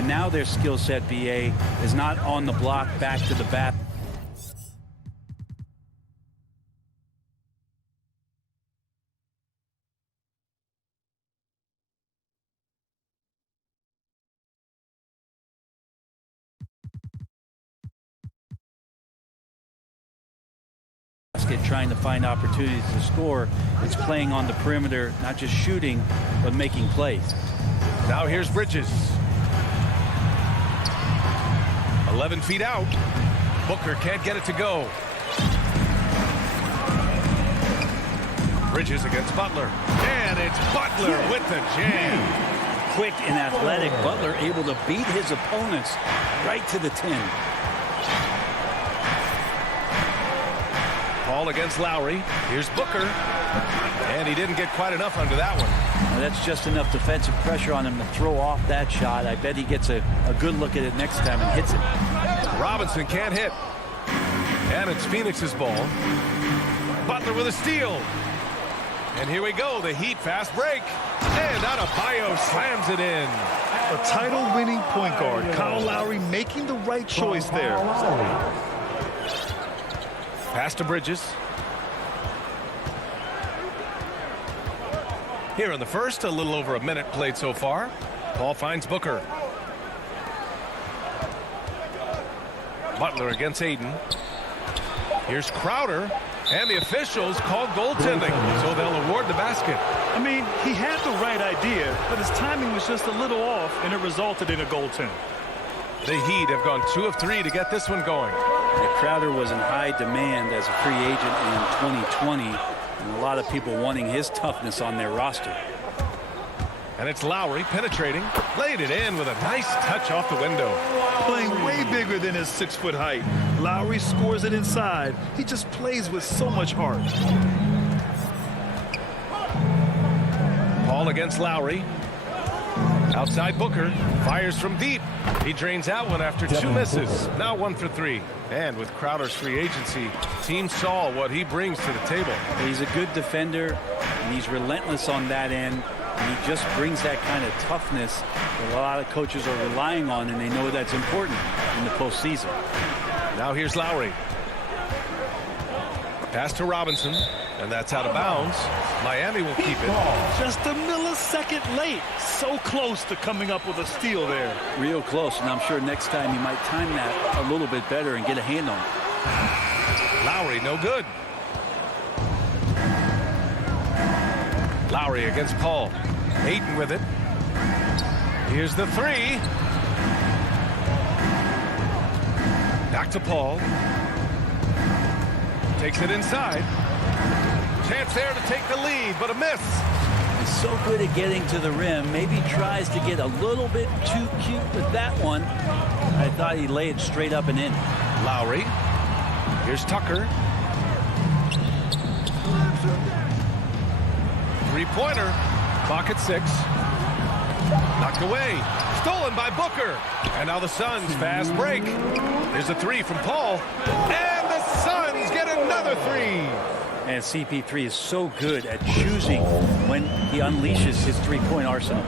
And now their skill set, BA, is not on the block, back to the bat. Trying to find opportunities to score. It's playing on the perimeter, not just shooting, but making plays. Now here's Bridges. 11 feet out. Booker can't get it to go. Bridges against Butler. And it's Butler with the jam. Quick and athletic, Butler able to beat his opponents right to the 10. Paul against Lowry. Here's Booker. And he didn't get quite enough under that one. Well, that's just enough defensive pressure on him to throw off that shot. I bet he gets a good look at it next time and hits it. Robinson can't hit. And it's Phoenix's ball. Butler with a steal. And here we go. The Heat fast break. And Adebayo slams it in. A title-winning point guard. Kyle Lowry making the right choice there. Pass to Bridges. Here in the first, a little over a minute played so far. Paul finds Booker. Butler against Aiden. Here's Crowder. And the officials called goaltending, so they'll award the basket. I mean, he had the right idea, but his timing was just a little off, and it resulted in a goaltend. The Heat have gone 2 of 3 to get this one going. Crowder was in high demand as a free agent in 2020, and a lot of people wanting his toughness on their roster. And it's Lowry penetrating, laid it in with a nice touch off the window. Playing way bigger than his 6-foot height. Lowry scores it inside. He just plays with so much heart. Paul against Lowry. Outside Booker, fires from deep. He drains that one after 2 misses. Now 1 for 3. And with Crowder's free agency, teams saw what he brings to the table. He's a good defender, and he's relentless on that end. And he just brings that kind of toughness that a lot of coaches are relying on, and they know that's important in the postseason. Now here's Lowry. Pass to Robinson, and that's out of bounds. Miami will keep it. Just a millisecond late. So close to coming up with a steal there. Real close, and I'm sure next time he might time that a little bit better and get a hand on it. Lowry, no good. Lowry against Paul. Ayton with it. Here's the 3. Back to Paul. Takes it inside. Chance there to take the lead, but a miss. He's so good at getting to the rim. Maybe tries to get a little bit too cute with that one. I thought he'd lay it straight up and in. Lowry. Here's Tucker. 3-pointer. Clock at 6. Knocked away. Stolen by Booker. And now the Suns fast break. Here's a 3 from Paul. And the Suns get another 3. And CP3 is so good at choosing when he unleashes his three-point arsenal.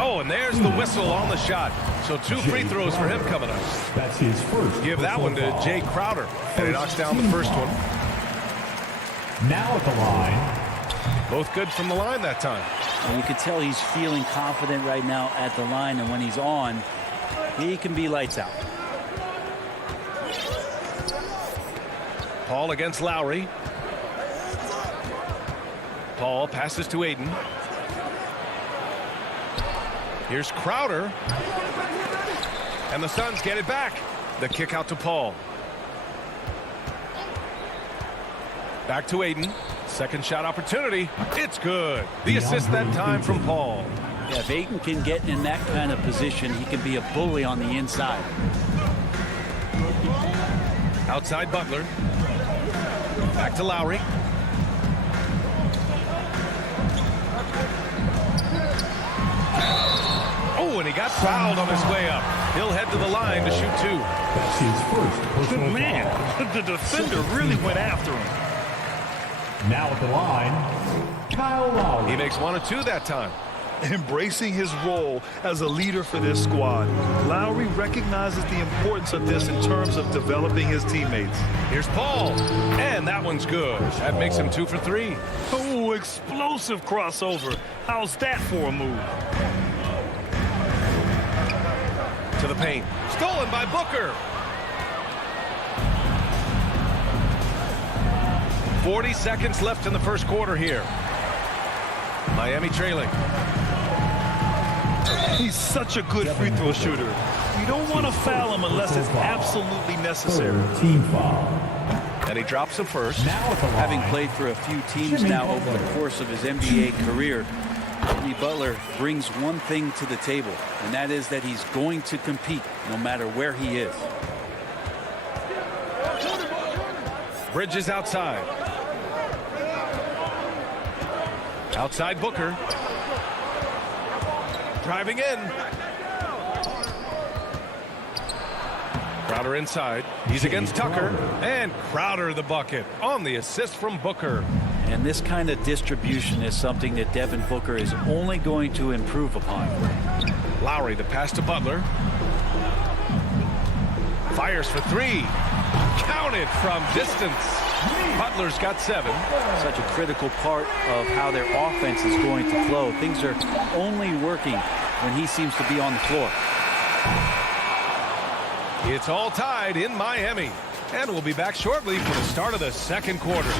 Oh, and there's the whistle on the shot. So 2 free throws for him coming up. That's his first. Give that one to Jay Crowder. And he knocks down the first one. Now at the line. Both good from the line that time. And you can tell he's feeling confident right now at the line, and when he's on, he can be lights out. Paul against Lowry. Paul passes to Aiden. Here's Crowder. And the Suns get it back. The kick out to Paul. Back to Aiden. Second shot opportunity. It's good. The assist that time from Paul. Yeah, if Aiden can get in that kind of position, he can be a bully on the inside. Outside Butler. Back to Lowry. Oh, and he got fouled on his way up. He'll head to the line to shoot 2. That's his first personal Man, foul. the defender really went after him. Now at the line. Kyle Lowry. He makes 1 or 2 that time. Embracing his role as a leader for this squad, Lowry recognizes the importance of this in terms of developing his teammates. Here's Paul, and that one's good. That makes him 2 for 3. Oh, explosive crossover. How's that for a move? To the paint. Stolen by Booker. 40 seconds left in the first quarter here. Miami trailing. He's such a good free throw shooter. You don't want to foul him unless it's absolutely necessary. Team foul. And he drops the first. Now at the line. Having played for a few teams now over the course of his NBA career, Jimmy Butler brings one thing to the table, and that is that he's going to compete no matter where he is. Bridges outside. Outside Booker. Driving in. Crowder inside. He's against Tucker. And Crowder the bucket on the assist from Booker. And this kind of distribution is something that Devin Booker is only going to improve upon. Lowry, the pass to Butler. Fires for 3. Counted from distance. Butler's got 7. Such a critical part of how their offense is going to flow. Things are only working when he seems to be on the floor. It's all tied in Miami. And we'll be back shortly for the start of the second quarter.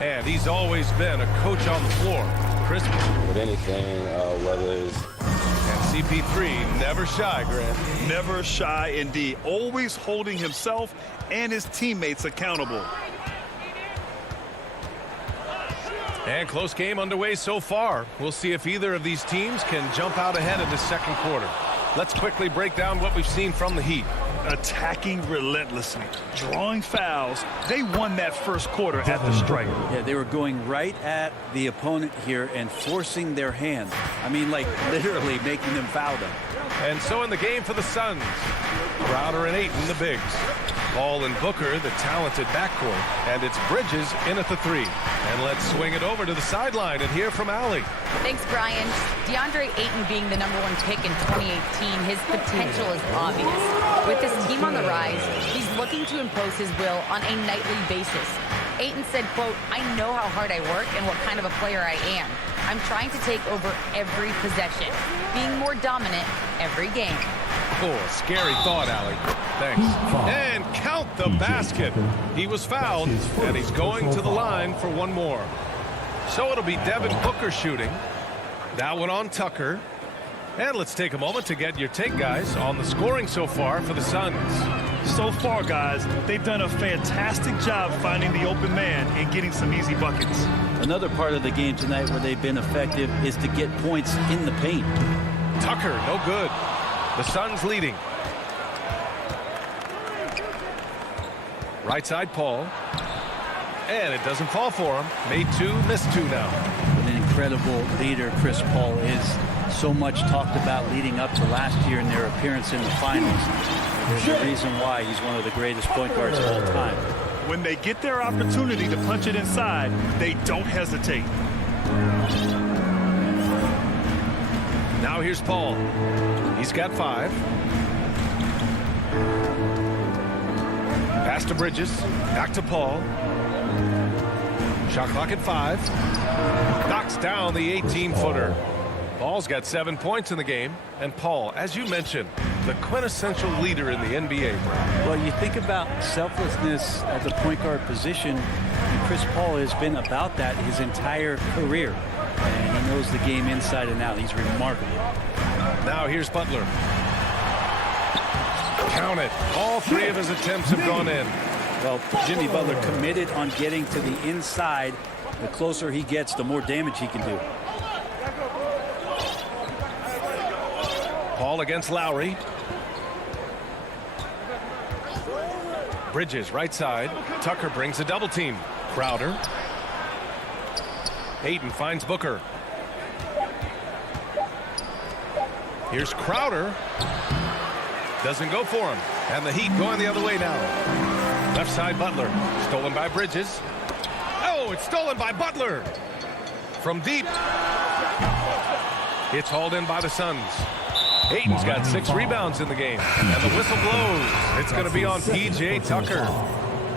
And he's always been a coach on the floor. Chris. With anything, whether it's... And CP3, never shy, Grant. Never shy indeed. Always holding himself and his teammates accountable. And close game underway so far. We'll see if either of these teams can jump out ahead in the second quarter. Let's quickly break down what we've seen from the Heat. Attacking relentlessly, drawing fouls. They won that first quarter at the stripe. Yeah, they were going right at the opponent here and forcing their hand. I mean, like literally making them foul them. And so in the game for the Suns, Crowder and Ayton, the bigs. Paul and Booker, the talented backcourt. And it's Bridges in at the 3. And let's swing it over to the sideline and hear from Allie. Thanks, Brian. DeAndre Ayton being the #1 pick in 2018, his potential is obvious. With his team on the rise, he's looking to impose his will on a nightly basis. Ayton said, quote, "I know how hard I work and what kind of a player I am. I'm trying to take over every possession, being more dominant every game." Oh, scary thought, Allie. Thanks. And count the basket. He was fouled, and he's going to the line for one more. So it'll be Devin Booker shooting. That one on Tucker. And let's take a moment to get your take, guys, on the scoring so far for the Suns. So far, guys, they've done a fantastic job finding the open man and getting some easy buckets. Another part of the game tonight where they've been effective is to get points in the paint. Tucker, no good. The Suns leading. Right side, Paul. And it doesn't fall for him. Made 2, missed 2 now. What an incredible leader Chris Paul is. So much talked about leading up to last year in their appearance in the finals. There's a reason why he's one of the greatest point guards of all time. When they get their opportunity to punch it inside, they don't hesitate. Now here's Paul. He's got 5. Pass to Bridges. Back to Paul. Shot clock at 5. Knocks down the 18-footer. Paul's got 7 points in the game. And Paul, as you mentioned, the quintessential leader in the NBA. Well, you think about selflessness at the point guard position, and Chris Paul has been about that his entire career. And he knows the game inside and out. He's remarkable. Now here's Butler. Count it. All 3 of his attempts have gone in. Well, Jimmy Butler committed on getting to the inside. The closer he gets, the more damage he can do. Paul against Lowry. Bridges right side. Tucker brings a double team. Crowder. Ayton finds Booker. Here's Crowder. Doesn't go for him. And the Heat going the other way now. Left side Butler. Stolen by Bridges. Oh, it's stolen by Butler. From deep. It's hauled in by the Suns. Ayton's got 6 rebounds in the game. And the whistle blows. It's going to be on P.J. Tucker.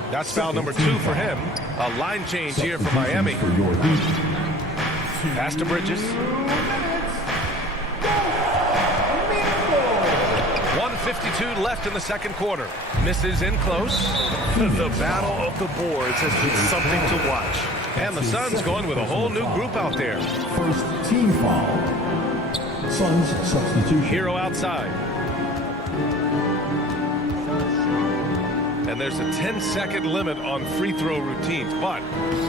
That's foul number 2 for him. A line change here for Miami. Pass to Bridges. 1:52 left in the second quarter. Misses in close. The battle of the boards has been something to watch. And the Suns going with a whole new group out there. First team foul. Suns substitution. Hero outside. And there's a 10-second limit on free throw routines. But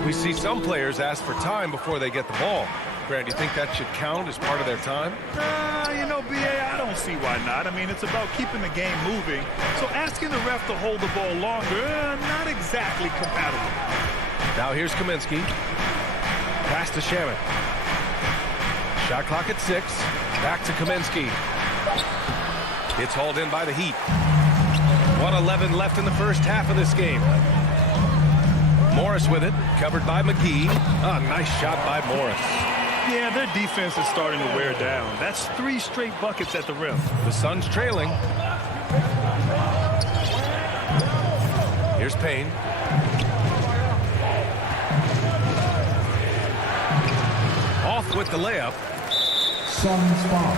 we see some players ask for time before they get the ball. Grant, do you think that should count as part of their time? You know, B.A., I don't see why not. I mean, it's about keeping the game moving. So asking the ref to hold the ball longer, not exactly compatible. Now here's Kaminsky. Pass to Shaman. Shot clock at 6. Back to Kaminsky. It's hauled in by the Heat. 1:11 left in the first half of this game. Morris with it. Covered by McGee. A nice shot by Morris. Yeah, their defense is starting to wear down. That's 3 straight buckets at the rim. The Suns trailing. Here's Payne. Off with the layup. Suns foul.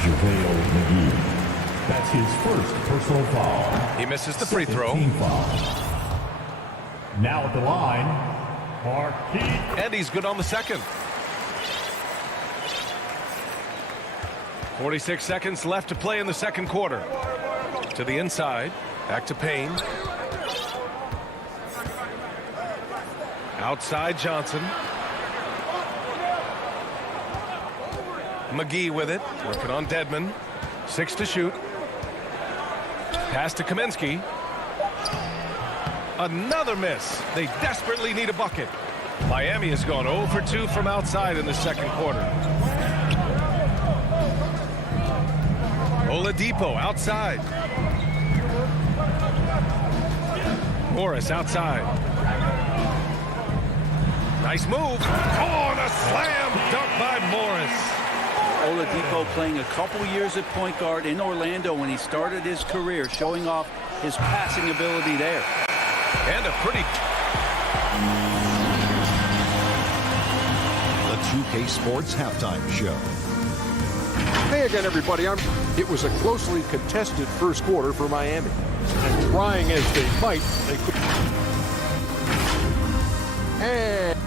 JaVale McGee. That's his first personal foul. He misses the free throw. Team foul. Now at the line, Marquise. And he's good on the second. 46 seconds left to play in the second quarter. To the inside. Back to Payne. Outside Johnson. McGee with it. Working on Dedmon. 6 to shoot. Pass to Kaminsky. Another miss. They desperately need a bucket. Miami has gone 0 for 2 from outside in the second quarter. Oladipo outside. Morris outside. Nice move. Oh, and a slam dunk by Morris. Oladipo playing a couple years at point guard in Orlando when he started his career, showing off his passing ability there. And a pretty... The 2K Sports Halftime Show. Hey again, everybody. It was a closely contested first quarter for Miami. And trying as they might, they could... And...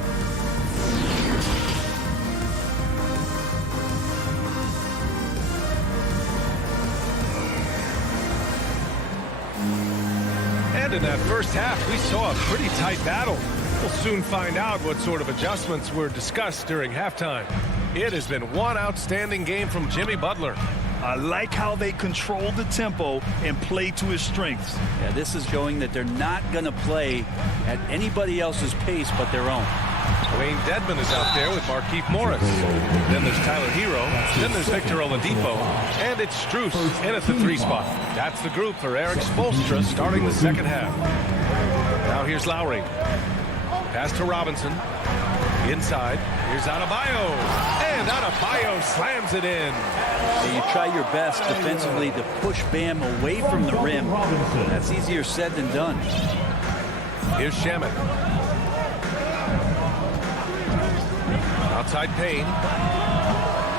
And in that first half, we saw a pretty tight battle. We'll soon find out what sort of adjustments were discussed during halftime. It has been one outstanding game from Jimmy Butler. I like how they control the tempo and play to his strengths. Yeah, this is showing that they're not going to play at anybody else's pace but their own. Wayne Dedmon is out there with Markieff Morris. Then there's Tyler Hero. Then there's Victor Oladipo. And it's Strus in at the 3 spot. That's the group for Eric Spoelstra starting the second half. Now here's Lowry. Pass to Robinson. Inside. Here's Adebayo. And Adebayo slams it in. So you try your best defensively to push Bam away from the rim. That's easier said than done. Here's Shaman. Outside Payne.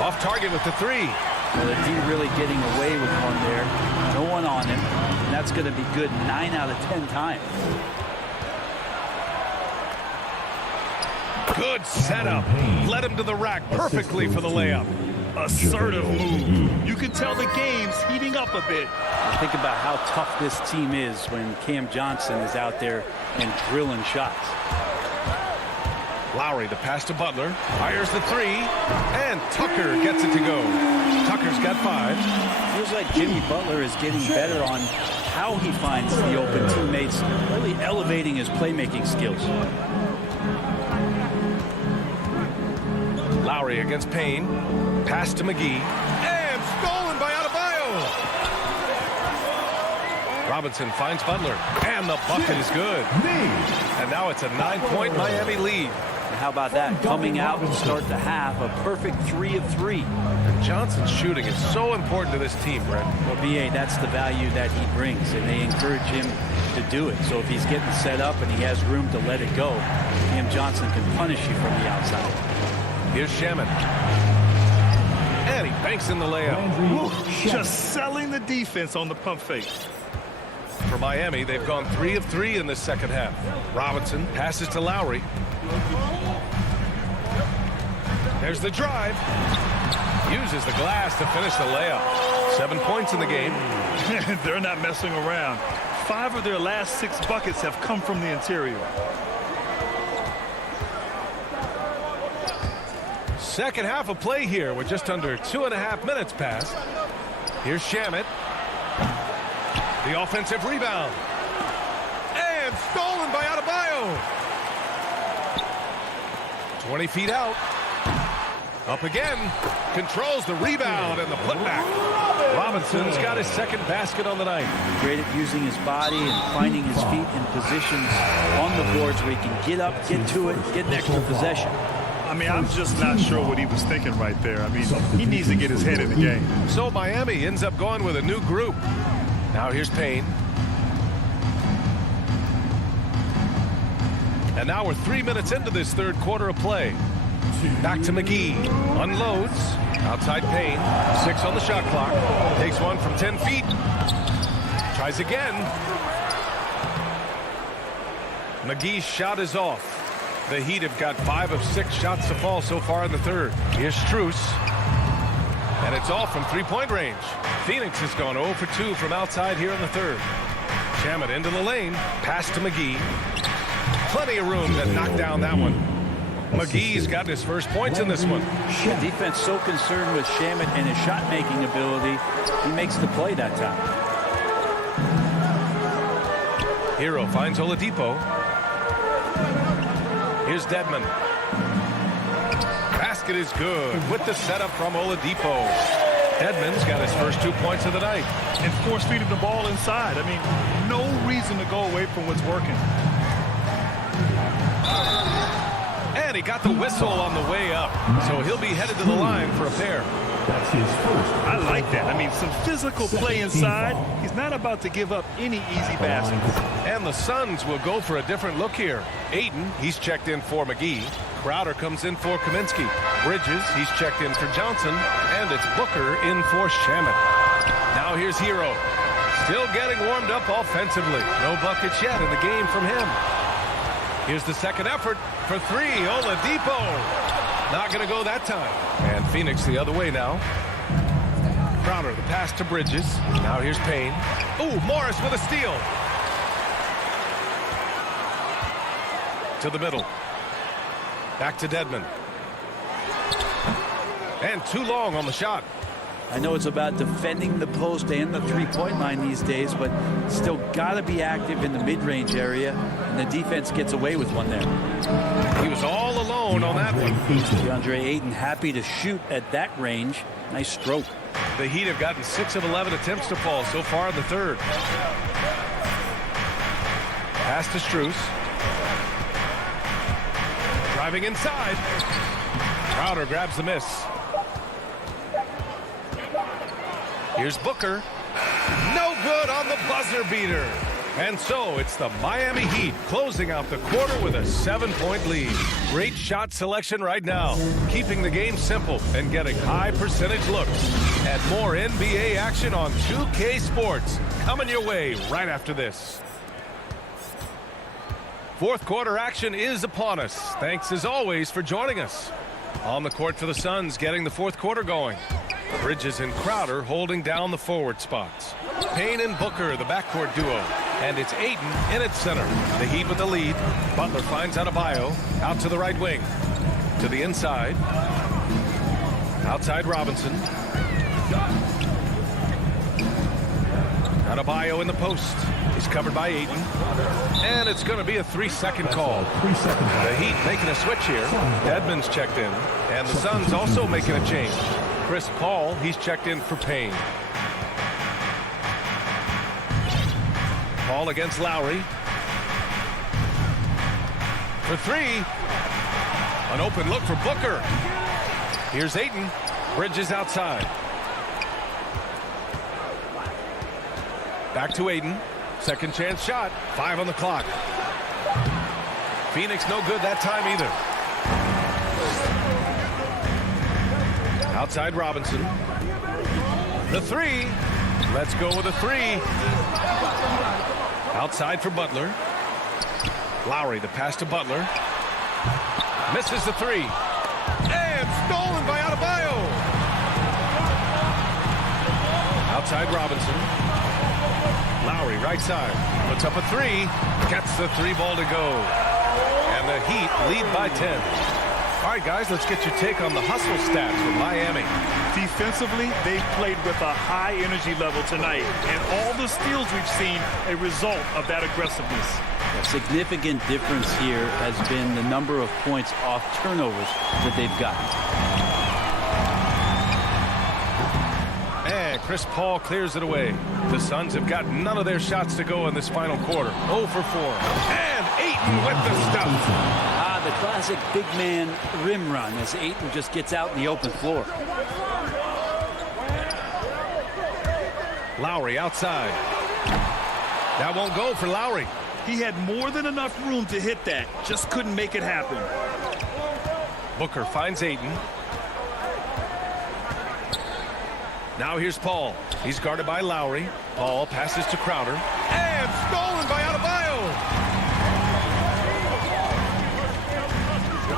Off target with the 3. Well, the D really getting away with one there. No one on him. And that's going to be good 9 out of 10 times. Good setup. Led him to the rack perfectly for the layup. Assertive move. You can tell the game's heating up a bit. Think about how tough this team is when Cam Johnson is out there and drilling shots. Lowry, the pass to Butler. Fires the 3. And Tucker gets it to go. Tucker's got 5. Feels like Jimmy Butler is getting better on how he finds the open teammates, really elevating his playmaking skills. Lowry against Payne. Pass to McGee. And stolen by Adebayo. Robinson finds Butler, and the bucket is good. And now it's a 9-point Miami lead. How about that? Coming out and start the half, a perfect 3 of 3. And Johnson's shooting is so important to this team, Brett. Well, BA, that's the value that he brings, and they encourage him to do it. So if he's getting set up and he has room to let it go, Cam Johnson can punish you from the outside. Here's Shaman. And he banks in the layup. Woo, just selling the defense on the pump fake. For Miami, they've gone 3 of 3 in this second half. Robinson passes to Lowry. There's the drive. Uses the glass to finish the layup. 7 points in the game. They're not messing around. 5 of their last 6 buckets have come from the interior. Second half of play here with just under 2.5 minutes passed. Here's Shamet. The offensive rebound. And stolen by Adebayo. 20 feet out. Up again. Controls the rebound and the putback. Robinson's got his second basket on the night. Great at using his body and finding his feet in positions on the boards where he can get up, get to it, get an extra possession. I mean, I'm just not sure what he was thinking right there. I mean, he needs to get his head in the game. So Miami ends up going with a new group. Now here's Payne. And now we're 3 minutes into this third quarter of play. Back to McGee. Unloads. Outside Payne. 6 on the shot clock. Takes one from 10 feet. Tries again. McGee's shot is off. The Heat have got 5 of 6 shots to fall so far in the third. Here's Strus. And it's all from three-point range. Phoenix has gone 0 for 2 from outside here in the third. Shamet into the lane. Pass to McGee. Plenty of room to knock down that one. McGee's gotten his first points in this one. The defense so concerned with Shamet and his shot-making ability, he makes the play that time. Hero finds Oladipo. Here's Dedmon. Basket is good with the setup from Oladipo. Dedmon's got his first 2 points of the night. And force-feeding the ball inside. I mean, no reason to go away from what's working. And he got the whistle on the way up. So he'll be headed to the line for a pair. That's his first. I like that. I mean, some physical play inside. He's not about to give up any easy baskets. And the Suns will go for a different look here. Ayton, he's checked in for McGee. Crowder comes in for Kaminsky. Bridges, he's checked in for Johnson. And it's Booker in for Shamet. Now here's Hero. Still getting warmed up offensively. No buckets yet in the game from him. Here's the second effort for 3. Oladipo. Not going to go that time. And Phoenix the other way now. Crowder, the pass to Bridges. Now here's Payne. Ooh, Morris with a steal. To the middle. Back to Dedmon. And too long on the shot. I know it's about defending the post and the three-point line these days, but still got to be active in the mid-range area, and the defense gets away with one there. He was all alone on that one. DeAndre Ayton happy to shoot at that range. Nice stroke. The Heat have gotten 6 of 11 attempts to fall so far in the third. Pass to Strus. Driving inside. Crowder grabs the miss. Here's Booker. No good on the buzzer beater. And so it's the Miami Heat closing out the quarter with a 7-point lead. Great shot selection right now. Keeping the game simple and getting high percentage looks. And more NBA action on 2K Sports. Coming your way right after this. Fourth quarter action is upon us. Thanks as always for joining us. On the court for the Suns, getting the fourth quarter going. Bridges and Crowder holding down the forward spots. Payne and Booker, the backcourt duo. And it's Ayton in its center. The Heat with the lead. Butler finds Adebayo. Out to the right wing. To the inside. Outside Robinson. Adebayo in the post. He's covered by Ayton. And it's going to be a 3-second call. 3 seconds. The Heat making a switch here. Dedmon's checked in. And the Suns also making a change. Chris Paul, he's checked in for Payne. Paul against Lowry. For three. An open look for Booker. Here's Ayton. Bridges outside. Back to Ayton. Second chance shot. 5 on the clock. Phoenix no good that time either. Outside Robinson. The three. Let's go with a three. Outside for Butler. Lowry, the pass to Butler. Misses the three. And stolen by Adebayo. Outside Robinson. Lowry, right side. Puts up a three. Gets the three ball to go. And the Heat lead by 10. All right, guys, let's get your take on the hustle stats for Miami. Defensively, they played with a high energy level tonight, and all the steals we've seen a result of that aggressiveness. A significant difference here has been the number of points off turnovers that they've gotten. And Chris Paul clears it away. The Suns have got none of their shots to go in this final quarter. 0 for 4. And Ayton with the stuff. The classic big man rim run as Ayton just gets out in the open floor. Lowry outside. That won't go for Lowry. He had more than enough room to hit that. Just couldn't make it happen. Booker finds Ayton. Now here's Paul. He's guarded by Lowry. Paul passes to Crowder. And stolen by Adebayo.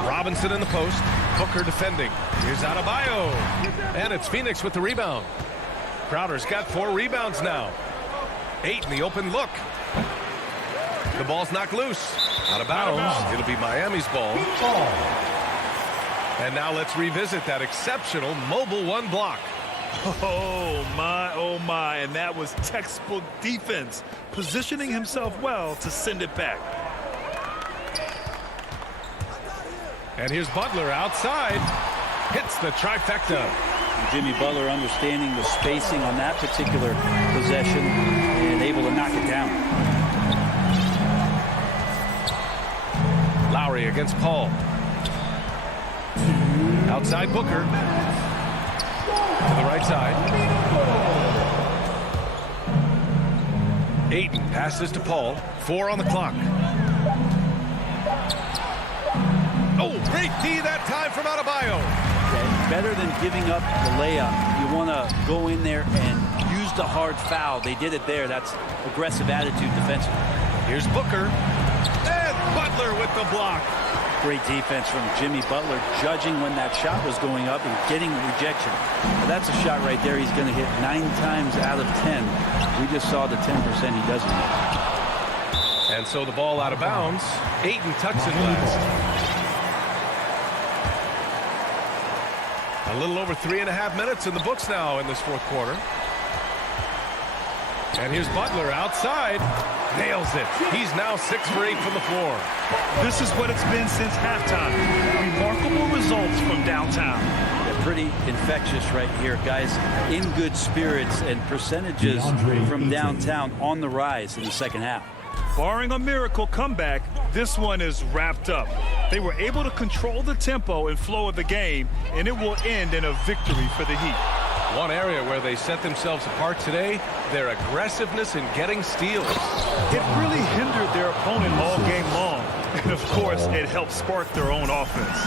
Robinson in the post. Booker defending. Here's Adebayo. And it's Phoenix with the rebound. Crowder's got 4 rebounds now. 8 in the open look. The ball's knocked loose. Out of bounds. It'll be Miami's ball. And now let's revisit that exceptional mobile 1 block. Oh my, and that was textbook defense, positioning himself well to send it back. And here's Butler outside. Hits the trifecta. Jimmy Butler understanding the spacing on that particular possession and able to knock it down. Lowry against Paul. Outside Booker. To the right side. Ayton passes to Paul. 4 on the clock. Oh, great D that time from Adebayo. Okay. Better than giving up the layup. You want to go in there and use the hard foul. They did it there. That's aggressive attitude defensively. Here's Booker. And Butler with the block. Great defense from Jimmy Butler, judging when that shot was going up and getting rejection. Well, that's a shot right there he's going to hit 9 times out of 10. We just saw the 10% he doesn't hit. And so the ball out of bounds. Ayton tucks it last. A little over 3.5 minutes in the books now in this fourth quarter. And here's Butler outside. Nails it. He's now 6 for 8 from the floor. This is what it's been since halftime. Remarkable results from downtown. Yeah, pretty infectious right here, guys. In good spirits and percentages from downtown on the rise in the second half. Barring a miracle comeback, this one is wrapped up. They were able to control the tempo and flow of the game, and it will end in a victory for the Heat. One area where they set themselves apart today, their aggressiveness in getting steals. It really hindered their opponent all game long. And, of course, it helped spark their own offense.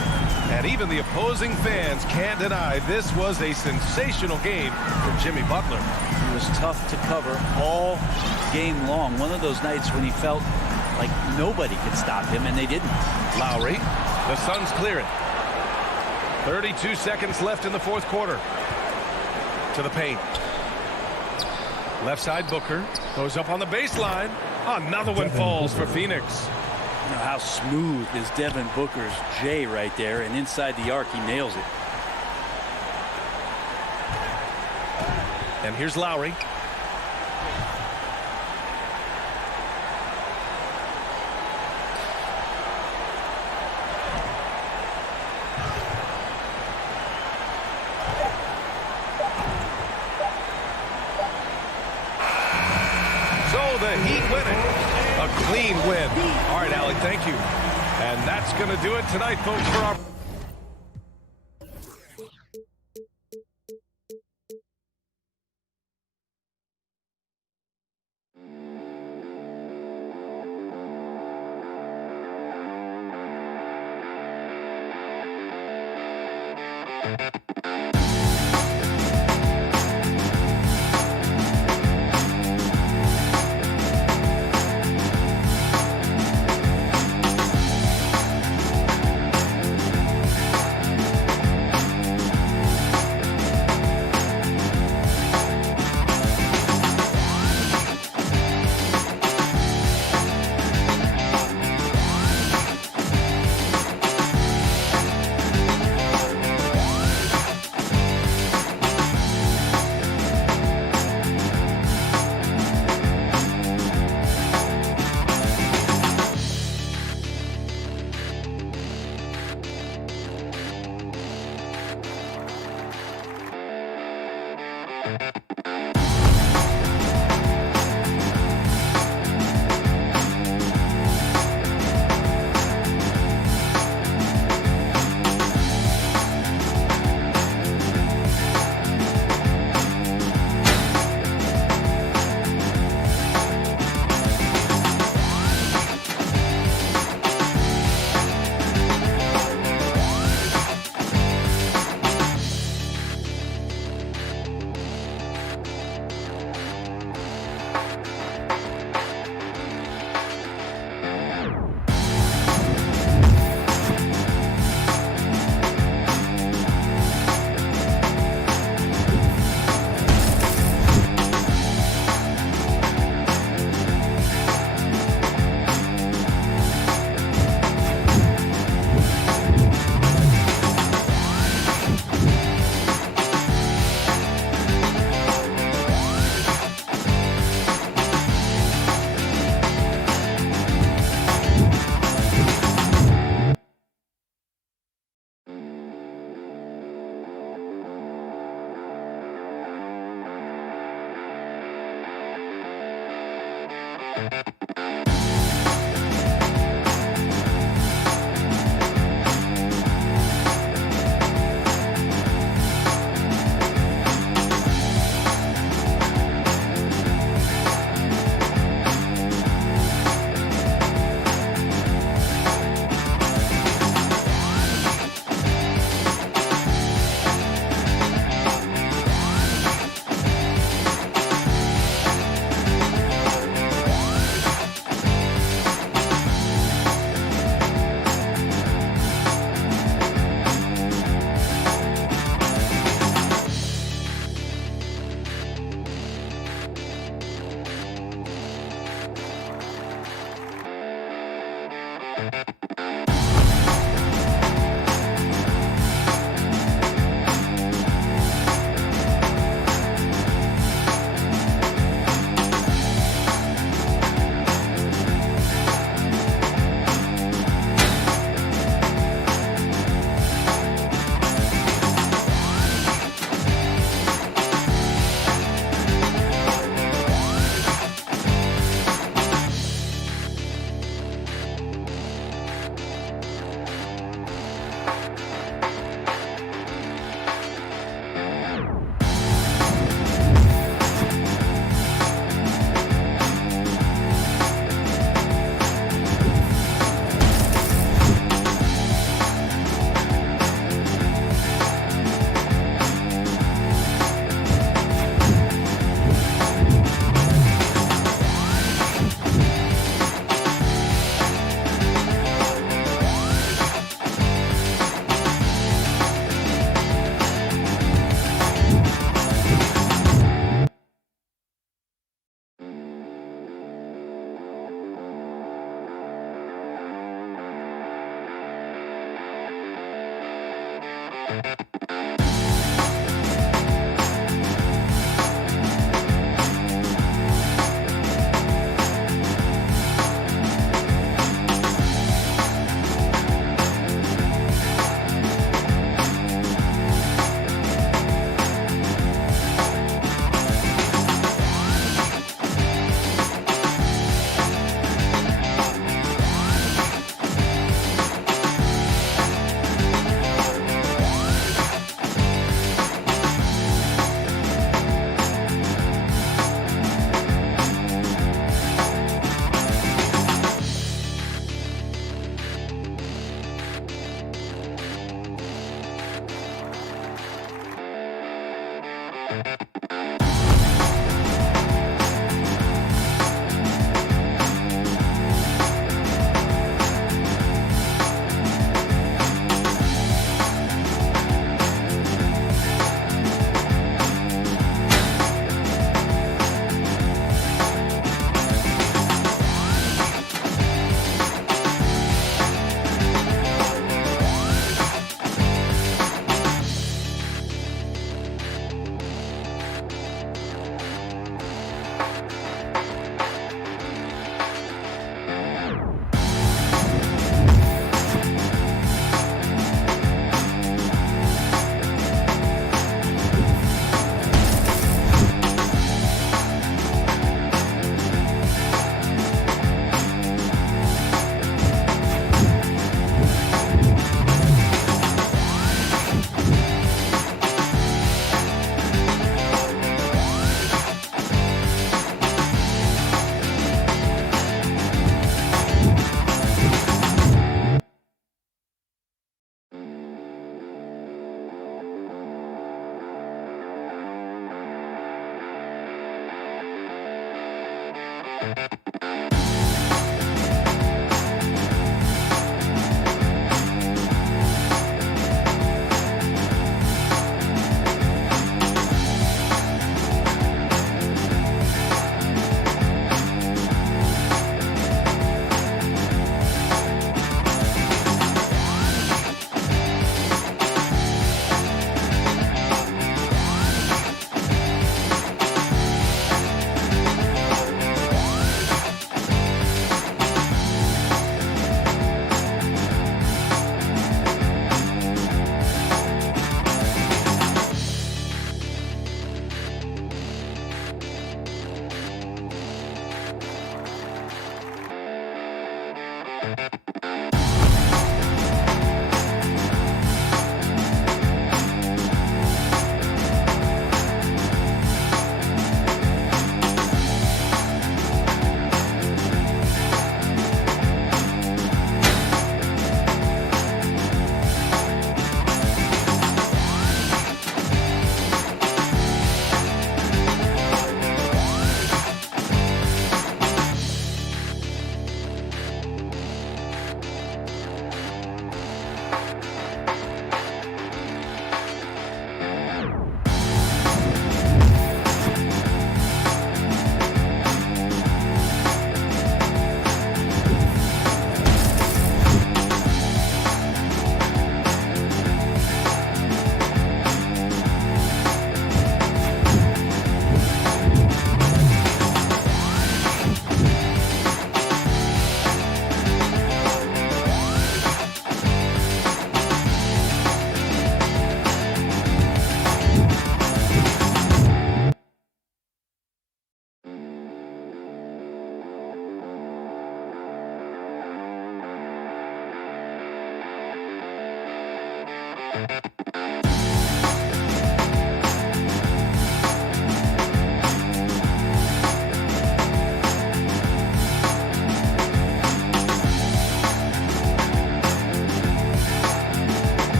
And even the opposing fans can't deny this was a sensational game from Jimmy Butler. He was tough to cover all game long. One of those nights when he felt like nobody could stop him, and they didn't. Lowry, the Suns clear it. 32 seconds left in the fourth quarter. To the paint. Left side Booker goes up on the baseline. Another one falls for Phoenix. You know how smooth is Devin Booker's J right there, and inside the arc he nails it. And here's Lowry. The Heat win it clean win. All right, Alec, thank you. And that's going to do it tonight, folks, for our...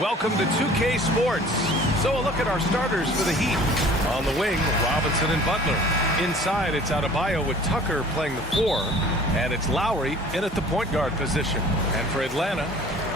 Welcome to 2K Sports. So a look at our starters for the Heat. On the wing, Robinson and Butler. Inside, it's Adebayo with Tucker playing the 4. And it's Lowry in at the point guard position. And for Atlanta,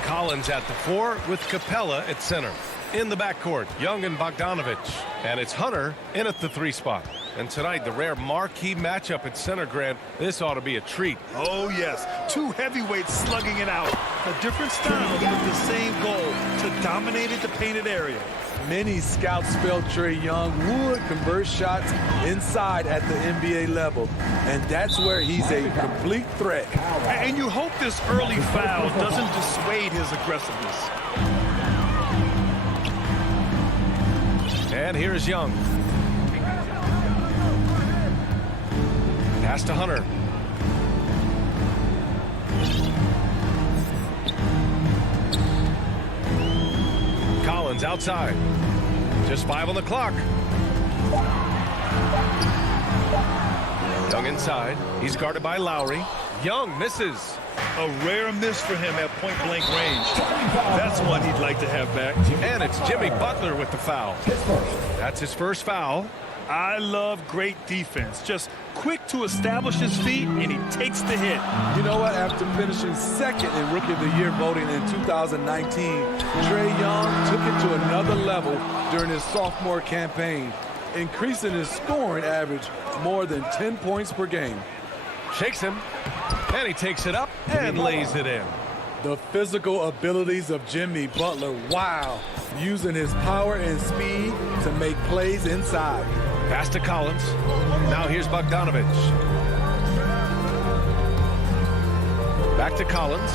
Collins at the 4 with Capella at center. In the backcourt, Young and Bogdanovich. And it's Hunter in at the 3 spot. And tonight, the rare marquee matchup at center, Grant. This ought to be a treat. Oh, yes. Two heavyweights slugging it out. A different style with the same goal, to dominate the painted area. Many scouts felt Trae Young would convert shots inside at the NBA level, and that's where he's a complete threat. And you hope this early foul doesn't dissuade his aggressiveness. And here is Young. Pass to Hunter. Collins outside. Just 5 on the clock. Young inside. He's guarded by Lowry. Young misses. A rare miss for him at point-blank range. That's one he'd like to have back. And it's Jimmy Butler with the foul. That's his first foul. I love great defense. Just quick to establish his feet, and he takes the hit. You know what? After finishing second in Rookie of the Year voting in 2019, Trae Young took it to another level during his sophomore campaign, increasing his scoring average more than 10 points per game. Shakes him, and he takes it up and lays it in. The physical abilities of Jimmy Butler, wow, using his power and speed to make plays inside. Pass to Collins. Now here's Bogdanovich. Back to Collins.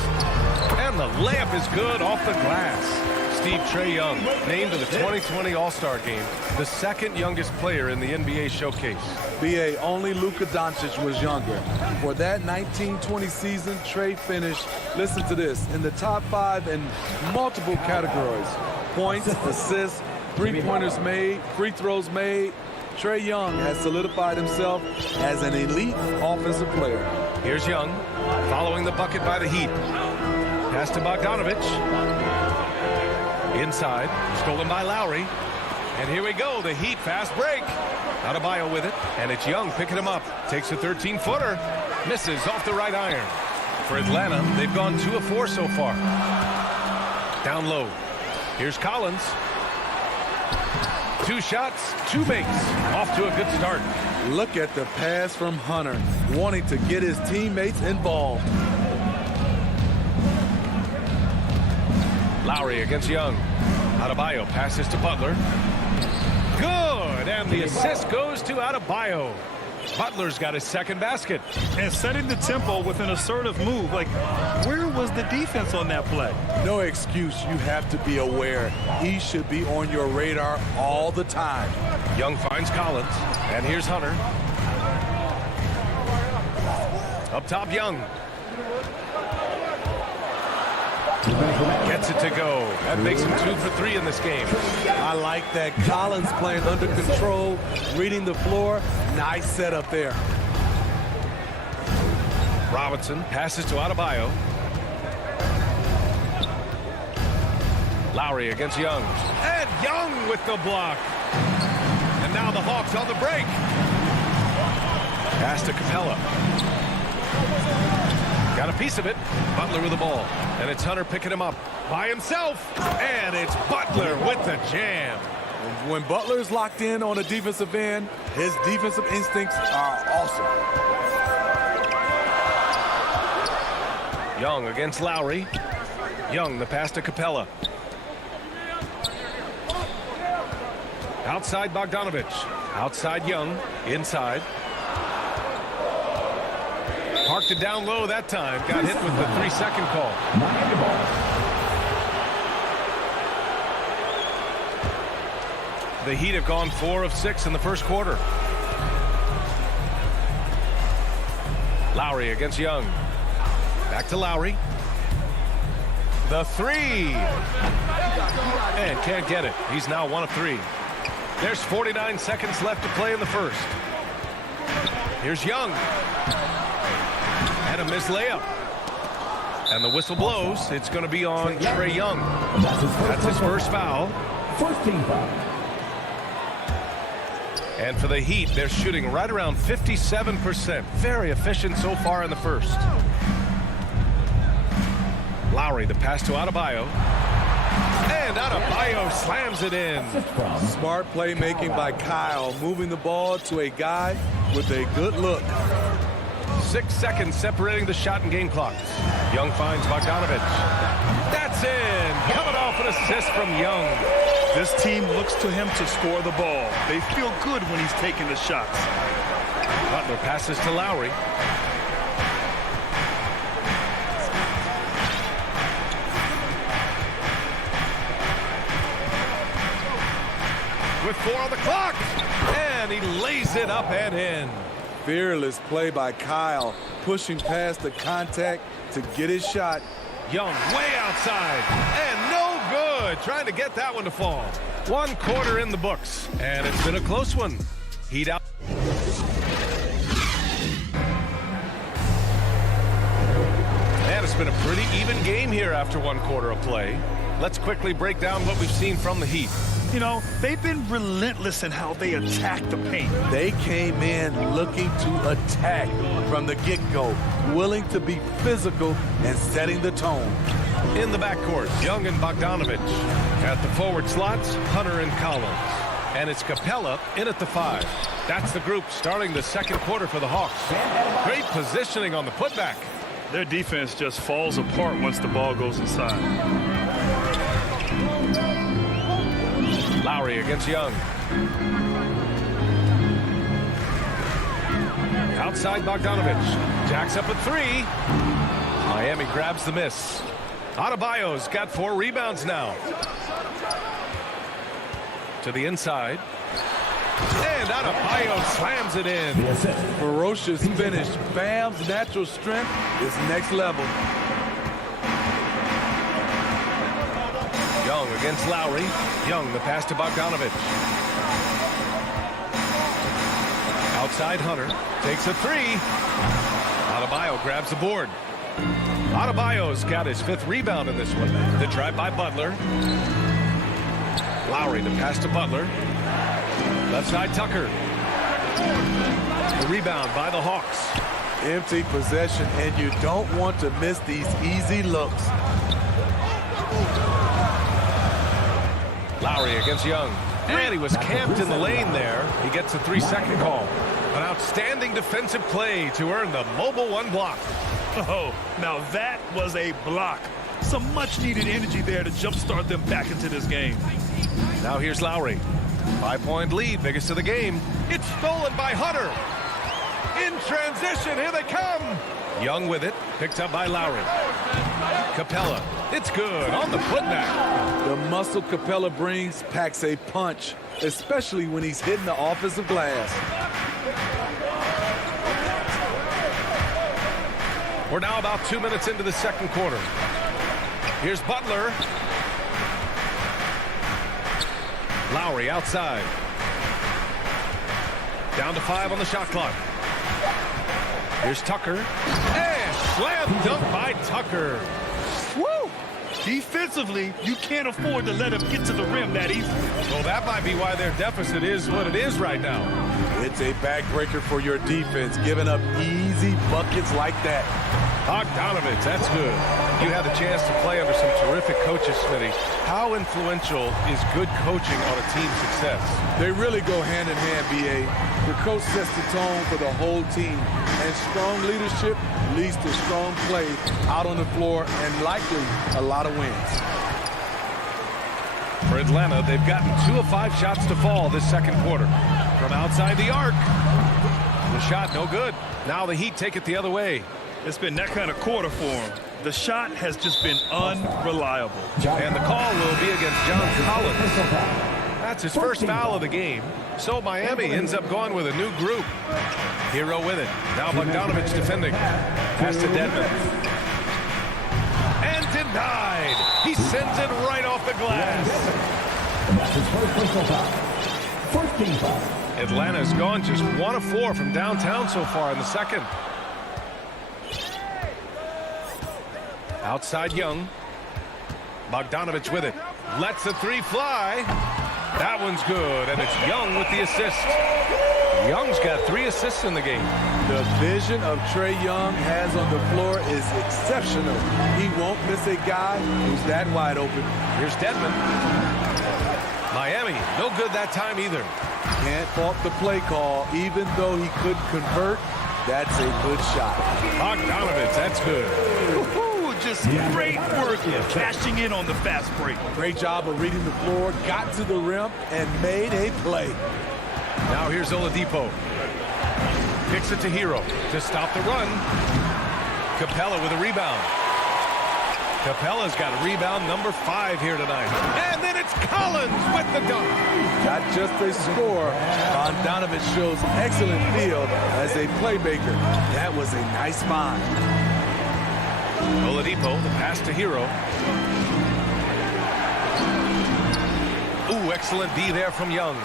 And the layup is good off the glass. Trae Young named to the 2020 All-Star game, the second youngest player in the NBA showcase. BA, only Luka Doncic was younger. For that 1920 season, Trae finished, listen to this, in the top 5 in multiple categories. Points, assists, three-pointers made, free throws made. Trae Young has solidified himself as an elite offensive player. Here's Young, following the bucket by the Heat. Pass to Bogdanovich. Inside, stolen by Lowry. And here we go, the Heat fast break. Adebayo with it, and it's Young picking him up. Takes a 13-footer, misses off the right iron. For Atlanta, they've gone 2 of 4 so far. Down low, here's Collins. 2 shots, 2 makes. Off to a good start. Look at the pass from Hunter, wanting to get his teammates involved. Lowry against Young. Adebayo passes to Butler. Good, and the assist goes to Adebayo. Butler's got his second basket. And setting the tempo with an assertive move. Like, where was the defense on that play? No excuse. You have to be aware. He should be on your radar all the time. Young finds Collins, and here's Hunter. Up top, Young. Gets it to go. That makes him 2 for 3 in this game. I like that. Collins playing under control, reading the floor. Nice setup there. Robinson passes to Adebayo. Lowry against Young. And Young with the block. And now the Hawks on the break. Pass to Capella. Got a piece of it. Butler with the ball. And it's Hunter picking him up by himself. And it's Butler with the jam. When Butler's locked in on a defensive end, his defensive instincts are awesome. Young against Lowry. Young, the pass to Capella. Outside Bogdanovich. Outside Young. Inside. Parked it down low that time. Got hit with the 3-second call. The Heat have gone 4 of 6 in the first quarter. Lowry against Young. Back to Lowry. The 3. And can't get it. He's now 1 of 3. There's 49 seconds left to play in the first. Here's Young. And a missed layup. And the whistle blows. It's going to be on Trae Young. That's his first foul. First team foul. And for the Heat, they're shooting right around 57%. Very efficient so far in the first. Lowry, the pass to Adebayo. And Adebayo slams it in. Smart playmaking by Kyle, moving the ball to a guy with a good look. 6 seconds separating the shot and game clocks. Young finds Bogdanovich. That's in. Coming off an assist from Young. This team looks to him to score the ball. They feel good when he's taking the shots. Butler passes to Lowry. With 2:34 on the clock. And he lays it up and in. Fearless play by Kyle, pushing past the contact to get his shot. Young way outside, and no good. Trying to get that one to fall. 1 quarter in the books, and it's been a close one. Heat out. And it's been a pretty even game here after 1 quarter of play. Let's quickly break down what we've seen from the Heat. You know, they've been relentless in how they attack the paint. They came in looking to attack from the get-go, willing to be physical and setting the tone. In the backcourt, Young and Bogdanovich. At the forward slots, Hunter and Collins. And it's Capella in at the 5. That's the group starting the second quarter for the Hawks. Great positioning on the putback. Their defense just falls apart once the ball goes inside. Lowry against Young. Outside Bogdanovich. Jacks up a 3. Miami grabs the miss. Adebayo's got 4 rebounds now. To the inside. And Adebayo slams it in. Ferocious finish. Bam's natural strength is next level. Young against Lowry. Young, the pass to Bogdanovich. Outside Hunter. Takes a 3. Adebayo grabs the board. Adebayo's got his 5th rebound in this one. The drive by Butler. Lowry, the pass to Butler. Left side Tucker. The rebound by the Hawks. Empty possession, and you don't want to miss these easy looks. Lowry against Young. And he was camped in the lane there. He gets a 3-second call. An outstanding defensive play to earn the mobile 1 block. Oh, now that was a block. Some much-needed energy there to jumpstart them back into this game. Now here's Lowry. 5-point lead, biggest of the game. It's stolen by Hunter. In transition, here they come. Young with it, picked up by Lowry. Capella, it's good on the putback. The muscle Capella brings packs a punch, especially when he's hitting the offensive glass. We're now about 2 minutes into the second quarter. Here's Butler. Lowry outside. Down to 5 on the shot clock. Here's Tucker. And slam dunk by Tucker. Woo! Defensively, you can't afford to let him get to the rim that easy. Well, that might be why their deficit is what it is right now. It's a backbreaker for your defense, giving up easy buckets like that. Bogdanovich, that's good. You had the chance to play under some terrific coaches, Smitty. How influential is good coaching on a team's success? They really go hand in hand, B.A. The coach sets the tone for the whole team, and strong leadership leads to strong play out on the floor and likely a lot of wins. For Atlanta, they've gotten 2 of 5 shots to fall this second quarter. From outside the arc. The shot no good. Now the Heat take it the other way. It's been that kind of quarter for him. The shot has just been unreliable. And the call will be against John Collins. That's his first foul of the game. So Miami ends up going with a new group. Hero with it. Now Bogdanovich defending. Pass to Dedmon. And denied. He sends it right off the glass. That's his first personal foul. First team foul. Atlanta's gone just 1 of 4 from downtown so far in the second. Outside Young. Bogdanovich with it. Lets the 3 fly. That one's good, and it's Young with the assist. Young's got 3 assists in the game. The vision of Trae Young has on the floor is exceptional. He won't miss a guy who's that wide open. Here's Dedmon. Miami, no good that time either. Can't fault the play call. Even though he couldn't convert, that's a good shot. Bogdanovich, that's good. Just great work cashing in on the fast break. Great job of reading the floor, got to the rim, and made a play. Now here's Oladipo. Kicks it to Hero to stop the run. Capella with a rebound. Capella's got a rebound number 5 here tonight. And then it It's Collins with the dunk. Not just a scorer, Bogdanovich shows excellent feel as a playmaker. That was a nice find. Oladipo, the pass to Hero. Ooh, excellent D there from Young.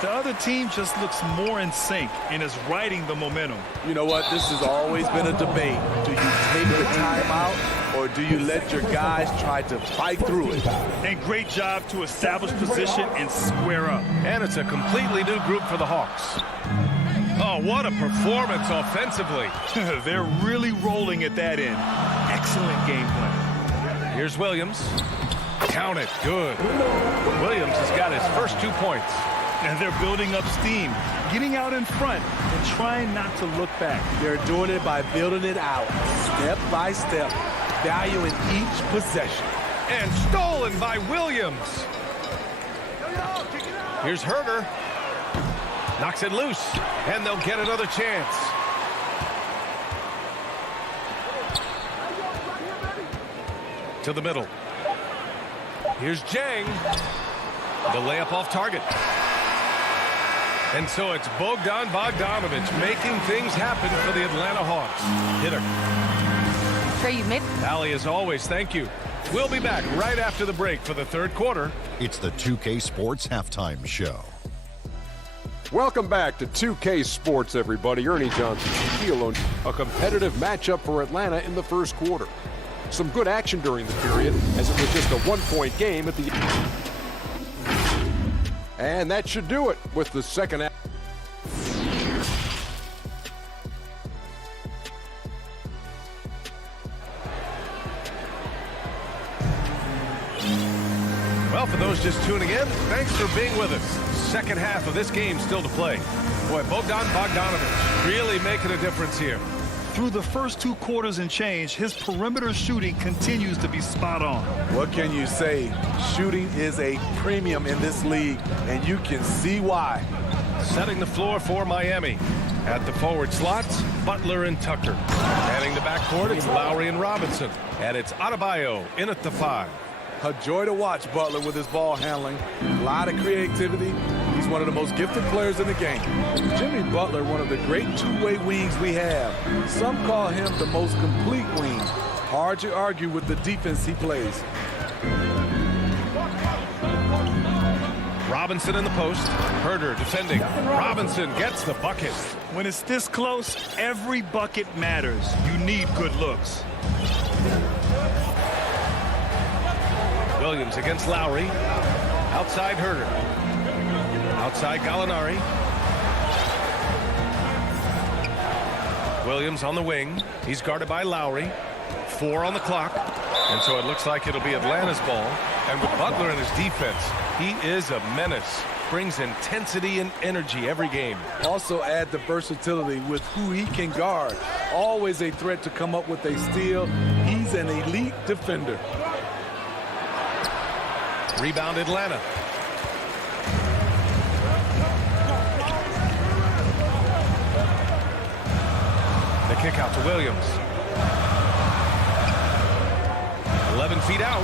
The other team just looks more in sync and is riding the momentum. You know what? This has always been a debate. Do you take the timeout or do you let your guys try to fight through it? And great job to establish position and square up. And it's a completely new group for the Hawks. Oh, what a performance offensively. They're really rolling at that end. Excellent game plan. Here's Williams. Count it. Good. Williams has got his first 2 points. And they're building up steam, getting out in front and trying not to look back. They're doing it by building it out, step by step, valuing each possession. And stolen by Williams. Here's Herder. Knocks it loose, and they'll get another chance. To the middle. Here's Jang. The layup off target. And so it's Bogdan Bogdanovich making things happen for the Atlanta Hawks. Hitter. Trey, you've made... Allie, as always, thank you. We'll be back right after the break for the third quarter. It's the 2K Sports Halftime Show. Welcome back to 2K Sports, everybody. Ernie Johnson, Shaquille O'Neal. A competitive matchup for Atlanta in the first quarter. Some good action during the period, as it was just a one-point game at the end. And that should do it with the second half. Well, for those just tuning in, thanks for being with us. Second half of this game still to play. Boy, Bogdan Bogdanovich really making a difference here. Through the first 2 quarters and change, his perimeter shooting continues to be spot on. What can you say? Shooting is a premium in this league, and you can see why. Setting the floor for Miami. At the forward slots, Butler and Tucker. Manning the backcourt, it's Lowry and Robinson. And it's Adebayo in at the 5. A joy to watch Butler with his ball handling. A lot of creativity. He's one of the most gifted players in the game. Jimmy Butler, one of the great two-way wings we have. Some call him the most complete wing. Hard to argue with the defense he plays. Robinson in the post. Herder defending. Robinson gets the bucket. When it's this close, every bucket matters. You need good looks. Williams against Lowry. Outside Herder. Outside Gallinari. Williams on the wing. He's guarded by Lowry. 4 on the clock. And so it looks like it'll be Atlanta's ball. And with Butler in his defense, he is a menace. Brings intensity and energy every game. Also add the versatility with who he can guard. Always a threat to come up with a steal. He's an elite defender. Rebound Atlanta. The kick out to Williams. 11 feet out.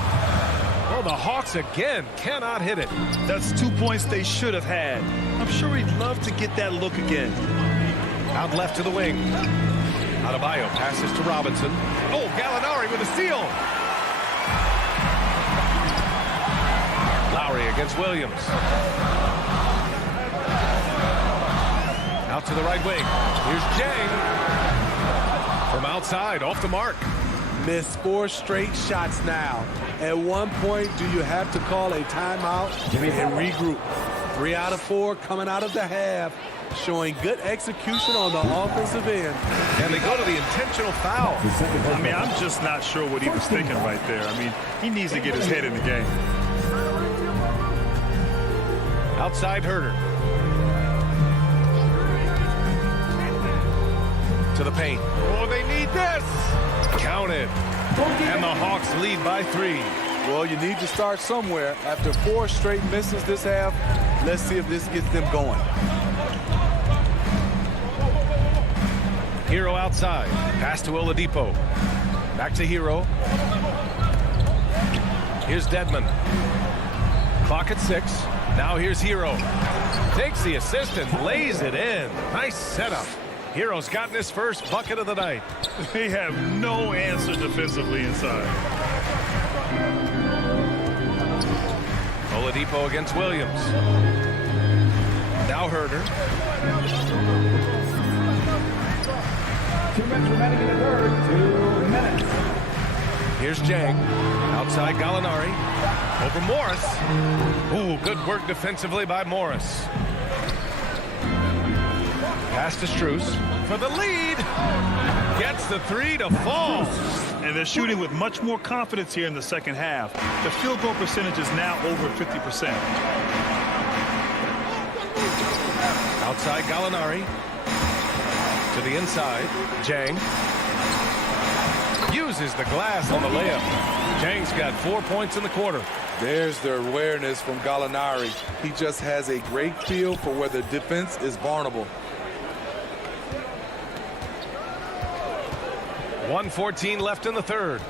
Oh, the Hawks again cannot hit it. That's 2 points they should have had. I'm sure he'd love to get that look again. Out left to the wing. Adebayo passes to Robinson. Oh, Gallinari with a steal. Lowry against Williams. Out to the right wing. Here's Jang. From outside, off the mark. Missed 4 straight shots now. At one point, do you have to call a timeout and regroup? 3 out of 4 coming out of the half, showing good execution on the offensive end. And they go to the intentional foul. I mean, I'm just not sure what he was thinking right there. I mean, he needs to get his head in the game. Outside Herder. To the paint. Oh, they need this. Count it. And the Hawks lead by 3. Well, you need to start somewhere. After 4 straight misses this half, let's see if this gets them going. Hero outside. Pass to Oladipo. Back to Hero. Here's Dedmon. Clock at 6. Now here's Hero. Takes the assist and lays it in. Nice setup. Hero's gotten his first bucket of the night. They have no answer defensively inside. Oladipo against Williams. Now Herder. 2 minutes remaining in the third. 2 minutes. Here's Jang. Outside Gallinari. Over Morris. Ooh, good work defensively by Morris. Pass to Strus for the lead. Gets the 3 to fall. And they're shooting with much more confidence here in the second half. The field goal percentage is now over 50%. Outside Gallinari. To the inside. Jang. Uses the glass on the layup. Jang's got 4 points in the quarter. There's the awareness from Gallinari. He just has a great feel for where the defense is vulnerable. 1:14 left in the third.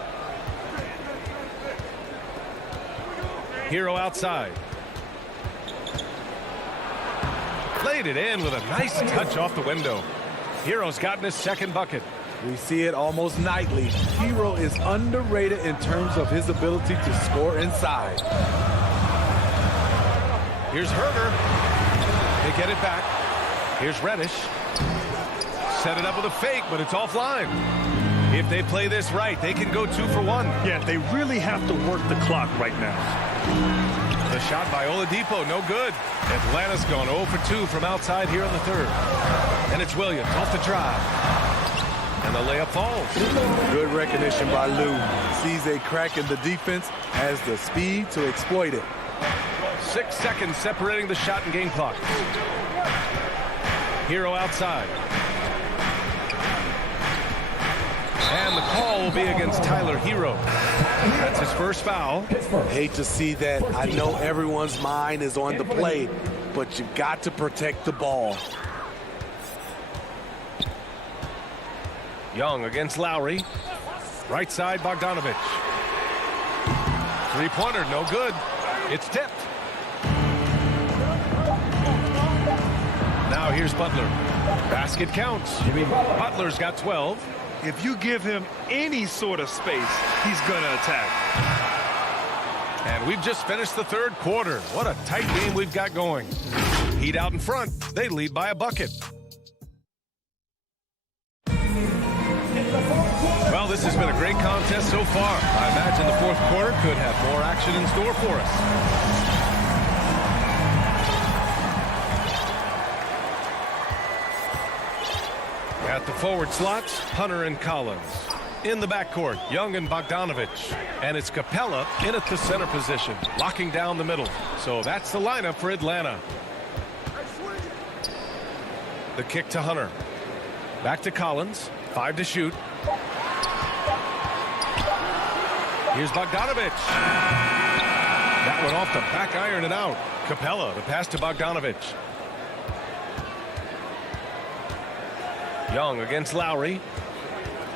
Hero outside. Laid it in with a nice touch off the window. Hero's gotten his second bucket. We see it almost nightly. Hero is underrated in terms of his ability to score inside. Here's Herder. They get it back. Here's Reddish. Set it up with a fake, but it's offline. If they play this right, they can go 2 for 1. Yeah, they really have to work the clock right now. The shot by Oladipo, no good. Atlanta's gone 0 for 2 from outside here in the third. And it's Williams off the drive. And the layup falls. Good recognition by Lou. Sees a crack in the defense, has the speed to exploit it. 6 seconds separating the shot and game clock. Hero outside. And the call will be against Tyler Hero. That's his first foul. Hate to see that. I know everyone's mind is on the play, but you got to protect the ball. Young against Lowry. Right side, Bogdanovich. Three-pointer, no good. It's tipped. Now here's Butler. Basket counts. Butler's got 12. If you give him any sort of space, he's going to attack. And we've just finished the third quarter. What a tight game we've got going. Heat out in front. They lead by a bucket. Well, this has been a great contest so far. I imagine the fourth quarter could have more action in store for us. At the forward slots, Hunter and Collins. In the backcourt, Young and Bogdanovich. And it's Capella in at the center position, locking down the middle. So that's the lineup for Atlanta. The kick to Hunter. Back to Collins. 5 to shoot. Here's Bogdanovich. That one off the back iron and out. Capella, the pass to Bogdanovich. Young against Lowry.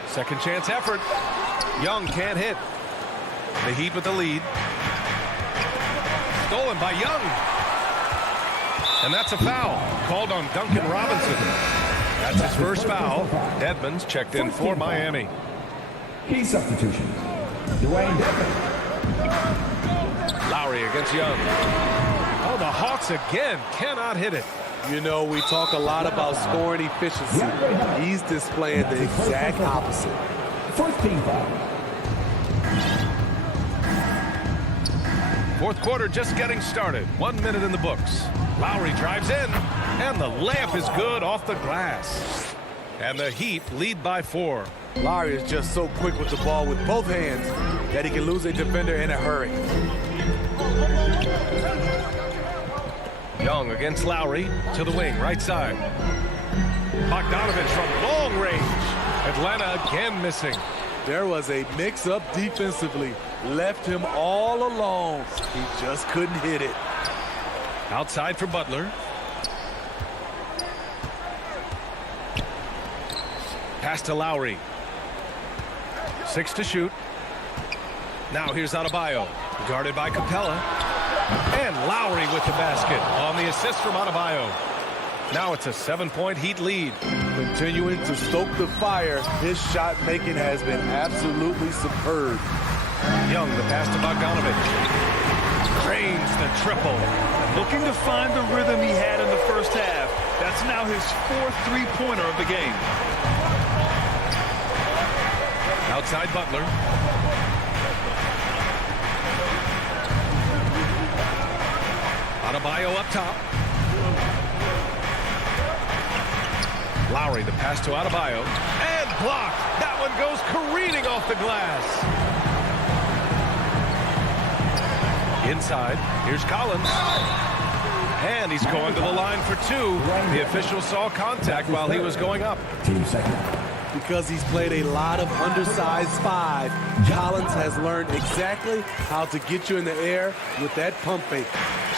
Second chance effort. Young can't hit. The Heat with the lead. Stolen by Young. And that's a foul called on Duncan Robinson. That's his first foul. Edmonds checked in for Miami. Key substitution. Dwayne Dedmon. Lowry against Young. Oh, the Hawks again cannot hit it. You know, we talk a lot about scoring efficiency. He's displaying the exact opposite. First team foul. Fourth quarter just getting started. 1 minute in the books. Lowry drives in, and the layup is good off the glass. And the Heat lead by 4. Lowry is just so quick with the ball with both hands that he can lose a defender in a hurry. Young against Lowry to the wing, right side. Bogdanovich from long range. Atlanta again missing. There was a mix-up defensively. Left him all alone. He just couldn't hit it. Outside for Butler. Pass to Lowry. 6 to shoot. Now here's Adebayo. Guarded by Capella. And Lowry with the basket on the assist from Adebayo. Now it's a 7-point Heat lead. Continuing to stoke the fire, his shot making has been absolutely superb. Young, the pass to Bogdanovich. Drains the triple. Looking to find the rhythm he had in the first half. That's now his 4th three-pointer of the game. Outside Butler. Adebayo up top. Lowry, the pass to Adebayo. And blocked. That one goes careening off the glass. Inside, here's Collins. And he's going to the line for 2. The official saw contact while he was going up. Because he's played a lot of undersized 5, Collins has learned exactly how to get you in the air with that pump fake.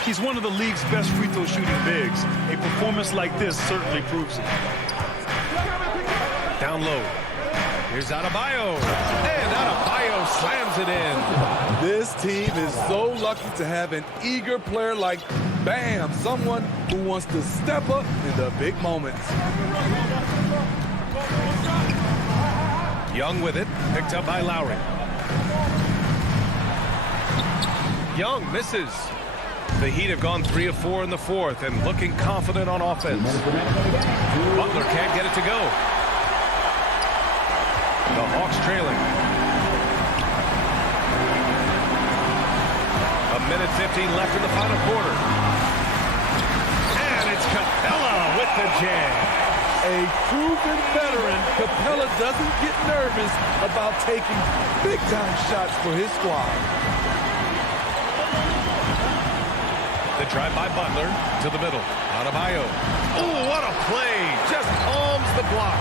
He's one of the league's best free throw shooting bigs. A performance like this certainly proves it. Down low. Here's Adebayo. And Adebayo slams it in. This team is so lucky to have an eager player like Bam, someone who wants to step up in the big moments. Young with it, picked up by Lowry. Young misses. The Heat have gone 3 of 4 in the 4th and looking confident on offense. Butler can't get it to go. The Hawks trailing. 1:15 left in the final quarter. And it's Capella with the jam. A proven veteran, Capella doesn't get nervous about taking big-time shots for his squad. The drive by Butler to the middle. Adebayo. Oh, what a play. Just palms the block.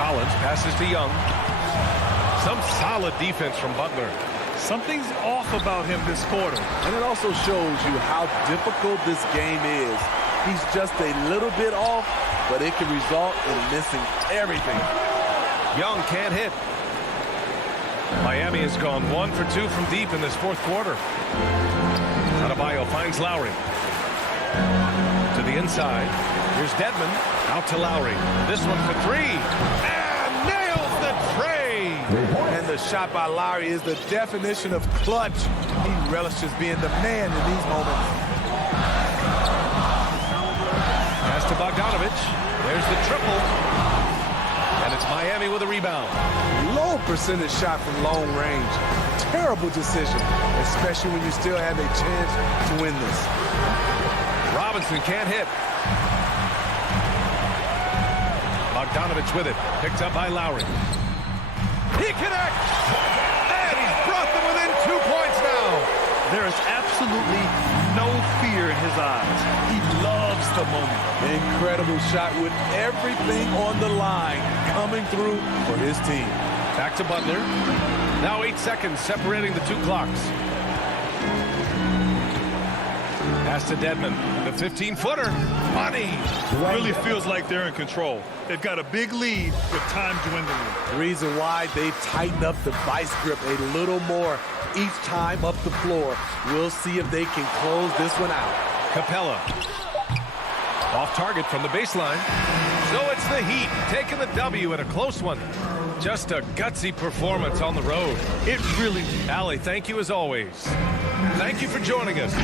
Collins passes to Young. Some solid defense from Butler. Something's off about him this quarter. And it also shows you how difficult this game is. He's just a little bit off, but it can result in missing everything. Young can't hit. Miami has gone 1 for 2 from deep in this 4th quarter. Adebayo finds Lowry. To the inside. Here's Dedmon. Out to Lowry. This one for 3. And nails the tray. And the shot by Lowry is the definition of clutch. He relishes being the man in these moments. Pass to Bogdanovich. There's the triple. And it's Miami with a rebound. Low percentage shot from long range. Terrible decision, especially when you still have a chance to win this. Robinson can't hit. Bogdanovich with it. Picked up by Lowry. He connects! And he's brought them within 2 points now. There is absolutely no fear in his eyes. He loves the moment. Incredible shot with everything on the line coming through for his team. Back to Butler. Now 8 seconds separating the 2 clocks. Pass to Dedmon. The 15-footer. Money. Really feels like they're in control. They've got a big lead with time dwindling. The reason why they've tightened up the vice grip a little more each time up the floor. We'll see if they can close this one out. Capella. Off target from the baseline. So it's the Heat taking the W at a close one. Just a gutsy performance on the road. It really... Allie, thank you as always. Thank you for joining us.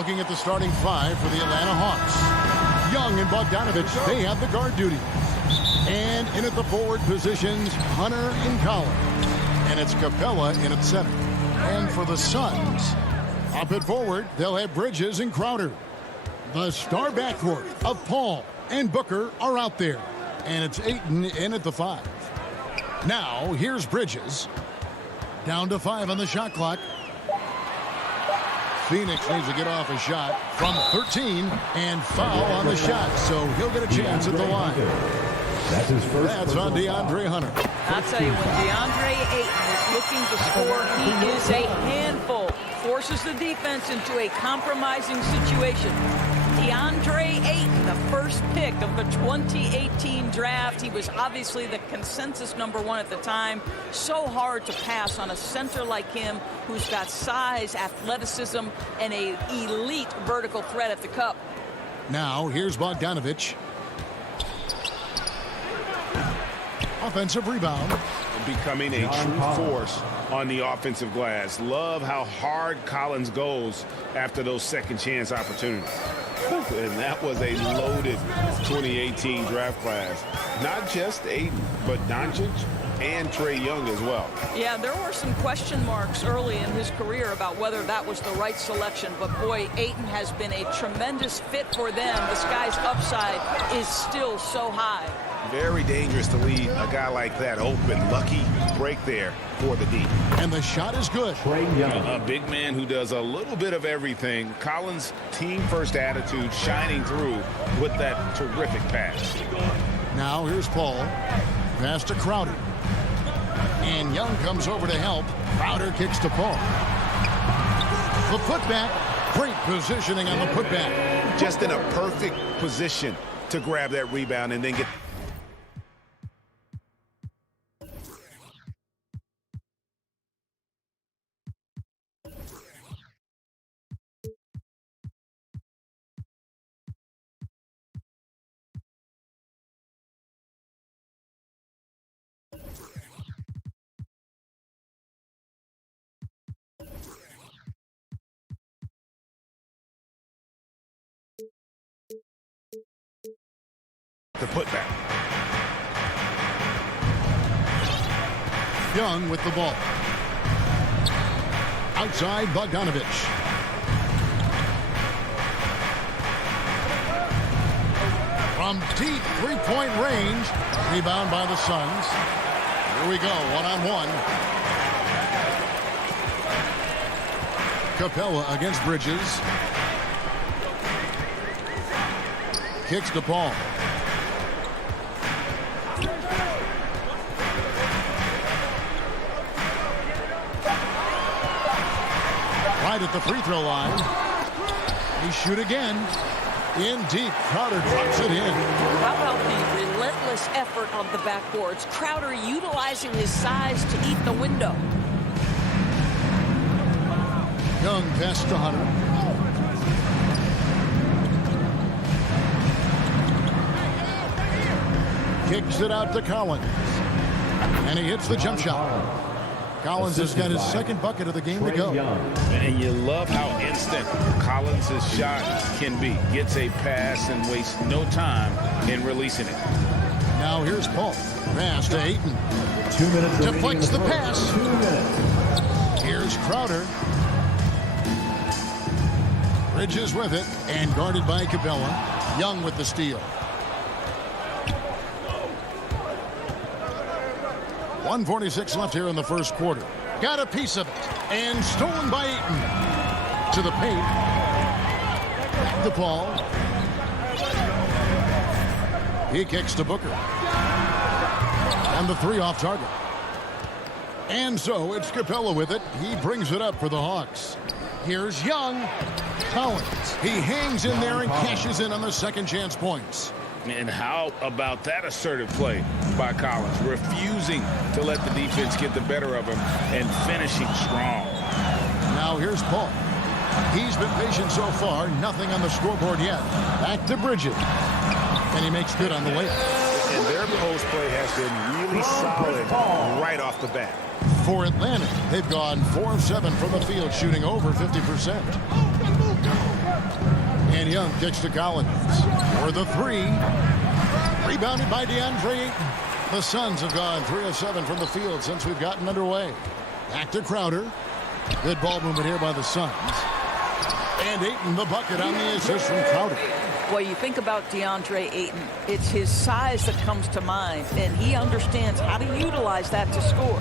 Looking at the starting five for the Atlanta Hawks. Young and Bogdanovich, they have the guard duty. And in at the forward positions, Hunter and Collins. And it's Capella in at center. And for the Suns, up at forward, they'll have Bridges and Crowder. The star backcourt of Paul and Booker are out there. And it's Ayton in at the 5. Now, here's Bridges. Down to 5 on the shot clock. Phoenix needs to get off a shot from 13 and foul on the shot, so he'll get a chance at the line. That's his first. That's on DeAndre Hunter. I'll tell you, when DeAndre Ayton is looking to score, he is a handful. Forces the defense into a compromising situation. DeAndre Ayton, the first pick of the 2018 draft. He was obviously the consensus #1 at the time. So hard to pass on a center like him who's got size, athleticism, and an elite vertical threat at the cup. Now, here's Bogdanovich. Offensive rebound. Becoming a true force on the offensive glass. Love how hard Collins goes after those second chance opportunities. And that was a loaded 2018 draft class. Not just Ayton, but Doncic and Trae Young as well. Yeah, there were some question marks early in his career about whether that was the right selection. But, boy, Ayton has been a tremendous fit for them. This guy's upside is still so high. Very dangerous to leave a guy like that open. Lucky break there for the D. And the shot is good. A big man who does a little bit of everything. Collins' team-first attitude shining through with that terrific pass. Now here's Paul. Pass to Crowder. And Young comes over to help. Crowder kicks to Paul. The putback. Great positioning on the putback. Just in a perfect position to grab that rebound and then get... the putback. Young with the ball. Outside Bogdanovich. From deep three-point range. Rebound by the Suns. Here we go, one-on-one. Capella against Bridges. Kicks to Paul. Right at the free throw line. He shoot again. In deep. Crowder drops it in. How about the relentless effort of the backboards? Crowder utilizing his size to eat the window. Young pass to Hunter. Kicks it out to Collins. And he hits the jump shot. Collins has got his second bucket of the game to go. And you love how instant Collins' shot can be. Gets a pass and wastes no time in releasing it. Now here's Paul. Pass to Ayton. 2 minutes. Deflects the pass. 2 minutes. Here's Crowder. Bridges with it and guarded by Capella. Young with the steal. 1:46 left here in the first quarter. Got a piece of it and stolen by Ayton. To the paint. Back to Paul. He kicks to Booker. And the three off target. And so it's Capella with it. He brings it up for the Hawks. Here's Young. Collins. He hangs in there and cashes in on the second chance points. And how about that assertive play by Collins, refusing to let the defense get the better of him and finishing strong. Now here's Paul. He's been patient so far. Nothing on the scoreboard yet. Back to Bridges. And he makes good on the layup. And their post play has been really solid right off the bat. For Atlanta, they've gone 4 of 7 from the field, shooting over 50%. And Young kicks to Collins for the three. Rebounded by DeAndre Ayton. The Suns have gone 3 of 7 from the field since we've gotten underway. Back to Crowder. Good ball movement here by the Suns. And Ayton the bucket on the assist from Crowder. Well, you think about DeAndre Ayton, it's his size that comes to mind, and he understands how to utilize that to score.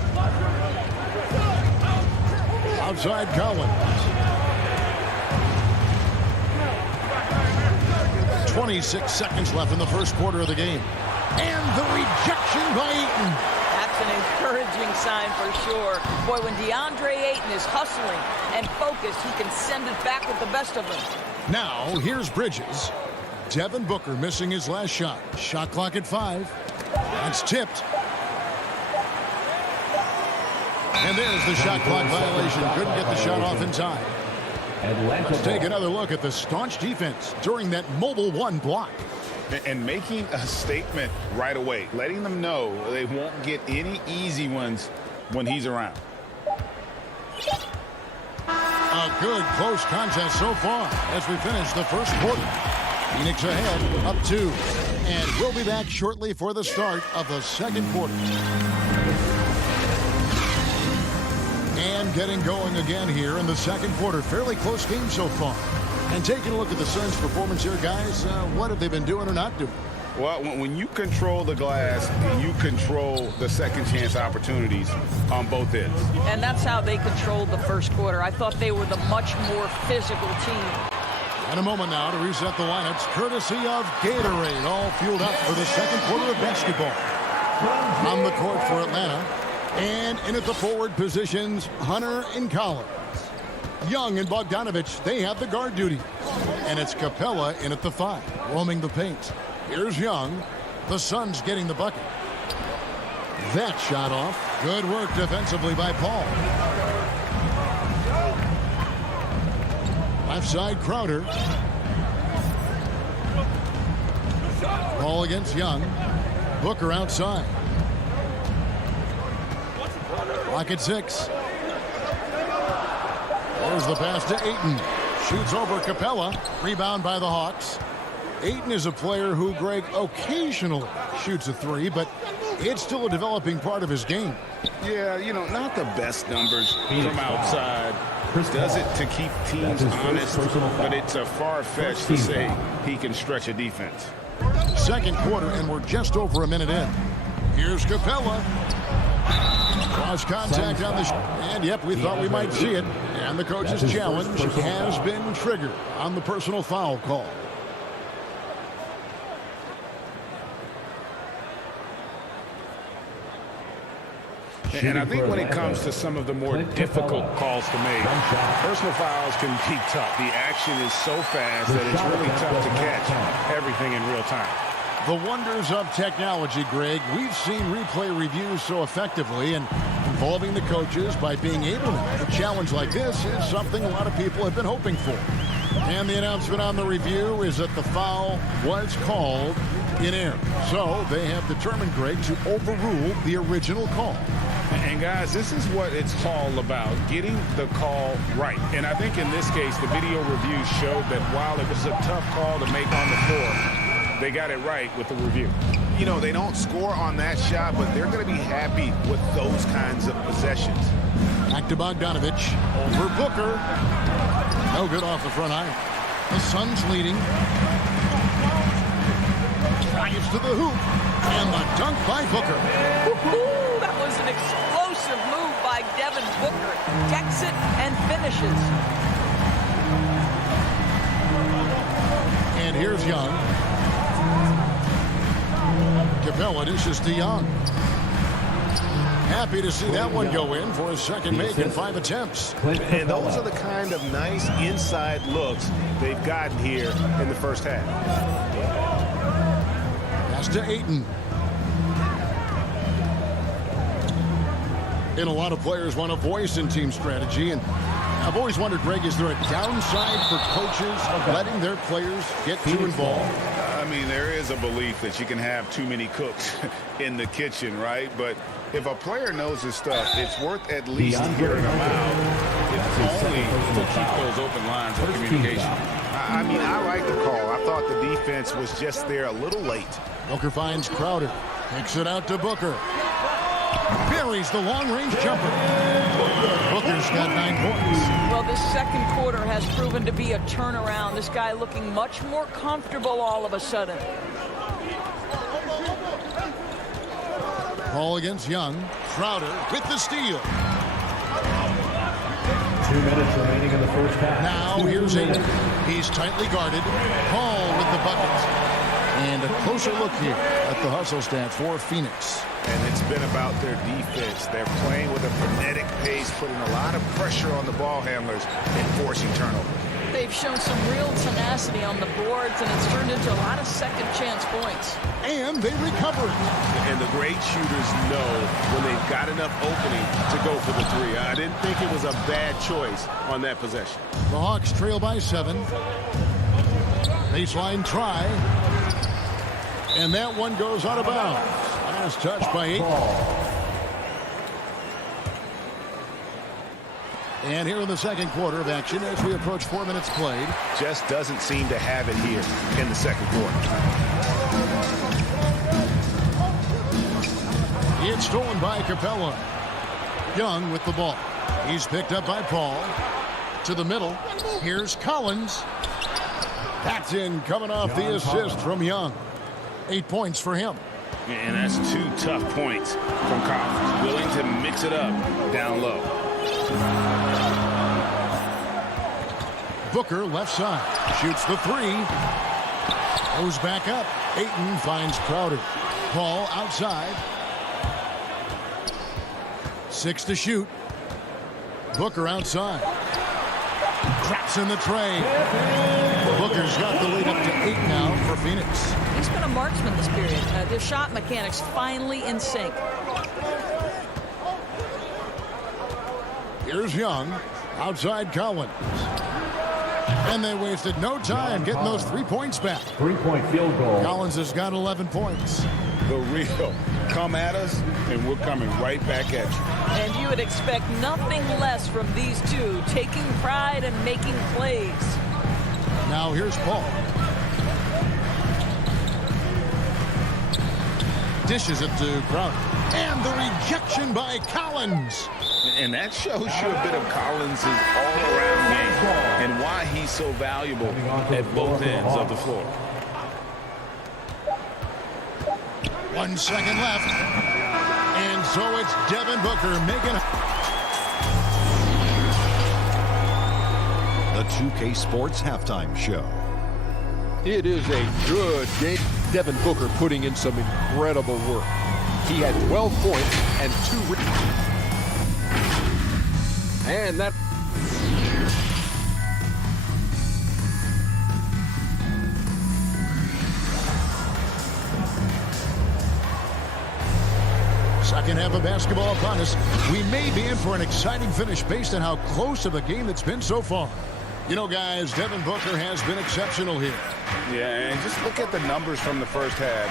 Outside Collins. 26 seconds left in the first quarter of the game. And the rejection by Ayton. That's an encouraging sign for sure. Boy, when DeAndre Ayton is hustling and focused, he can send it back with the best of them. Now, here's Bridges. Devin Booker missing his last shot. Shot clock at 5. That's tipped. And there's the shot clock violation. Couldn't get the shot off in time. Let's take another look at the staunch defense during that mobile one block. And making a statement right away, letting them know they won't get any easy ones when he's around. A good close contest so far as we finish the first quarter. Phoenix ahead, up 2. And we'll be back shortly for the start of the second quarter. And getting going again here in the second quarter. Fairly close game so far. And taking a look at the Suns' performance here, guys, what have they been doing or not doing? Well, when you control the glass, you control the second chance opportunities on both ends. And that's how they controlled the first quarter. I thought they were the much more physical team. And a moment now to reset the lineups, courtesy of Gatorade, all fueled up for the second quarter of basketball. On the court for Atlanta, and in at the forward positions, Hunter and Collins. Young and Bogdanovich, they have the guard duty. And it's Capella in at the 5, roaming the paint. Here's Young. The Suns getting the bucket. That shot off. Good work defensively by Paul. Left side, Crowder. Ball against Young. Booker outside. Clock at 6. There's the pass to Ayton. Shoots over Capella. Rebound by the Hawks. Ayton is a player who, Greg, occasionally shoots a three, but it's still a developing part of his game. Yeah, you know, not the best numbers from outside. Does it to keep teams honest, but it's a far-fetched to say he can stretch a defense. Second quarter, and we're just over a minute in. Here's Capella. Cross contact on the and yep, we thought we might see it. And the coach's challenge has been triggered on the personal foul call. And I think when it comes to some of the more difficult calls to make, personal fouls can be tough. The action is so fast that it's really tough to catch everything in real time. The wonders of technology, Greg. We've seen replay reviews so effectively, and involving the coaches by being able to have a challenge like this is something a lot of people have been hoping for. And the announcement on the review is that the foul was called in air. So they have determined, Greg, to overrule the original call. And guys, this is what it's all about, getting the call right. And I think in this case, the video review showed that while it was a tough call to make on the floor, they got it right with the review. You know, they don't score on that shot, but they're going to be happy with those kinds of possessions. Back to Bogdanovich. Over Booker. No good off the front iron. The Suns leading. Drives to the hoop. And the dunk by Booker. That was an explosive move by Devin Booker. Decks it and finishes. And here's Young. Capella dishes to Young. Happy to see that one go in for his second make in 5 attempts. And those are the kind of nice inside looks they've gotten here in the first half. Pass to Ayton. And a lot of players want a voice in team strategy. And I've always wondered, Greg, is there a downside for coaches of letting their players get too involved? I mean, there is a belief that you can have too many cooks in the kitchen, right? But if a player knows his stuff, it's worth at least hearing them out, if only to keep those open lines of communication. I mean, I like the call. I thought the defense was just there a little late. Booker finds Crowder. Takes it out to Booker. Buries the long-range jumper. Booker's got 9 points. Well, this second quarter has proven to be a turnaround. This guy looking much more comfortable all of a sudden. Paul against Young. Crowder with the steal. 2 minutes remaining in the first half. Now here's Ayton. He's tightly guarded. Paul with the bucket. And a closer look here at the hustle stat for Phoenix. And it's been about their defense. They're playing with a frenetic pace, putting a lot of pressure on the ball handlers and forcing turnovers. They've shown some real tenacity on the boards, and it's turned into a lot of second chance points. And they recover it. And the great shooters know when they've got enough opening to go for the three. I didn't think it was a bad choice on that possession. The Hawks trail by 7. Baseline try. And that one goes out of bounds. Last touch by Ayton. And here in the second quarter of action as we approach 4 minutes played. Just doesn't seem to have it here in the second quarter. It's stolen by Capella. Young with the ball. He's picked up by Paul. To the middle. Here's Collins. That's in, coming off the assist from Young. 8 points for him. And that's 2 tough points from Collins. Willing to mix it up down low. Booker left side. Shoots the 3. Goes back up. Ayton finds Crowder. Paul outside. 6 to shoot. Booker outside. Traps in the tray. Booker's got the lead up to 8 now for Phoenix. He's been a marksman this period. Their shot mechanics finally in sync. Here's Young. Outside Collins. And they wasted no time getting those 3 points back. 3-point field goal. Collins has got 11 points. The real come at us, and we're coming right back at you. And you would expect nothing less from these two, taking pride and making plays. Now here's Paul. Dishes it to Crowder. And the rejection by Collins. And that shows you a bit of Collins' all-around game and why he's so valuable at both ends of the floor. 1 second left. And so it's Devin Booker making the 2K Sports Halftime Show. It is a good game. Devin Booker putting in some incredible work. He had 12 points and 2 and that second half of basketball upon us. We may be in for an exciting finish based on how close of a game it's been so far. You know, guys, Devin Booker has been exceptional here. Yeah, and just look at the numbers from the first half.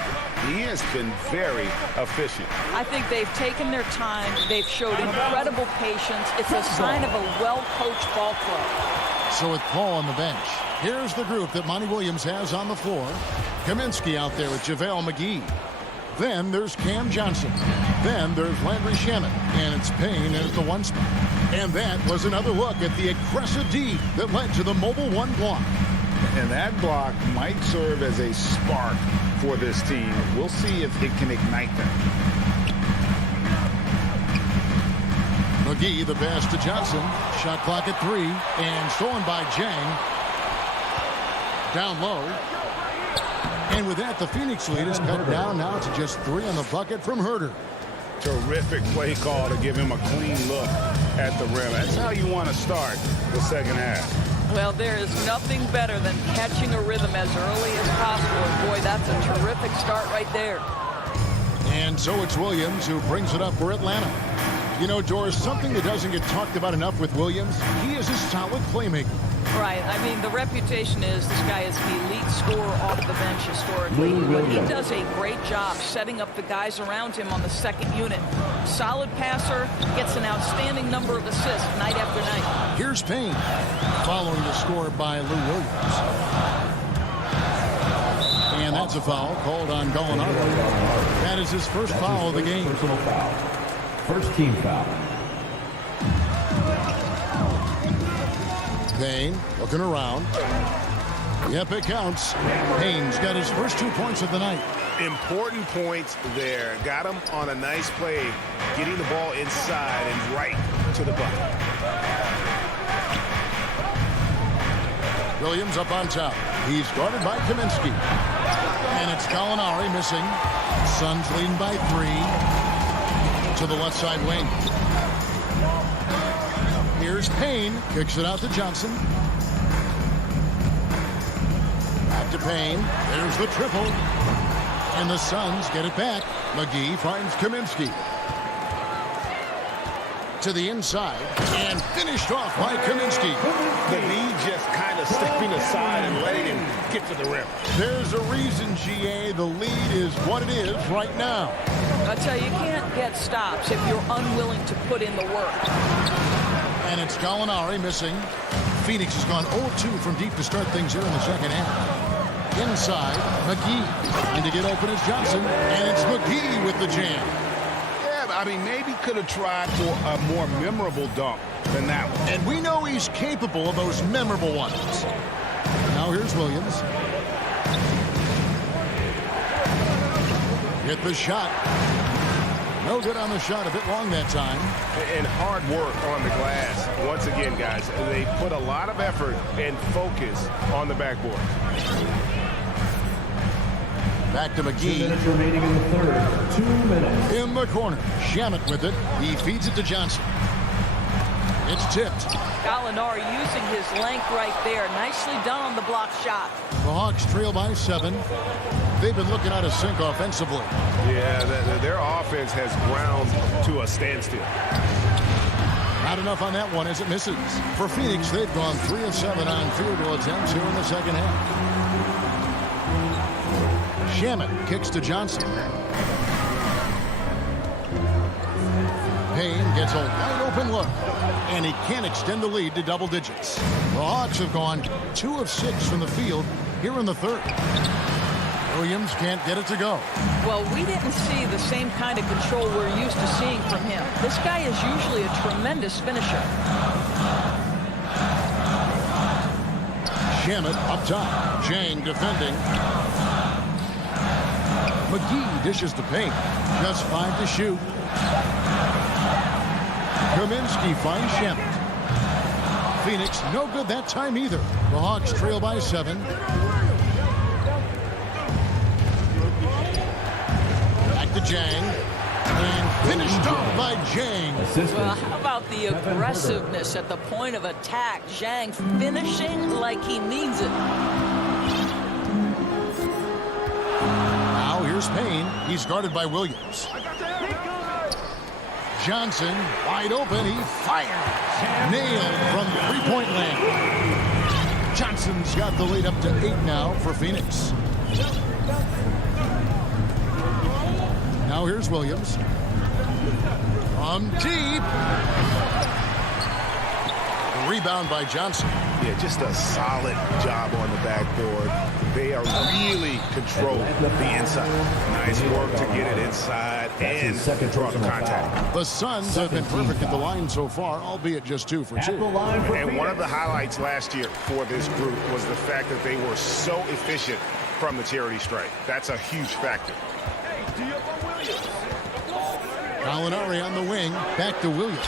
He has been very efficient. I think they've taken their time. They've showed incredible patience. It's a sign of a well-coached ball club. So with Paul on the bench, here's the group that Monty Williams has on the floor. Kaminsky out there with JaVale McGee. Then there's Cam Johnson. Then there's Landry Shamet. And it's Payne at the 1 spot. And that was another look at the aggressive D that led to the mobile 1 block. And that block might serve as a spark for this team. We'll see if it can ignite them. McGee, the pass to Johnson. Shot clock at 3. And stolen by Jang. Down low. And with that, the Phoenix lead is cut down now to just 3 on the bucket from Herter. Terrific play call to give him a clean look at the rim. That's how you want to start the second half. Well, there is nothing better than catching a rhythm as early as possible. And boy, that's a terrific start right there. And so it's Williams who brings it up for Atlanta. You know, Doris, something that doesn't get talked about enough with Williams, he is a solid playmaker. Right. I mean, the reputation is this guy is the elite scorer off the bench historically. But he does a great job setting up the guys around him on the second unit. Solid passer, gets an outstanding number of assists night after night. Here's Payne, following the score by Lou Williams. And that's a foul called on Gallinari. That is his first foul of the game. Personal foul. First team foul. Payne looking around. Yep, it counts. Payne's got his first 2 points of the night. Important points there. Got him on a nice play, getting the ball inside and right to the bucket. Williams up on top. He's guarded by Kaminsky. And it's Gallinari missing. Suns leading by 3 to the left side wing. Here's Payne. Kicks it out to Johnson. Back to Payne. There's the triple. And the Suns get it back. McGee finds Kaminsky. To the inside. And finished off by Kaminsky. The knee just kind of stepping aside and letting him get to the rim. There's a reason, GA, the lead is what it is right now. I tell you, you can't get stops if you're unwilling to put in the work. And it's Gallinari missing. Phoenix has gone 0-2 from deep to start things here in the second half. Inside, McGee. Trying to get open is Johnson. And it's McGee with the jam. Yeah, I mean, maybe could have tried for a more memorable dunk than that one. And we know he's capable of those memorable ones. Now here's Williams. Hit the shot. No good on the shot, a bit long that time. And hard work on the glass. Once again, guys, they put a lot of effort and focus on the backboard. Back to McGee. 2 minutes remaining in the third. 2 minutes. In the corner. Shamet with it. He feeds it to Johnson. It's tipped. Gallinari using his length right there. Nicely done on the block shot. The Hawks trail by 7. They've been looking out of sync offensively. Yeah, their offense has ground to a standstill. Not enough on that one as it misses. For Phoenix, they've gone 3 of 7 on field goal attempts here in the second half. Shamet kicks to Johnson. Payne gets a wide open look, and he can't extend the lead to double digits. The Hawks have gone 2 of 6 from the field here in the third. Williams can't get it to go. Well, we didn't see the same kind of control we're used to seeing from him. This guy is usually a tremendous finisher. Shamet up top. Jang defending. McGee dishes the paint. Just 5 to shoot. Kaminsky finds Shamet. Phoenix no good that time either. The Hawks trail by 7. Back to Jang. And finished off by Jang. Well, how about the aggressiveness at the point of attack? Jang finishing like he means it. Now here's Payne. He's guarded by Williams. Johnson wide open. He fires. Nailed from three-point land. Johnson's got the lead up to 8 now for Phoenix. Now here's Williams. From deep. Rebound by Johnson. Yeah, just a solid job on the backboard. They are really controlling the inside. Nice work to get it inside and draw the contact. The Suns have been perfect at the line so far, albeit just 2 for 2. And one of the highlights last year for this group was the fact that they were so efficient from the charity stripe. That's a huge factor. Gallinari on the wing. Back to Williams.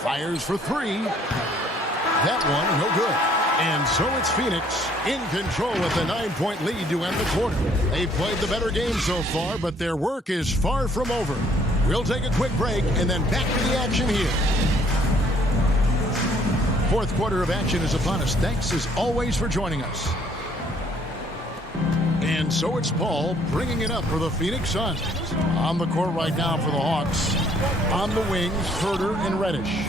Fires for 3. That one, no good. And so it's Phoenix in control with a 9-point lead to end the quarter. They've played the better game so far, but their work is far from over. We'll take a quick break and then back to the action here. Fourth quarter of action is upon us. Thanks as always for joining us. And so it's Paul bringing it up for the Phoenix Suns. On the court right now for the Hawks. On the wings, Herter and Reddish.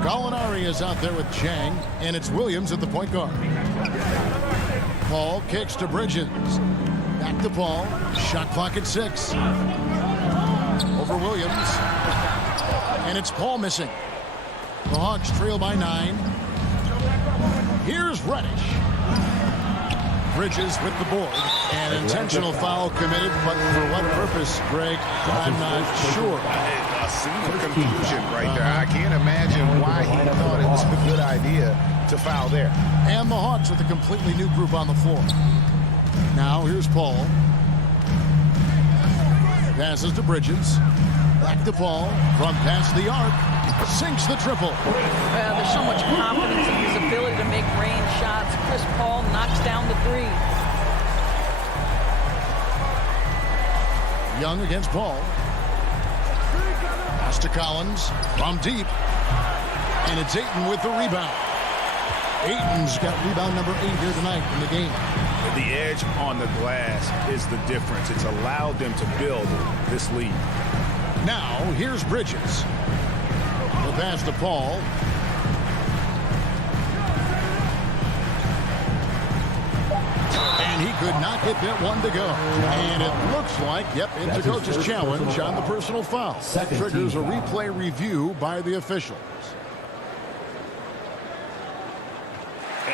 Gallinari is out there with Chang, and it's Williams at the point guard. Paul kicks to Bridges. Back to Paul. Shot clock at 6. Over Williams. And it's Paul missing. The Hawks trail by 9. Here's Reddish. Bridges with the board. An intentional foul committed, but for what purpose, Greg? I'm not sure. A scene of confusion right there. I can't imagine why he thought it was a good idea to foul there. And the Hawks with a completely new group on the floor. Now here's Paul. Passes to Bridges. Back to Paul. From past the arc. Sinks the triple. Well, there's so much confidence in his ability to make range shots. Chris Paul knocks down the 3. Young against Paul. Pass to Collins. From deep. And it's Ayton with the rebound. Ayton's got rebound number 8 here tonight in the game. The edge on the glass is the difference. It's allowed them to build this lead. Now, here's Bridges. The pass to Paul. And he could not get that one to go. And it looks like, it's a coach's challenge on the personal foul. Triggers a replay review by the officials.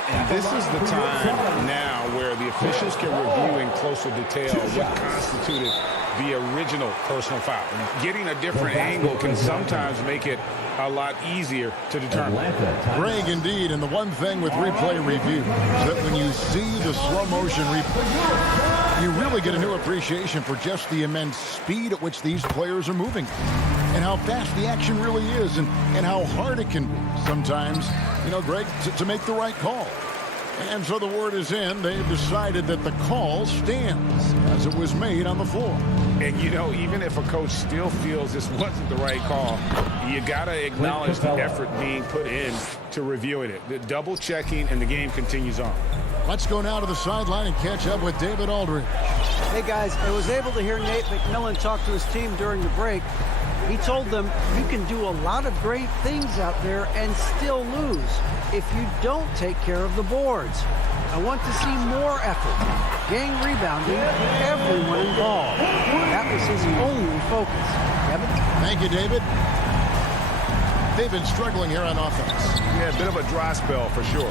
And this is the time now where the officials can review in closer detail what constituted the original personal foul. Getting a different angle can sometimes make it a lot easier to determine. Greg, indeed, and the one thing with replay review is that when you see the slow motion replay, you really get a new appreciation for just the immense speed at which these players are moving and how fast the action really is and how hard it can be sometimes, Greg, to make the right call. And so the word is in. They've decided that the call stands as it was made on the floor. And, even if a coach still feels this wasn't the right call, you got to acknowledge the effort being put in to reviewing it. The double checking, and the game continues on. Let's go now to the sideline and catch up with David Aldridge. Hey, guys, I was able to hear Nate McMillan talk to his team during the break. He told them you can do a lot of great things out there and still lose if you don't take care of the boards. I want to see more effort, gang rebounding, everyone involved. That was his only focus. Kevin? Thank you, David. They've been struggling here on offense. Yeah, a bit of a dry spell for sure.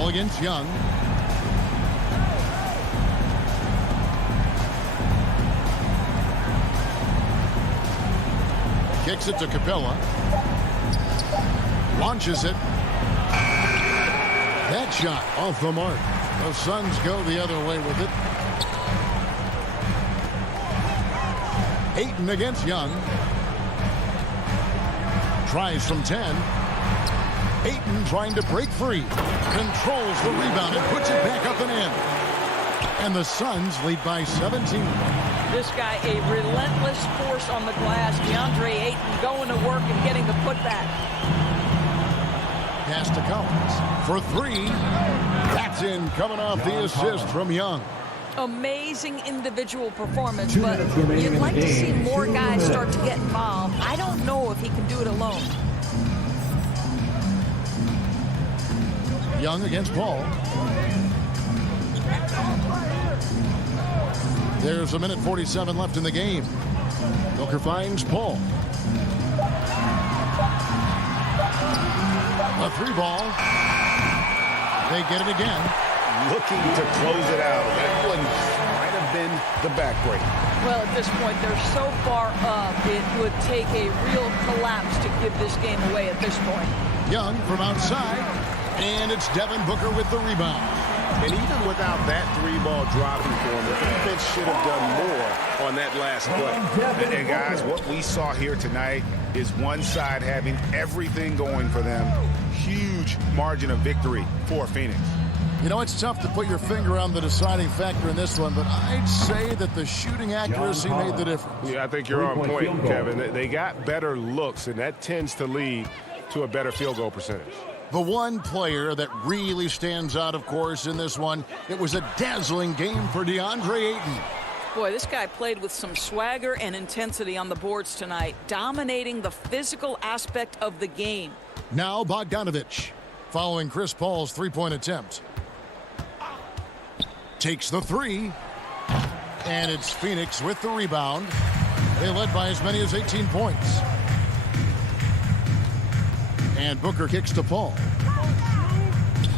Ball against Young. Kicks it to Capella. Launches it. That shot off the mark. The Suns go the other way with it. Ayton against Young. Tries from 10. Ayton trying to break free. Controls the rebound and puts it back up and in. And the Suns lead by 17. This guy, a relentless force on the glass. DeAndre Ayton going to work and getting the putback. Pass to Collins for three. That's in, coming off the assist from Young. Amazing individual performance, but you'd like to see more guys start to get involved. I don't know if he can do it alone. Young against Paul. There's 1:47 left in the game. Booker finds Paul. A three ball. They get it again. Looking to close it out. That one might have been the backbreak. Well, at this point, they're so far up, it would take a real collapse to give this game away at this point. Young from outside, and it's Devin Booker with the rebound. And even without that three-ball dropping for him, the defense should have done more on that last play. And guys, what we saw here tonight is one side having everything going for them. Huge margin of victory for Phoenix. You know, it's tough to put your finger on the deciding factor in this one, but I'd say that the shooting accuracy made the difference. Yeah, I think you're on point, Kevin. They got better looks, and that tends to lead to a better field goal percentage. The one player that really stands out, of course, in this one, it was a dazzling game for DeAndre Ayton. Boy, this guy played with some swagger and intensity on the boards tonight, dominating the physical aspect of the game. Now Bogdanovich, following Chris Paul's three-point attempt. Takes the three, and it's Phoenix with the rebound. They led by as many as 18 points. And Booker kicks to Paul.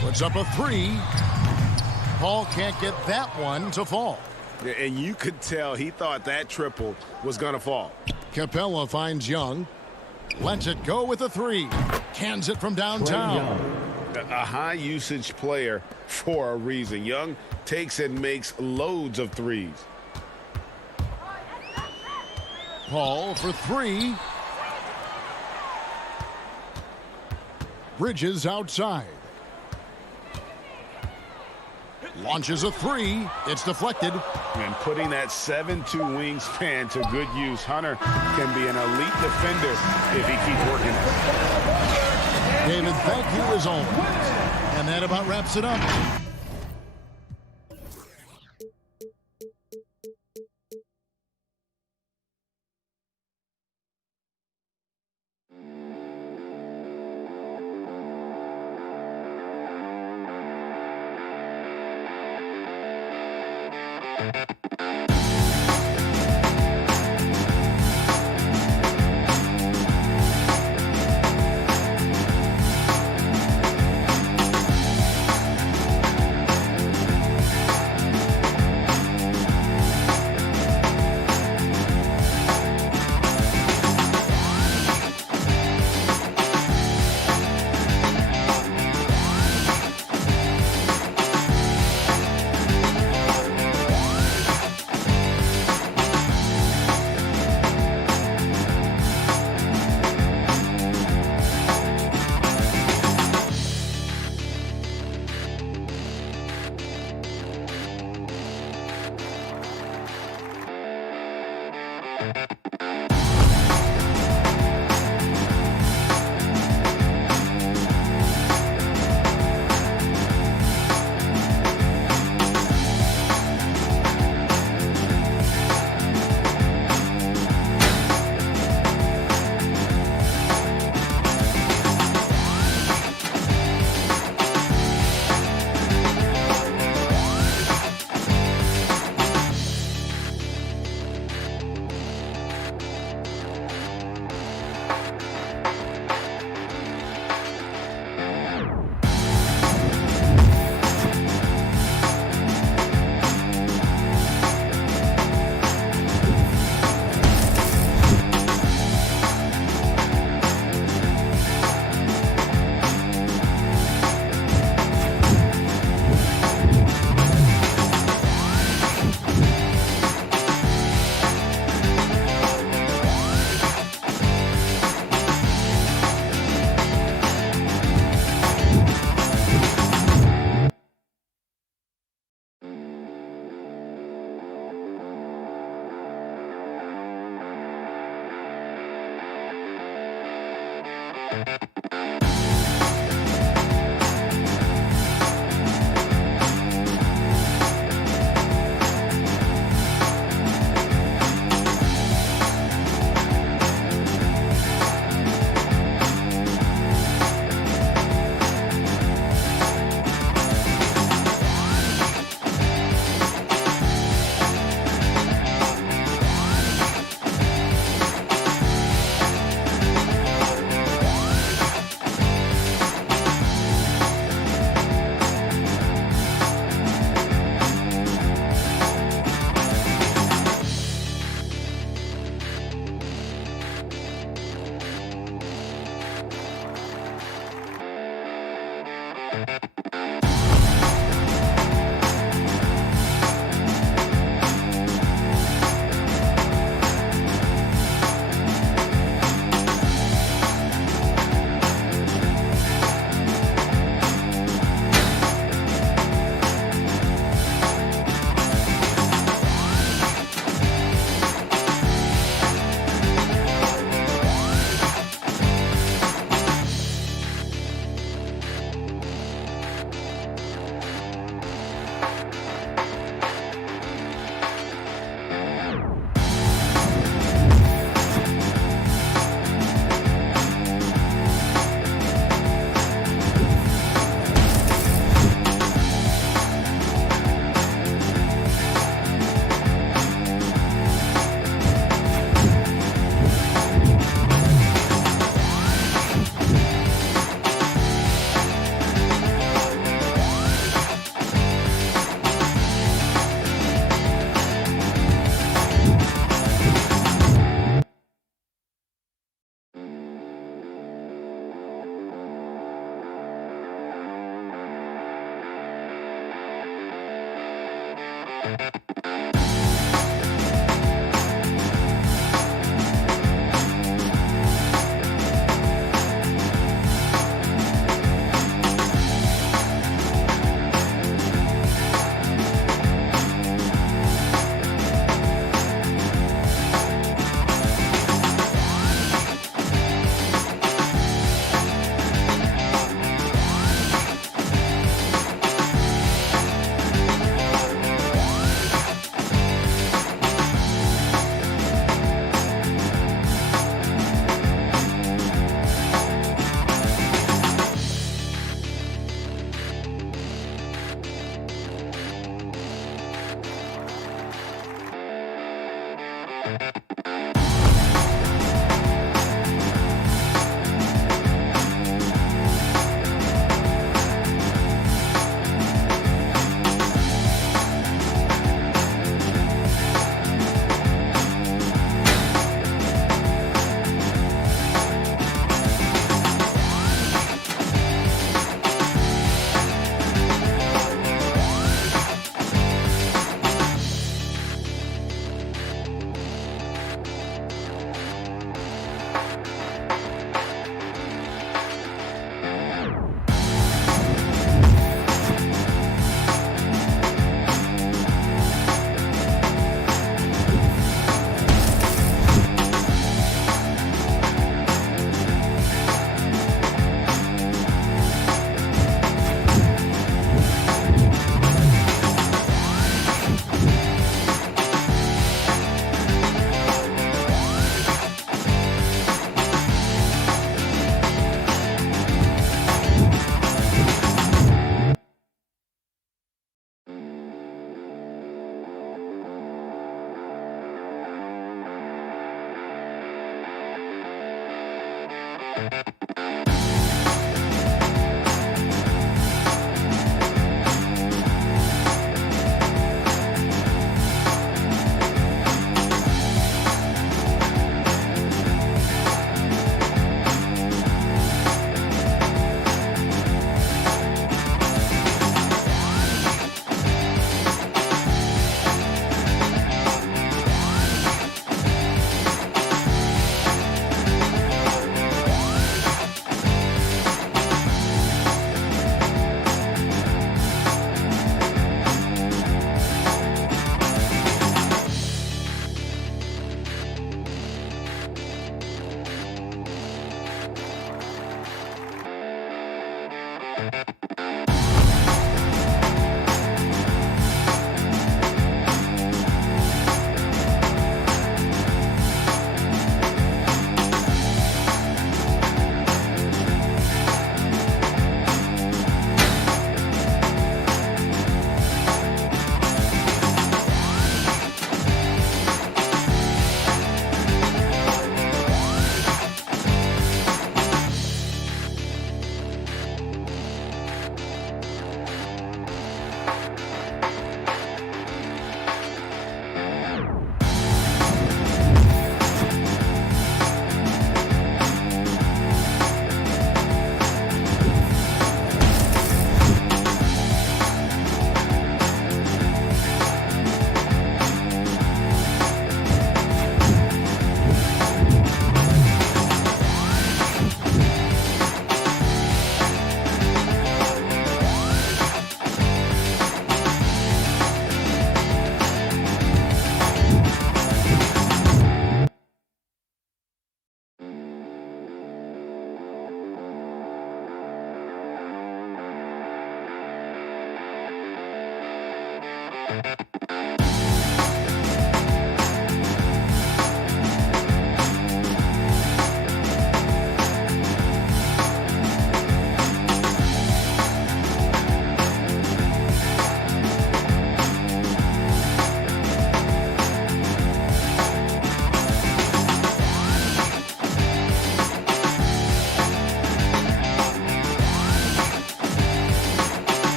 Puts up a three. Paul can't get that one to fall. And you could tell he thought that triple was going to fall. Capella finds Young. Lets it go with a three. Cans it from downtown. A high-usage player for a reason. Young takes and makes loads of threes. Paul for three. Bridges outside. Launches a three. It's deflected. And putting that 7'2" wingspan to good use. Hunter can be an elite defender if he keeps working it. David, thank you as always. And that about wraps it up.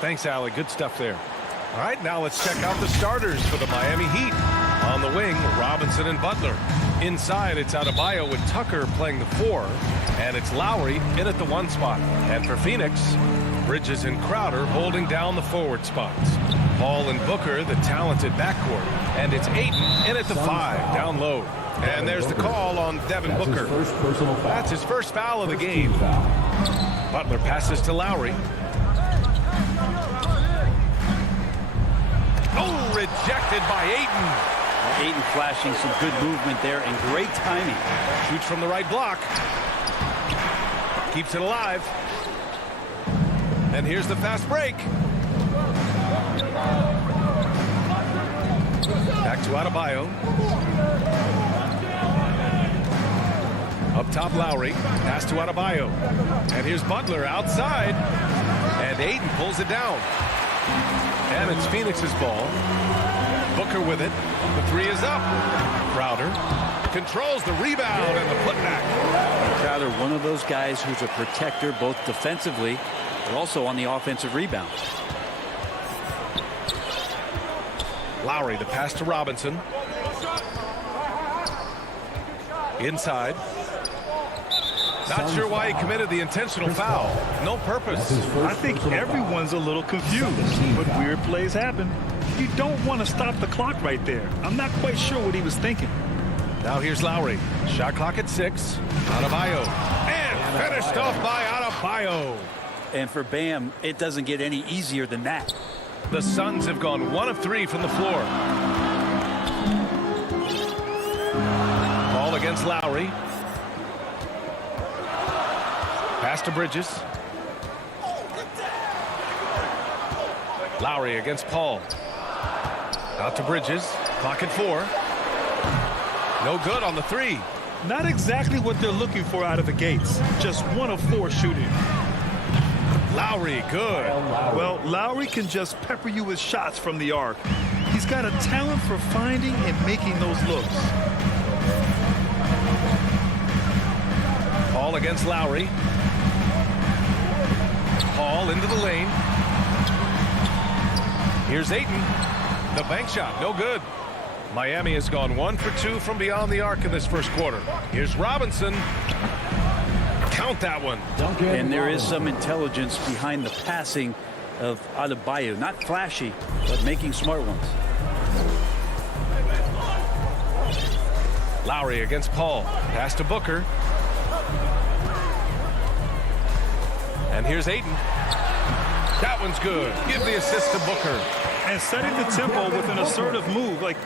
Thanks, Allie. Good stuff there. All right, now let's check out the starters for the Miami Heat. On the wing, Robinson and Butler. Inside, it's Adebayo with Tucker playing the 4. And it's Lowry in at the 1 spot. And for Phoenix, Bridges and Crowder holding down the forward spots. Paul and Booker, the talented backcourt. And it's Ayton in at the 5, down low. And there's the call on Devin Booker. That's his first foul of the game. Butler passes to Lowry. Oh, rejected by Ayton. Ayton flashing some good movement there and great timing. Shoots from the right block. Keeps it alive. And here's the fast break. Back to Adebayo. Up top, Lowry. Pass to Adebayo. And here's Butler outside. And Ayton pulls it down. And it's Phoenix's ball. Booker with it. The 3 is up. Crowder controls the rebound and the putback. Crowder, one of those guys who's a protector both defensively but also on the offensive rebound. Lowry, the pass to Robinson. Inside. Not sure why he committed the intentional foul. No purpose. I think everyone's a little confused, but weird plays happen. You don't want to stop the clock right there. I'm not quite sure what he was thinking. Now here's Lowry. Shot clock at 6. Adebayo. And finished off by Adebayo. And for Bam, it doesn't get any easier than that. The Suns have gone 1 of 3 from the floor. Ball against Lowry. Pass to Bridges. Lowry against Paul. Out to Bridges. Clock at 4. No good on the 3. Not exactly what they're looking for out of the gates. Just 1 of 4 shooting. Lowry, good. Well, Lowry can just pepper you with shots from the arc. He's got a talent for finding and making those looks. Paul against Lowry. Paul into the lane. Here's Ayton. The bank shot, no good. Miami has gone 1 for 2 from beyond the arc in this first quarter. Here's Robinson. Count that one. And there is some intelligence behind the passing of Adebayo. Not flashy, but making smart ones. Lowry against Paul. Pass to Booker. And here's Ayton. That one's good. Give the assist to Booker. And setting the tempo with an assertive move. Like,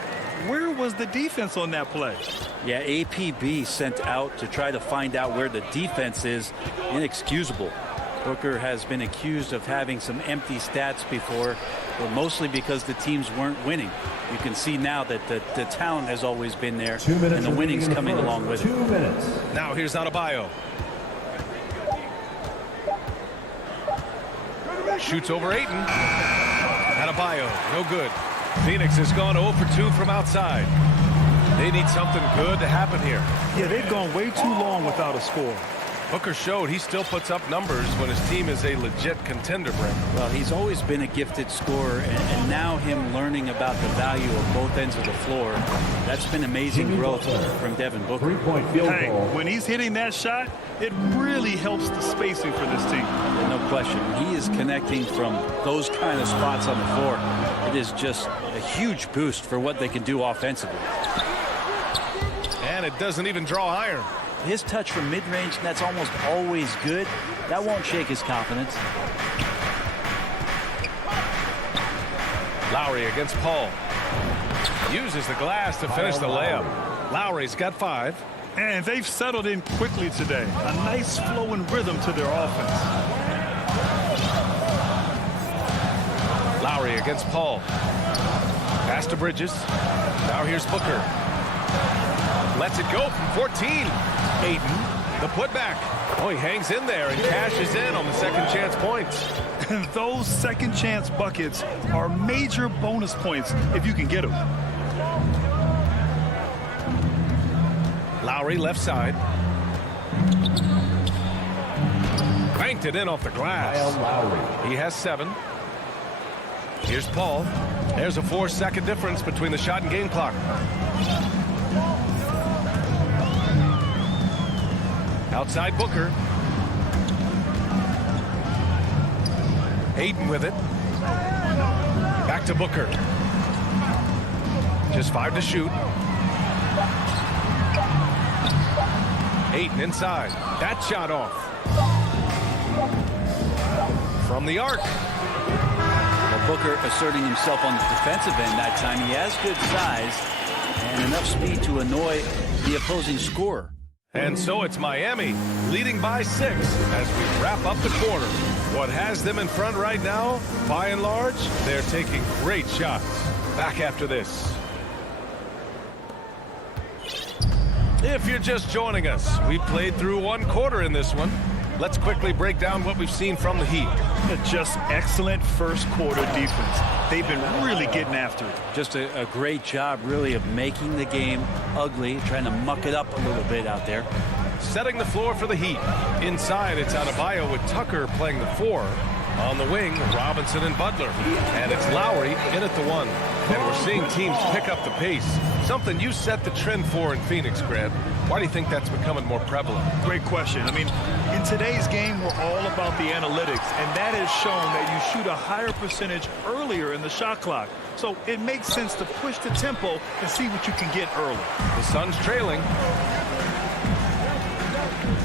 where was the defense on that play? Yeah, APB sent out to try to find out where the defense is. Inexcusable. Booker has been accused of having some empty stats before, but mostly because the teams weren't winning. You can see now that the talent has always been there, and the winning's coming along with it. 2 minutes. Now here's Adebayo. Shoots over Ayton. Adebayo, no good. Phoenix has gone 0 for 2 from outside. They need something good to happen here. Yeah, they've gone way too long without a score. Booker showed he still puts up numbers when his team is a legit contender, Brent. Well, he's always been a gifted scorer, and now him learning about the value of both ends of the floor, that's been amazing growth from Devin Booker. 3-point field goal. When he's hitting that shot, it really helps the spacing for this team. No question. He is connecting from those kind of spots on the floor. It is just a huge boost for what they can do offensively. And it doesn't even draw iron. His touch from mid-range, that's almost always good. That won't shake his confidence. Lowry against Paul. Uses the glass to finish the layup. Lowry's got 5. And they've settled in quickly today. A nice flowing rhythm to their offense. Lowry against Paul. Pass to Bridges. Now here's Booker. Lets it go from 14. Ayton, the putback. Oh, he hangs in there and cashes in on the second chance points. And those second chance buckets are major bonus points if you can get them. Lowry left side. Banked it in off the glass. He has 7. Here's Paul. There's a 4-second difference between the shot and game clock. Outside Booker. Ayton with it. Back to Booker. Just 5 to shoot. Ayton inside. That shot off. From the arc. Well, Booker asserting himself on the defensive end that time. He has good size and enough speed to annoy the opposing scorer. And so it's Miami leading by 6 as we wrap up the quarter. What has them in front right now, by and large, they're taking great shots. Back after this. If you're just joining us, we played through 1 quarter in this one. Let's quickly break down what we've seen from the Heat. Just excellent first quarter defense. They've been really getting after it. Just a great job, really, of making the game ugly, trying to muck it up a little bit out there. Setting the floor for the Heat. Inside, it's Adebayo with Tucker playing the 4. On the wing, Robinson and Butler. And it's Lowry in at the 1. And we're seeing teams pick up the pace. Something you set the trend for in Phoenix, Grant. Why do you think that's becoming more prevalent? Great question. I mean, in today's game, we're all about the analytics, and that has shown that you shoot a higher percentage earlier in the shot clock. So it makes sense to push the tempo and see what you can get early. The Suns trailing.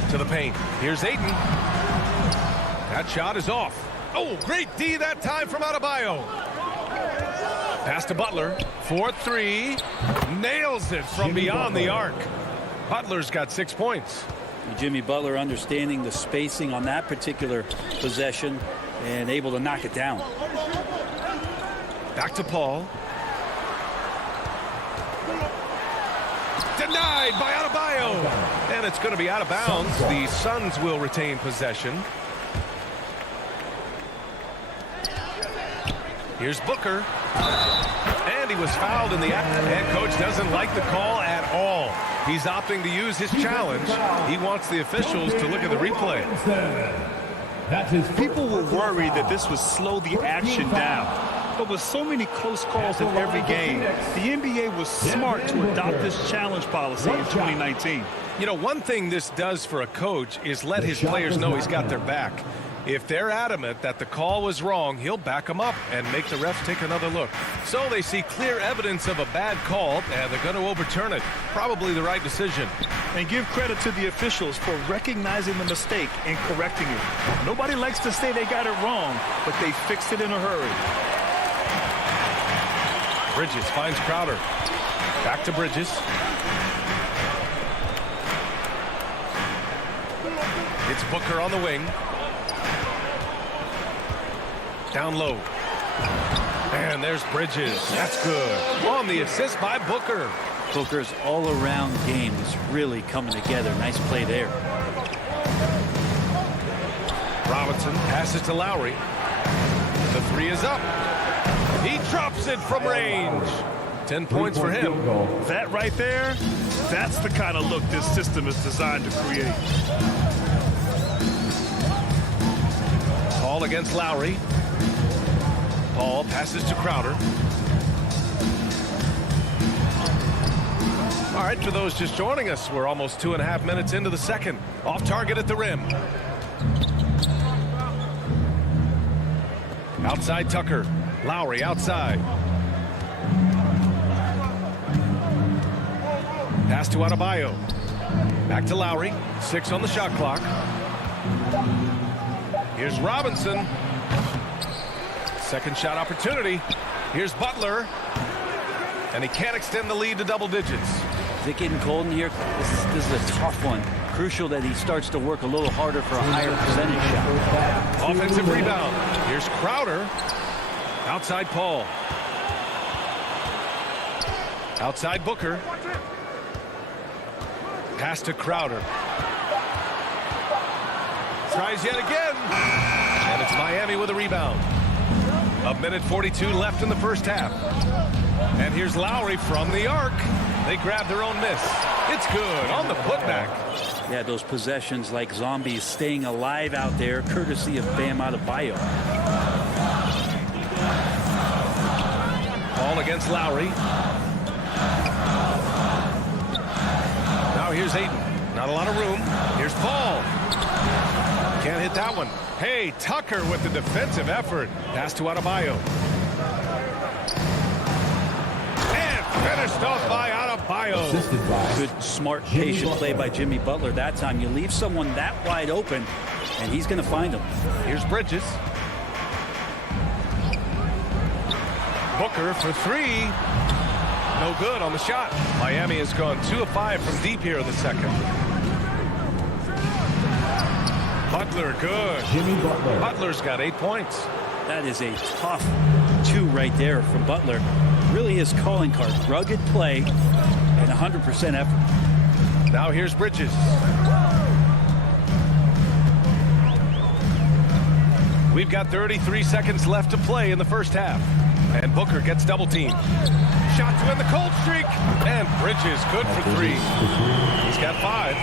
To the paint. Here's Ayton. That shot is off. Oh, great D that time from Adebayo. Pass to Butler. 4-3. Nails it from beyond the arc. Butler's got 6 points. Jimmy Butler understanding the spacing on that particular possession and able to knock it down. Back to Paul. Denied by Adebayo. And it's going to be out of bounds. The Suns will retain possession. Here's Booker. And he was fouled in the act. Head coach doesn't like the call at all. He's opting to use his challenge. He wants the officials to look at the replay. People were worried that this would slow the action down. But with so many close calls in every game, the NBA was smart to adopt this challenge policy in 2019. You know, one thing this does for a coach is let his players know he's got their back. If they're adamant that the call was wrong, he'll back them up and make the refs take another look. So they see clear evidence of a bad call, and they're going to overturn it. Probably the right decision. And give credit to the officials for recognizing the mistake and correcting it. Nobody likes to say they got it wrong, but they fixed it in a hurry. Bridges finds Crowder. Back to Bridges. It's Booker on the wing. Down low. And there's Bridges. That's good. On the assist by Booker. Booker's all-around game is really coming together. Nice play there. Robinson passes to Lowry. The 3 is up. He drops it from range. 10 points for him. That right there, that's the kind of look this system is designed to create. Paul against Lowry. Paul passes to Crowder. All right, for those just joining us, we're almost 2.5 minutes into the second. Off target at the rim. Outside Tucker. Lowry outside. Pass to Adebayo. Back to Lowry. 6 on the shot clock. Here's Robinson. Second shot opportunity. Here's Butler. And he can't extend the lead to double digits. it getting cold in here? This is a tough one. Crucial that he starts to work a little harder for a higher percentage shot. Offensive rebound. Here's Crowder. Outside Paul. Outside Booker. Pass to Crowder. Tries yet again. And it's Miami with a rebound. 1:42 left in the first half. And here's Lowry from the arc. They grab their own miss. It's good on the putback. Yeah, those possessions like zombies staying alive out there, courtesy of Bam Adebayo. Ball against Lowry. Now here's Ayton. Not a lot of room. Here's Paul. Can't hit that one. Hey, Tucker with the defensive effort. Pass to Adebayo. And finished off by Adebayo. Good, smart, patient play by Jimmy Butler that time. You leave someone that wide open, and he's going to find them. Here's Bridges. Booker for three. No good on the shot. Miami has gone 2 of 5 from deep here in the second. Butler, good. Jimmy Butler. Butler's got 8 points. That is a tough 2 right there from Butler. Really his calling card. Rugged play and 100% effort. Now here's Bridges. We've got 33 seconds left to play in the first half. And Booker gets double teamed. Shot to end the cold streak. And Bridges good for 3. He's got 5.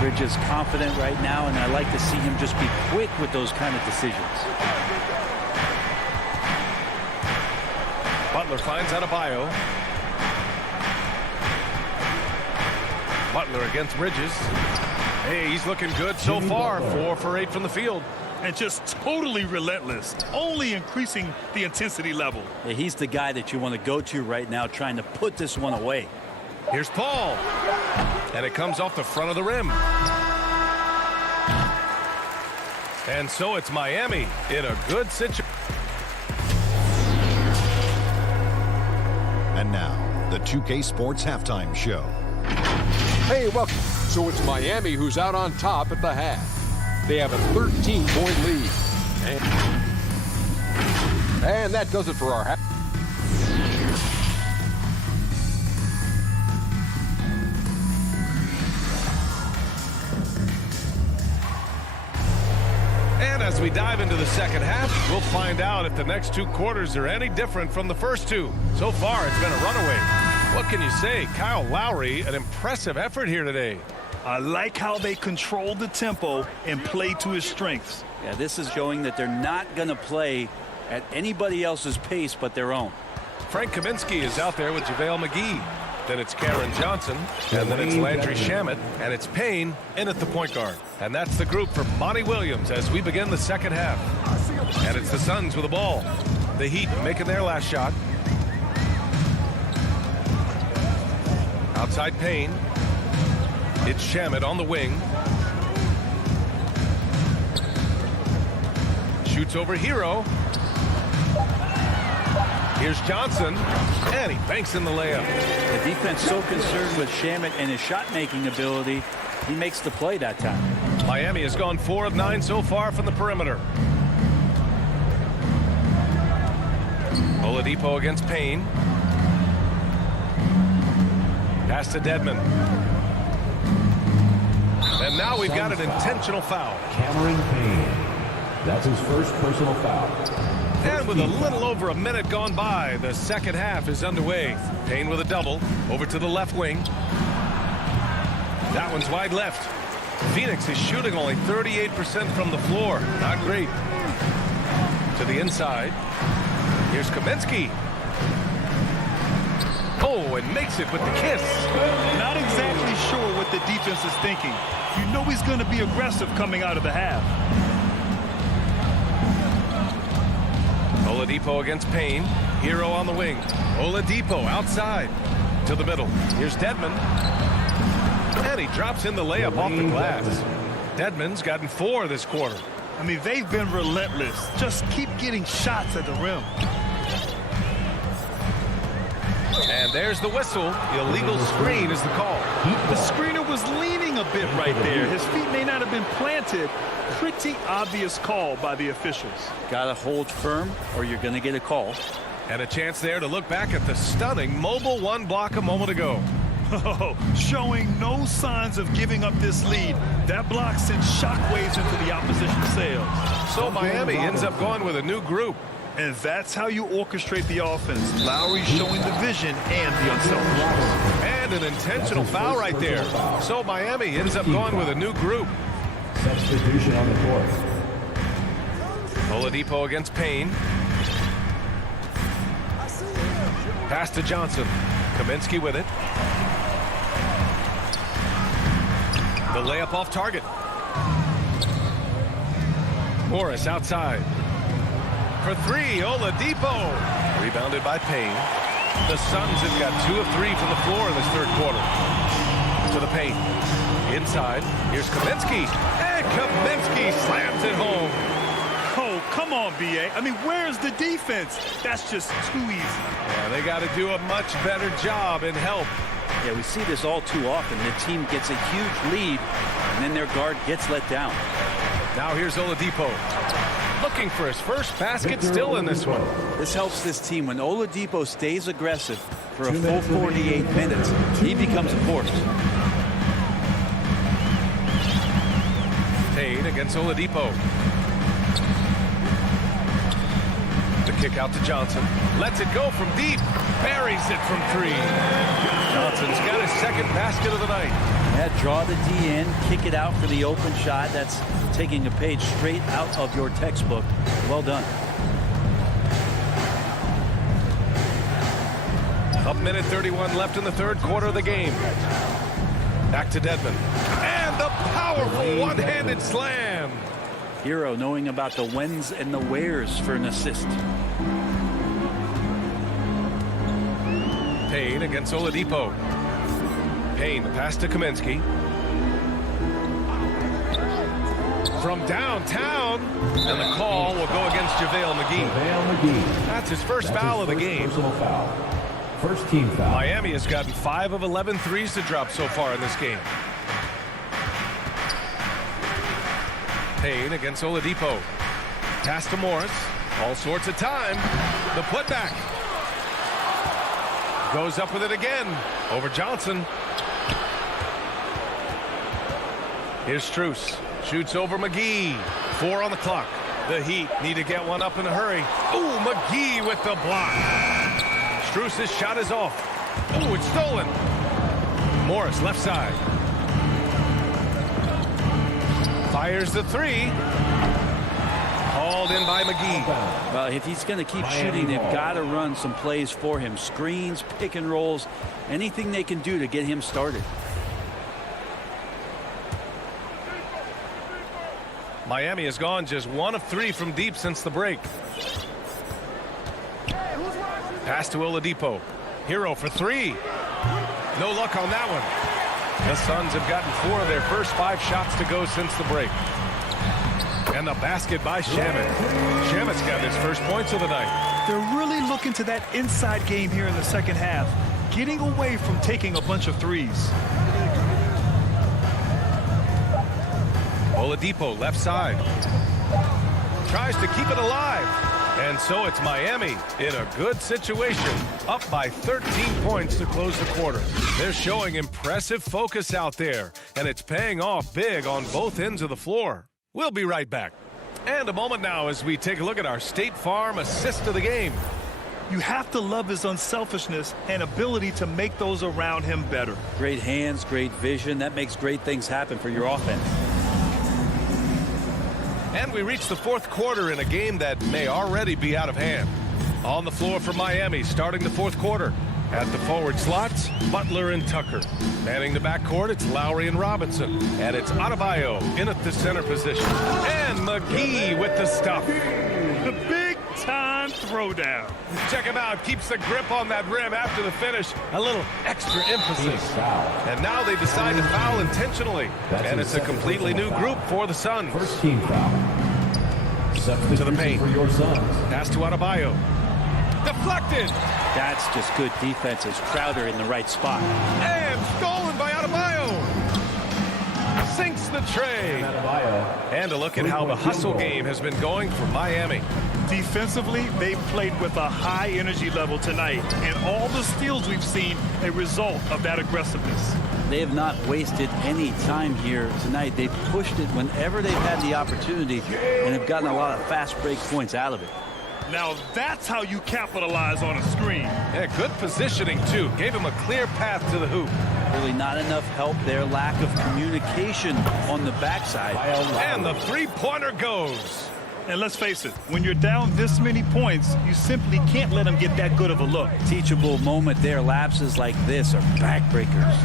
Bridges confident right now, and I like to see him just be quick with those kind of decisions. Butler finds Adebayo. Butler against Bridges. Hey, he's looking good so far. 4 for 8 from the field. And just totally relentless, only increasing the intensity level. Yeah, he's the guy that you want to go to right now, trying to put this one away. Here's Paul. And it comes off the front of the rim. And so it's Miami in a good situation. And now, the 2K Sports Halftime Show. Hey, welcome. So it's Miami who's out on top at the half. They have a 13-point lead. And that does it for our half. And as we dive into the second half, we'll find out if the next 2 quarters are any different from the first 2. So far, it's been a runaway. What can you say? Kyle Lowry, an impressive effort here today. I like how they control the tempo and play to his strengths. Yeah, this is showing that they're not going to play at anybody else's pace but their own. Frank Kaminsky is out there with JaVale McGee. Then it's Cameron Johnson, and then it's Landry Shamet, and it's Payne in at the point guard. And that's the group for Monty Williams as we begin the second half. And it's the Suns with the ball. The Heat making their last shot. Outside Payne. It's Shamet on the wing. Shoots over Hero. Here's Johnson, and he banks in the layup. The defense so concerned with Shamet and his shot-making ability, he makes the play that time. Miami has gone 4 of 9 so far from the perimeter. Oladipo against Payne. Pass to Dedmon. And now we've got an intentional foul. Cameron Payne. That's his first personal foul. And with a little over a minute gone by, the second half is underway. Payne with a double. Over to the left wing. That one's wide left. Phoenix is shooting only 38% from the floor. Not great. To the inside. Here's Kaminsky. Oh, and makes it with the kiss. Not exactly sure what the defense is thinking. You know he's going to be aggressive coming out of the half. Oladipo against Payne. Hero on the wing. Oladipo outside. To the middle. Here's Dedmon. And he drops in the layup off the glass. Dedmon's gotten 4 this quarter. I mean, they've been relentless. Just keep getting shots at the rim. And there's the whistle. Illegal screen is the call. The screener was leaning a bit right there. His feet may not have been planted. Pretty obvious call by the officials. Got to hold firm or you're going to get a call. And a chance there to look back at the stunning mobile one block a moment ago. Oh, showing no signs of giving up this lead. That block sent shockwaves into the opposition sails. So Miami ends up going with a new group. And that's how you orchestrate the offense. Lowry showing the vision and the unselfishness. And an intentional foul right there. So Miami ends up going with a new group. Substitution on the court. Oladipo against Payne. Pass to Johnson. Kaminsky with it. The layup off target. Morris outside. For three, Oladipo. Rebounded by Payne. The Suns have got 2 of 3 from the floor in this third quarter. To the paint. Inside. Here's Kaminsky. And Kaminsky slams it home. Oh, come on, B.A. I mean, where's the defense? That's just too easy. Yeah, they got to do a much better job in help. Yeah, we see this all too often. The team gets a huge lead, and then their guard gets let down. Now here's Oladipo. Looking for his first basket still in this one. This helps this team. When Oladipo stays aggressive for a full 48 minutes, he becomes a force. Payne against Oladipo. The kick out to Johnson. Lets it go from deep. Buries it from 3. Johnson's got his second basket of the night. Yeah, draw the D in, kick it out for the open shot. That's taking a page straight out of your textbook. Well done. Up minute 31 left in the third quarter of the game. Back to Dedmon. And the powerful one-handed slam. Hero knowing about the whens and the wheres for an assist. Payne against Oladipo. Payne, the pass to Kaminsky. From downtown, and the call will go against JaVale McGee. That's his first foul of the game. Personal foul. First team foul. Miami has gotten 5 of 11 threes to drop so far in this game. Payne against Oladipo. Pass to Morris. All sorts of time. The putback. Goes up with it again. Over Johnson. Here's Strus. Shoots over McGee. 4 on the clock. The Heat need to get one up in a hurry. Ooh, McGee with the block. Strus's shot is off. Ooh, it's stolen. Morris left side. Fires the 3. Called in by McGee. Well, if he's going to keep shooting, they've got to run some plays for him. Screens, pick and rolls, anything they can do to get him started. Miami has gone just 1 of 3 from deep since the break. Pass to Oladipo. Hero for 3. No luck on that one. The Suns have gotten 4 of their first 5 shots to go since the break. And the basket by Shamet. Shamet's got his first points of the night. They're really looking to that inside game here in the second half, getting away from taking a bunch of threes. Oladipo left side. Tries to keep it alive. And so it's Miami in a good situation, up by 13 points to close the quarter. They're showing impressive focus out there, and it's paying off big on both ends of the floor. We'll be right back. And a moment now as we take a look at our State Farm assist of the game. You have to love his unselfishness and ability to make those around him better. Great hands, great vision. That makes great things happen for your offense. And we reach the fourth quarter in a game that may already be out of hand. On the floor for Miami, starting the fourth quarter. At the forward slots, Butler and Tucker. Manning the backcourt, it's Lowry and Robinson. And it's Adebayo in at the center position. And McGee with the stuff. The big-time throwdown. Check him out. Keeps the grip on that rim after the finish. A little extra emphasis. And now they decide to foul intentionally. And it's a completely new group for the Suns. First team foul. To the paint. For your Suns. Pass to Adebayo. Deflected. That's just good defense as Crowder in the right spot. And stolen by Adebayo. Sinks the tray. And a look at how the hustle game has been going for Miami. Defensively, they've played with a high energy level tonight, and all the steals we've seen a result of that aggressiveness. They have not wasted any time here tonight. They've pushed it whenever they've had the opportunity and have gotten a lot of fast break points out of it. Now that's how you capitalize on a screen. Yeah, good positioning, too. Gave him a clear path to the hoop. Really not enough help there. Lack of communication on the backside. And the three-pointer goes. And let's face it, when you're down this many points, you simply can't let them get that good of a look. Teachable moment there. Lapses like this are backbreakers.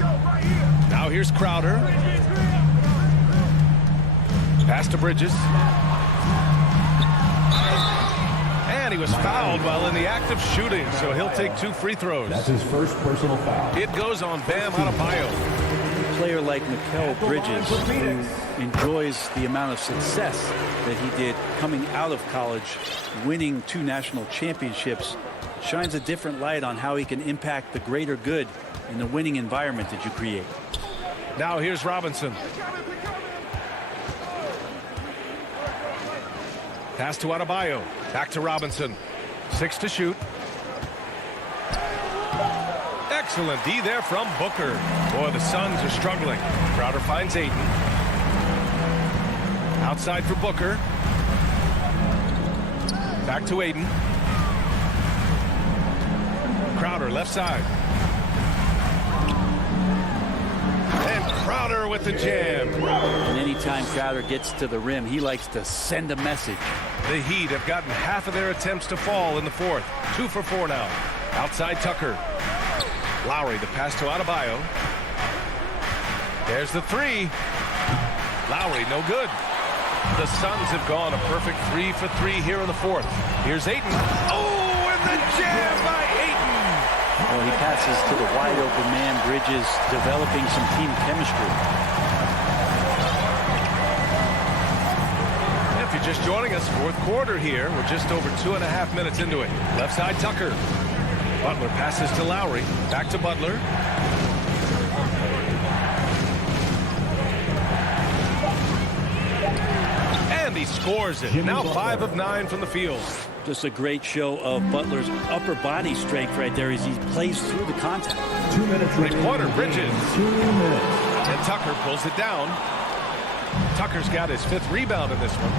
Now here's Crowder. Pass to Bridges. And he was fouled while in the act of shooting, so he'll take 2 free throws. That's his first personal foul. It goes on Bam Adebayo. A player like Mikal Bridges, who enjoys the amount of success that he did coming out of college, winning 2 national championships, shines a different light on how he can impact the greater good in the winning environment that you create. Now here's Robinson. Pass to Adebayo. Back to Robinson. 6 to shoot. Excellent D there from Booker. Boy, the Suns are struggling. Crowder finds Ayton. Outside for Booker. Back to Ayton. Crowder left side. And Crowder with the jam. And anytime Crowder gets to the rim, he likes to send a message. The Heat have gotten half of their attempts to fall in the fourth. 2 for 4 now. Outside Tucker. Lowry, the pass to Adebayo. There's the 3. Lowry, no good. The Suns have gone a perfect 3 for 3 here in the fourth. Here's Ayton. Oh, and the jam by Ayton. Well, he passes to the wide open man. Bridges developing some team chemistry. If you're just joining us, fourth quarter here. We're just over 2.5 minutes into it. Left side Tucker. Butler passes to Lowry. Back to Butler. And he scores it. Now 5 of 9 from the field. Just a great show of Butler's upper body strength right there as he plays through the contact. 2 minutes. Three-pointer Bridges. 2 minutes. And Tucker pulls it down. Tucker's got his 5th rebound in this one.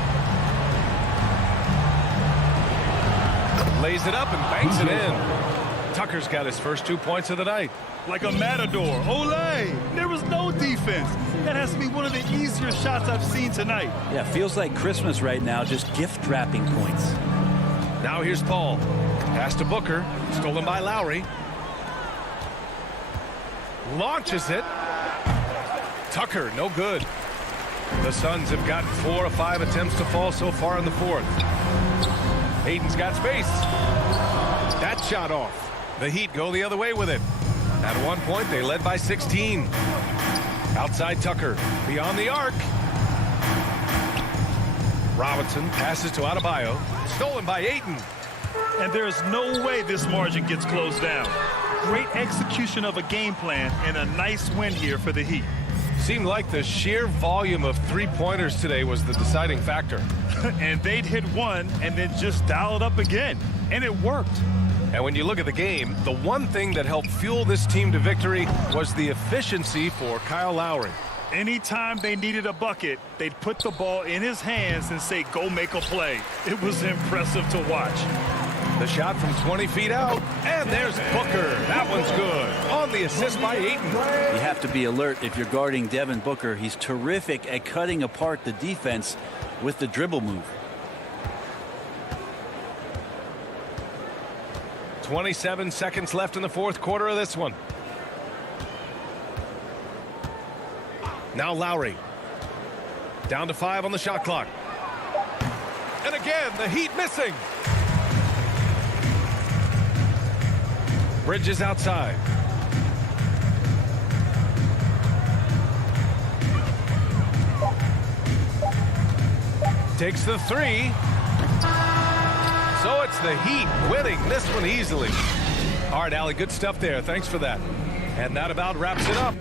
Lays it up and banks it in. Tucker's got his first 2 points of the night. Like a matador. Olay! There was no defense. That has to be one of the easier shots I've seen tonight. Yeah, feels like Christmas right now, just gift wrapping points. Now here's Paul. Pass to Booker. Stolen by Lowry. Launches it. Tucker, no good. The Suns have gotten 4 of 5 attempts to fall so far in the fourth. Ayton's got space. That shot off. The Heat go the other way with it. At one point, they led by 16. Outside Tucker. Beyond the arc. Robinson passes to Adebayo. Stolen by Ayton. And there's no way this margin gets closed down. Great execution of a game plan and a nice win here for the Heat. Seemed like the sheer volume of three-pointers today was the deciding factor. And they'd hit one and then just dial it up again. And it worked. And when you look at the game, the one thing that helped fuel this team to victory was the efficiency for Kyle Lowry. Anytime they needed a bucket, they'd put the ball in his hands and say, go make a play. It was impressive to watch. The shot from 20 feet out, and there's Booker. That one's good. On the assist by Ayton. You have to be alert if you're guarding Devin Booker. He's terrific at cutting apart the defense with the dribble move. 27 seconds left in the fourth quarter of this one. Now Lowry. Down to 5 on the shot clock. And again, the Heat missing. Bridges outside. Takes the 3. So it's the Heat winning this one easily. All right, Allie, good stuff there. Thanks for that. And that about wraps it up.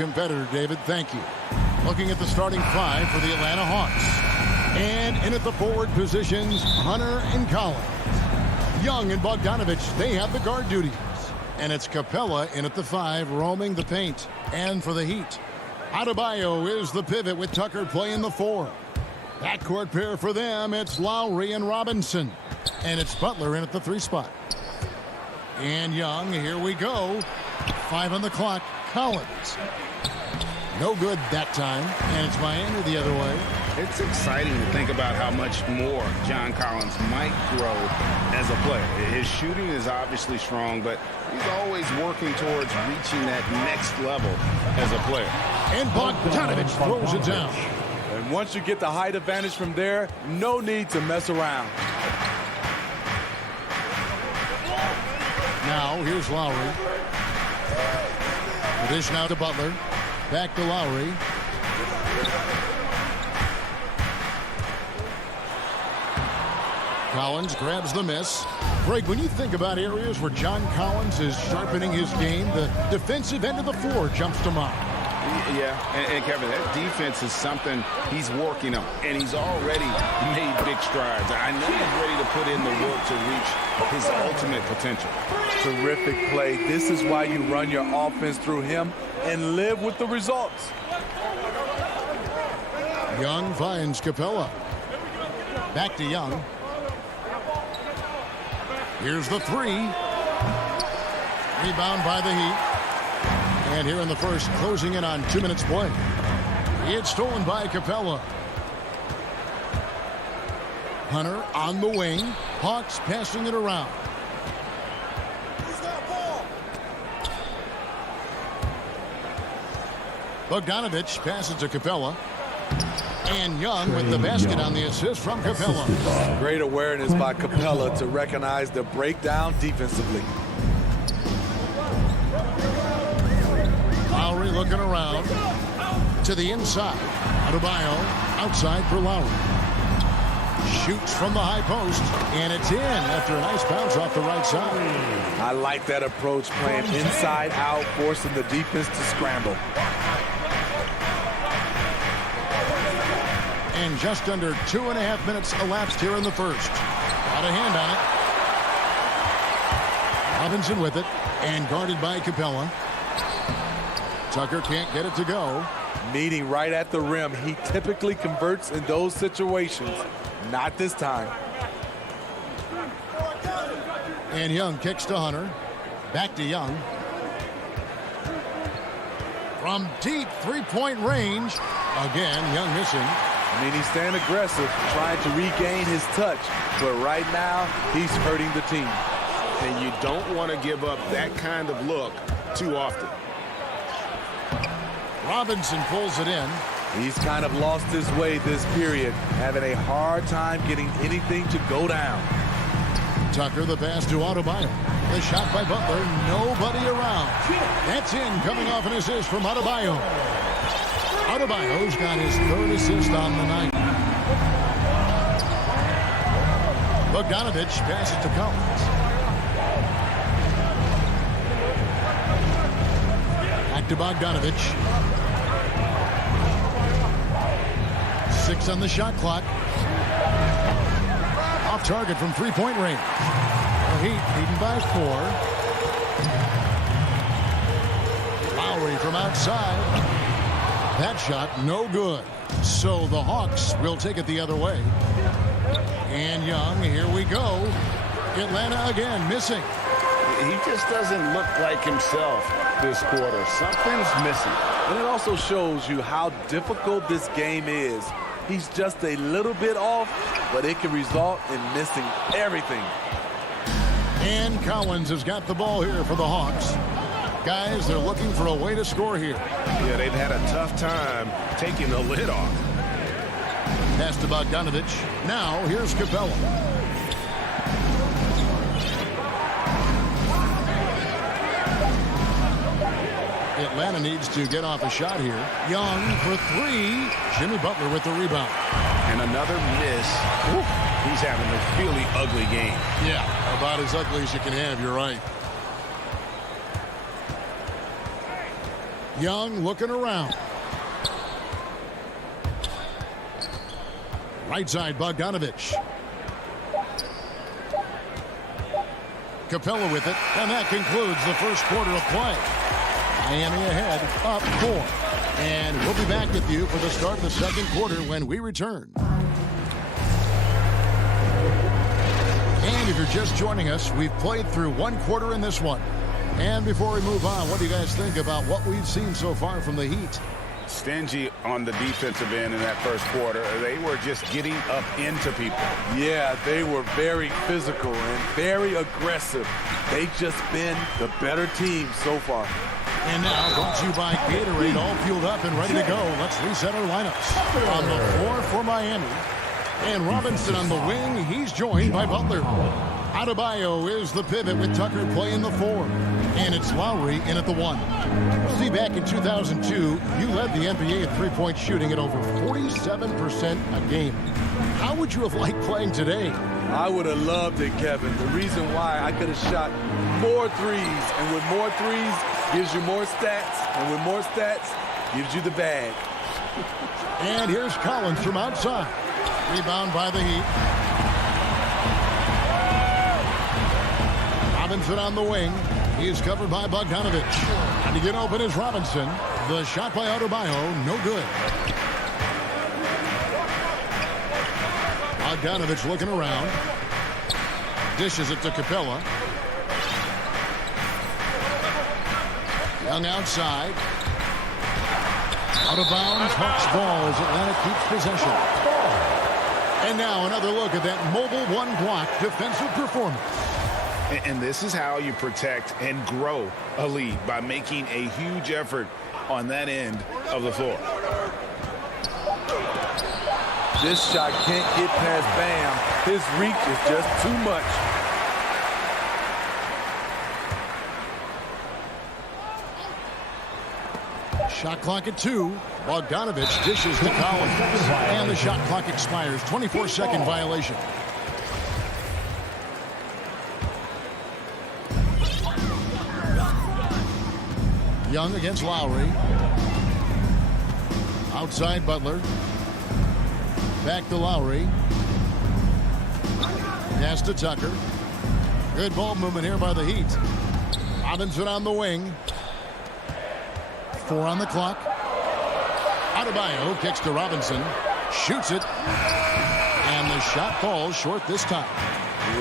Competitor, David, thank you. Looking at the starting five for the Atlanta Hawks. And in at the forward positions, Hunter and Collins. Young and Bogdanovich, they have the guard duties. And it's Capella in at the 5, roaming the paint. And for the Heat, Adebayo is the pivot with Tucker playing the 4. Backcourt pair for them, it's Lowry and Robinson. And it's Butler in at the 3 spot. And Young, here we go. 5 on the clock, Collins. No good that time, and it's Miami the other way. It's exciting to think about how much more John Collins might grow as a player. His shooting is obviously strong, but he's always working towards reaching that next level as a player. And Bogdanovich throws it down. And once you get the height advantage from there, no need to mess around. Now, here's Lowry. The dish now to Butler. Back to Lowry. Collins grabs the miss. Greg, when you think about areas where John Collins is sharpening his game, the defensive end of the floor jumps to mind. Yeah, and Kevin, that defense is something he's working on, and he's already made big strides. I know he's ready to put in the work to reach his ultimate potential. Terrific play. This is why you run your offense through him and live with the results. Young finds Capella. Back to Young. Here's the 3. Rebound by the Heat. And here in the first, closing in on 2 minutes play. It's stolen by Capella. Hunter on the wing. Hawks passing it around. Bogdanovich passes to Capella. And Young with the basket on the assist from Capella. Great awareness by Capella to recognize the breakdown defensively. Lowry looking around to the inside. Adebayo outside for Lowry. Shoots from the high post, and it's in after a nice bounce off the right side. I like that approach, playing inside out, forcing the defense to scramble. And just under 2.5 minutes elapsed here in the first. Got a hand on it. Robinson with it, and guarded by Capella. Tucker can't get it to go. Meeting right at the rim. He typically converts in those situations. Not this time. And Young kicks to Hunter. Back to Young. From deep three-point range. Again, Young missing. I mean, he's staying aggressive, trying to regain his touch. But right now, he's hurting the team. And you don't want to give up that kind of look too often. Robinson pulls it in. He's kind of lost his way this period, having a hard time getting anything to go down. Tucker, the pass to Adebayo. The shot by Butler, nobody around. That's in, coming off an assist from Adebayo. Adebayo's got his 3rd assist on the night. Bogdanovich passes to Collins. Back to Bogdanovich. 6 on the shot clock. Off target from three-point range. The Heat leading by 4. Lowry from outside. That shot no good. So the Hawks will take it the other way. And Young, here we go. Atlanta again missing. he just doesn't look like himself this quarter. Something's missing. And it also shows you how difficult this game is. He's just a little bit off, but it can result in missing everything. And Collins has got the ball here for the Hawks. Guys, they're looking for a way to score here. Yeah, they've had a tough time taking the lid off. Pass to Bogdanovich. Now, here's Capella. Atlanta needs to get off a shot here. Young for three. Jimmy Butler with the rebound. And another miss. Ooh, he's having a really ugly game. Yeah, about as ugly as you can have, you're right. Young looking around. Right side, Bogdanovich. Capella with it, and that concludes the first quarter of play. Miami ahead, up 4. And we'll be back with you for the start of the second quarter when we return. And if you're just joining us, we've played through one quarter in this one. And before we move on, what do you guys think about what we've seen so far from the Heat? Stingy on the defensive end in that first quarter. They were just getting up into people. Yeah, they were very physical and very aggressive. They've just been the better team so far. And now, brought to you by Gatorade, all fueled up and ready to go. Let's reset our lineups. On the floor for Miami. And Robinson on the wing. He's joined by Butler. Adebayo is the pivot with Tucker playing the 4. And it's Lowry in at the 1. See, back in 2002, you led the NBA in three-point shooting at over 47% a game. How would you have liked playing today? I would have loved it, Kevin. The reason why I could have shot more threes. And with more threes, gives you more stats. And with more stats, gives you the bag. And here's Collins from outside. Rebound by the Heat. Robinson on the wing. He is covered by Bogdanovich. And to get open is Robinson. The shot by Adebayo, no good. Bogdanovich looking around. Dishes it to Capella. Young outside. Out of bounds, Hawks ball as Atlanta keeps possession. And now another look at that mobile one-block defensive performance. And this is how you protect and grow a lead, by making a huge effort on that end of the floor. This shot can't get past Bam. His reach is just too much. Shot clock at 2. Bogdanovich dishes to Collins. And the shot clock expires. 24-second violation. Young against Lowry. Outside Butler. Back to Lowry. Pass to Tucker. Good ball movement here by the Heat. Robinson on the wing. 4 on the clock. Adebayo kicks to Robinson. Shoots it. And the shot falls short this time.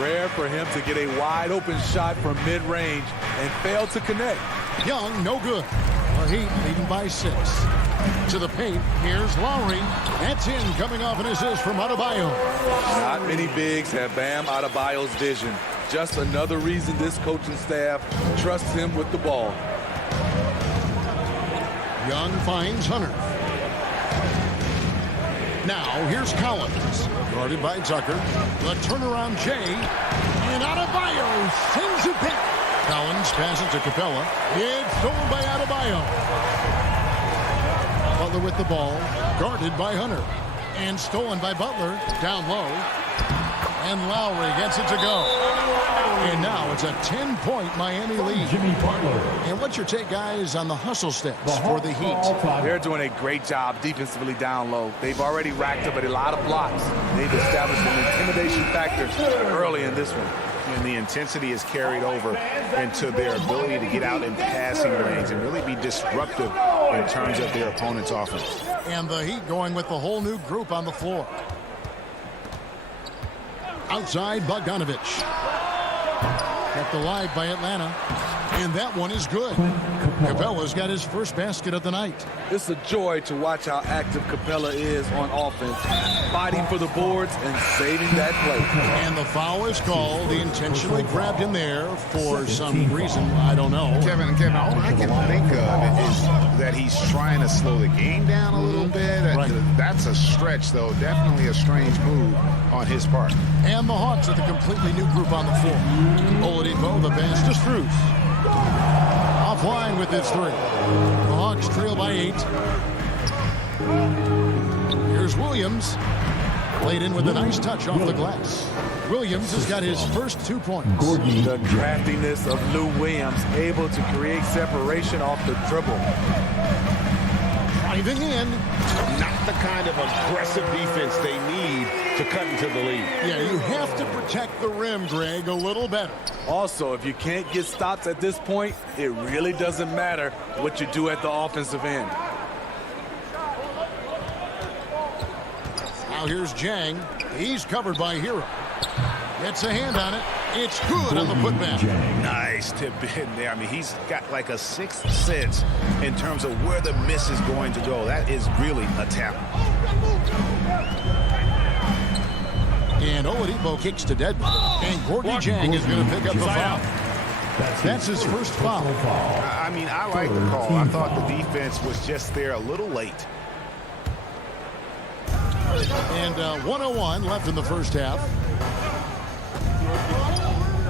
Rare for him to get a wide open shot from mid-range and fail to connect. Young, no good. The Heat leading by 6. To the paint, here's Lowry. That's in, coming off an assist from Adebayo. Not many bigs have Bam Adebayo's vision. Just another reason this coaching staff trusts him with the ball. Young finds Hunter. Now, here's Collins. Guarded by Tucker. The turnaround Jay. And Adebayo sends it back. Collins passes to Capella. It's stolen by Adebayo. Butler with the ball. Guarded by Hunter. And stolen by Butler. Down low. And Lowry gets it to go. And now it's a 10-point Miami lead. Jimmy Butler. And what's your take, guys, on the hustle steps for the Heat? They're doing a great job defensively down low. They've already racked up a lot of blocks. They've established an intimidation factor early in this one. And the intensity is carried over into their ability to get out in passing lanes and really be disruptive in terms of their opponent's offense. And the Heat going with the whole new group on the floor. Outside, Bogdanovich. Kept alive by Atlanta. And that one is good. Capella's got his first basket of the night. It's a joy to watch how active Capella is on offense, fighting for the boards and saving that play. And the foul is called. He intentionally grabbed him there for some reason. I don't know. Kevin, all I can think of is that he's trying to slow the game down a little bit. Right. That's a stretch, though. Definitely a strange move on his part. And the Hawks with a completely new group on the floor. Oladipo, the pass to Strus. Offline with his three. The Hawks trail by 8. Here's Williams. Played in with a nice touch off the glass. Williams has got his first 2 points. The craftiness of Lou Williams, able to create separation off the dribble. Driving in. Not the kind of aggressive defense they need to cut into the lead. Yeah, you have to protect the rim, Greg, a little better. Also, if you can't get stops at this point, it really doesn't matter what you do at the offensive end. Now here's Jang. He's covered by Hero. Gets a hand on it. It's good on the putback. Nice tip in there. I mean, he's got like a sixth sense in terms of where the miss is going to go. That is really a talent. And Oladipo kicks to Dedmon. And Gorgie Jang is going to pick up the foul. That's his first foul. I mean, I like the call. I thought the defense was just there a little late. And 1:01 left in the first half.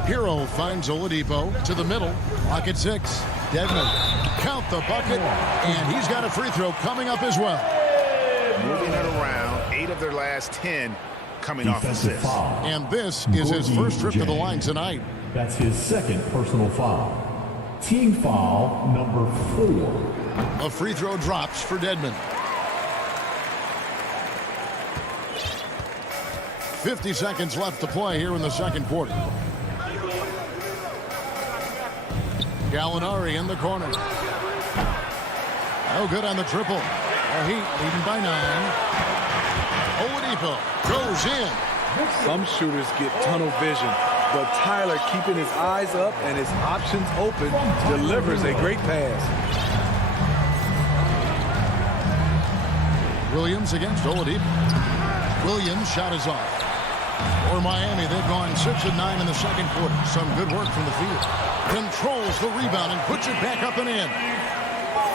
Hero finds Oladipo to the middle. Lock at 6. Dedmon. Count the bucket. And he's got a free throw coming up as well. Moving it around. 8 of their last 10 coming off assists. And this is his first trip to the line tonight. That's his second personal foul. Team foul number 4. A free throw drops for Dedmon. 50 seconds left to play here in the second quarter. Gallinari in the corner. No good on the triple. The Heat leading by 9. Oladipo goes in. Some shooters get tunnel vision, but Tyler, keeping his eyes up and his options open, delivers a great pass. Williams against Oladipo. Williams' shot is off. For Miami, they've gone 6 of 9 in the second quarter. Some good work from the field. Controls the rebound and puts it back up and in.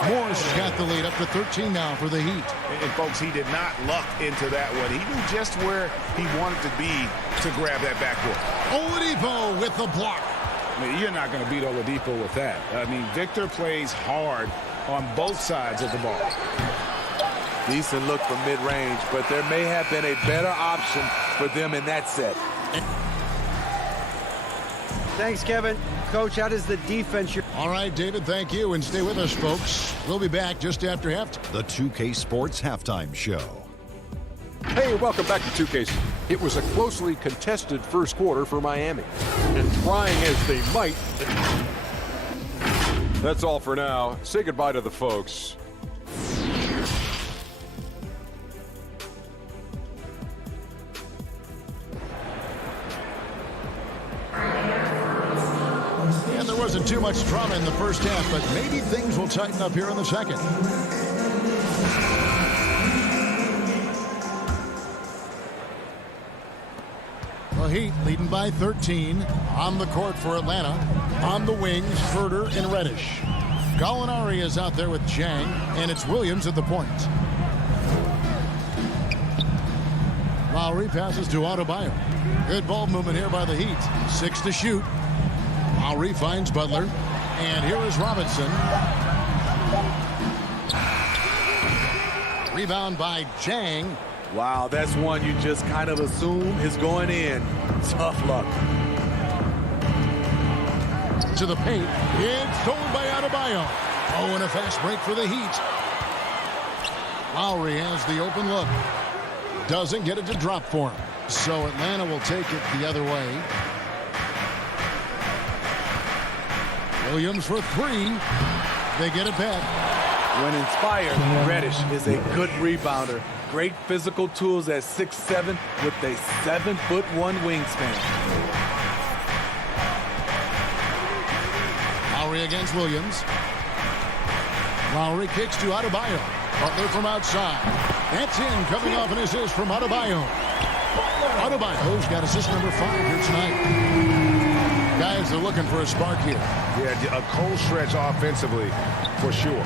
Morris has got the lead up to 13 now for the Heat. And folks, he did not luck into that one. He knew just where he wanted to be to grab that backboard. Oladipo with the block. I mean, you're not going to beat Oladipo with that. I mean, Victor plays hard on both sides of the ball. Decent look from mid-range, but there may have been a better option for them in that set. Thanks, Kevin. Coach, how does the defense... All right, David, thank you. And stay with us, folks. We'll be back just after halftime. The 2K Sports Halftime Show. Hey, welcome back to 2K. It was a closely contested first quarter for Miami. And trying as they might... That's all for now. Say goodbye to the folks. And there wasn't too much drama in the first half, but maybe things will tighten up here in the second. The Heat leading by 13. On the court for Atlanta. On the wings, Furter and Reddish. Gallinari is out there with Jang, and it's Williams at the point. Lowry passes to Adebayo. Good ball movement here by the Heat. 6 to shoot. Lowry finds Butler. And here is Robinson. Rebound by Jang. Wow, that's one you just kind of assume is going in. Tough luck. To the paint. It's stolen by Adebayo. Oh, and a fast break for the Heat. Lowry has the open look. Doesn't get it to drop for him. So Atlanta will take it the other way. Williams for 3. They get it back. When inspired, Reddish is a good rebounder. Great physical tools at 6'7" with a 7'1" wingspan. Lowry against Williams. Lowry kicks to Adebayo. Butler from outside. That's in, coming off an assist from Adebayo. Adebayo's got assist number 5 here tonight. Guys are looking for a spark here. Yeah, a cold stretch offensively, for sure.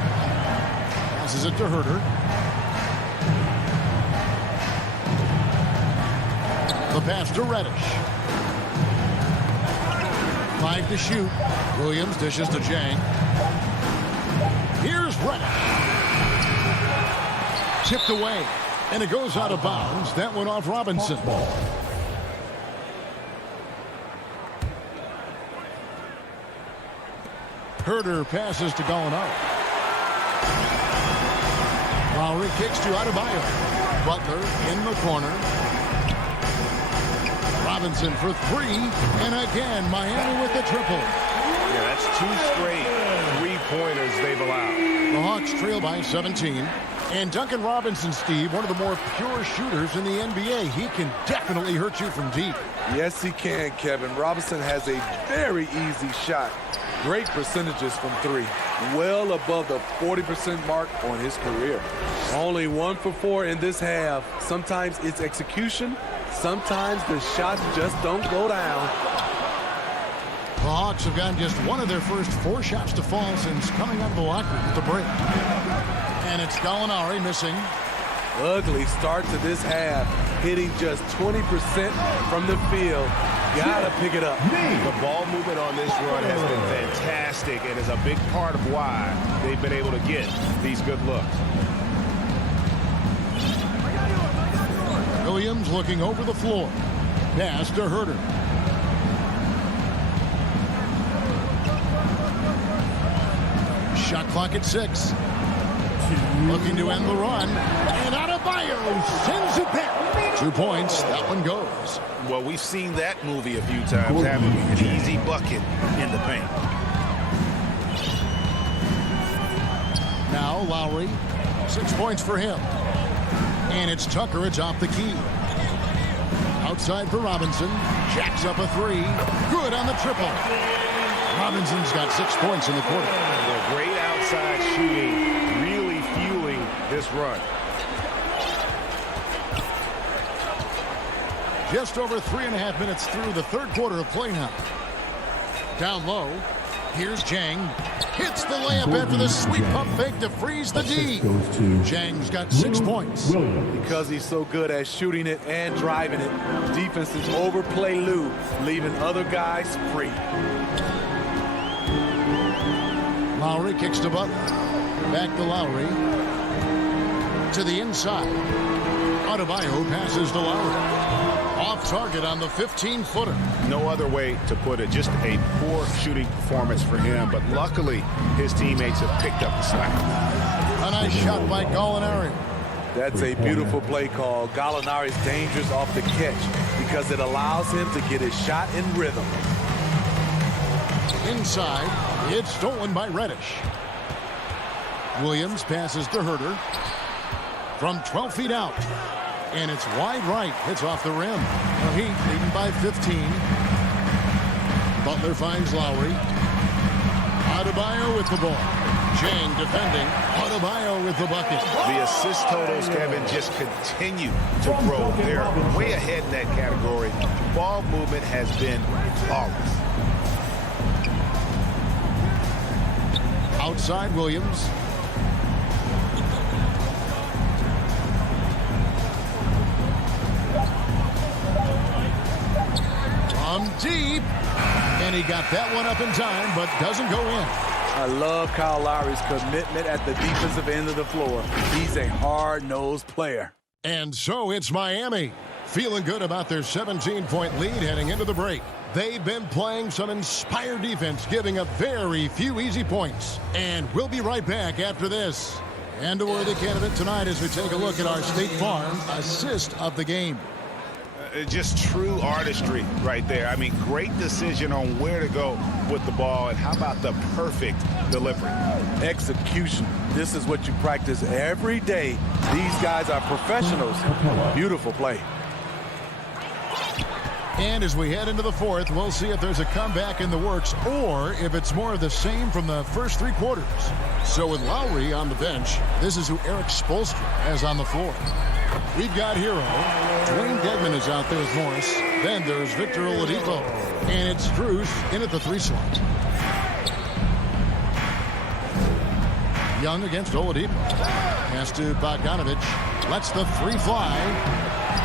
Passes it to Herter. The pass to Reddish. 5 to shoot. Williams dishes to Jang. Here's Reddish. Tipped away. And it goes out of bounds. That went off Robinson. Herter passes to Gallinari. Lowry kicks to Adebayo. Butler in the corner. Robinson for 3. And again, Miami with the triple. Yeah, that's 2 straight 3-pointers they've allowed. The Hawks trail by 17. And Duncan Robinson, Steve, one of the more pure shooters in the NBA. He can definitely hurt you from deep. Yes, he can, Kevin. Robinson has a very easy shot. Great percentages from 3. Well above the 40% mark on his career. Only 1 for 4 in this half. Sometimes it's execution. Sometimes the shots just don't go down. The Hawks have gotten just one of their first 4 shots to fall since coming out of the locker room at the break. And it's Gallinari missing. Ugly start to this half. Hitting just 20% from the field. Gotta pick it up. The ball movement on this run has been fantastic and is a big part of why they've been able to get these good looks. Williams looking over the floor. Pass to Herter. Shot clock at 6. Looking to end the run. And Adebayo sends it back. 2 points. That one goes. Well, we've seen that movie a few times, haven't we? An easy bucket in the paint. Now Lowry. 6 points for him. And it's Tucker. It's off the key. Outside for Robinson. Jacks up a 3. Good on the triple. Robinson's got 6 points in the quarter. Well, great outside shooting, really fueling this run. Just over 3.5 minutes through the third quarter of play now. Down low. Here's Jang. Hits the layup after the sweep pump fake to freeze the D. Jang's got 6 points. Because he's so good at shooting it and driving it. Defenses overplay Lou, leaving other guys free. Lowry kicks to Butler. Back to Lowry. To the inside. Adebayo passes to Lowry. Off target on the 15-footer. No other way to put it. Just a poor shooting performance for him. But luckily, his teammates have picked up the slack. A nice shot by Gallinari. That's a beautiful play call. Gallinari's dangerous off the catch because it allows him to get his shot in rhythm. Inside, it's stolen by Reddish. Williams passes to Herter. From 12 feet out. And it's wide right. It's off the rim. The Heat leading by 15. Butler finds Lowry. Adebayo with the ball. Jang defending. Adebayo with the bucket. The assist totals, Kevin, just continue to grow. They're way ahead in that category. Ball movement has been flawless. Outside Williams. From deep. And he got that one up in time, but doesn't go in. I love Kyle Lowry's commitment at the defensive end of the floor. He's a hard-nosed player. And so it's Miami. Feeling good about their 17-point lead heading into the break. They've been playing some inspired defense, giving up very few easy points. And we'll be right back after this. And a worthy candidate tonight as we take a look at our State Farm assist of the game. Just true artistry right there. I mean, great decision on where to go with the ball, and how about the perfect delivery? Execution. This is what you practice every day. These guys are professionals. Beautiful play. And as we head into the fourth, we'll see if there's a comeback in the works or if it's more of the same from the first 3 quarters. So with Lowry on the bench, this is who Eric Spoelstra has on the floor. We've got Hero. Dwayne Dedmon is out there with Morris. Then there's Victor Oladipo. And it's Strus in at the 3 slot. Young against Oladipo. Pass to Bogdanovich. Lets the 3 fly.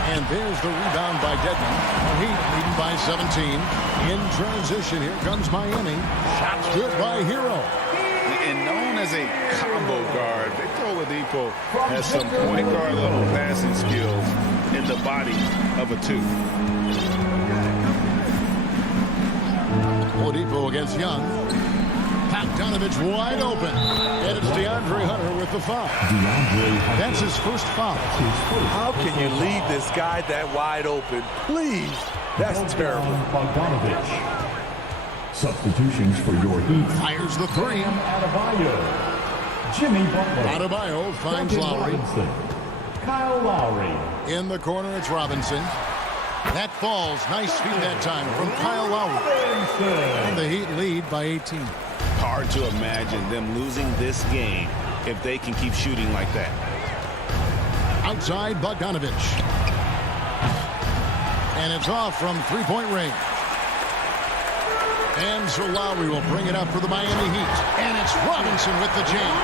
And there's the rebound by Dedmon. Heat leading by 17. In transition, here comes Miami. Shots good by Hero. And known as a combo guard, Victor Oladipo has some point guard level passing skills in the body of a 2. Oladipo against Young. Bogdanovich wide open. And it's DeAndre Hunter with the foul. That's his first foul. How can you leave this guy that wide open? Please. That's terrible. Bogdanovich. Substitutions for your Heat. Fires the 3. Adebayo. Jimmy Butler. Adebayo finds Lowry. Robinson. Kyle Lowry. In the corner, it's Robinson. That falls. Nice feed that time from Kyle Lowry. And the Heat lead by 18. Hard to imagine them losing this game if they can keep shooting like that. Outside, Bogdanovich. And it's off from 3-point range. And so Lowry will bring it up for the Miami Heat. And it's Robinson with the jam.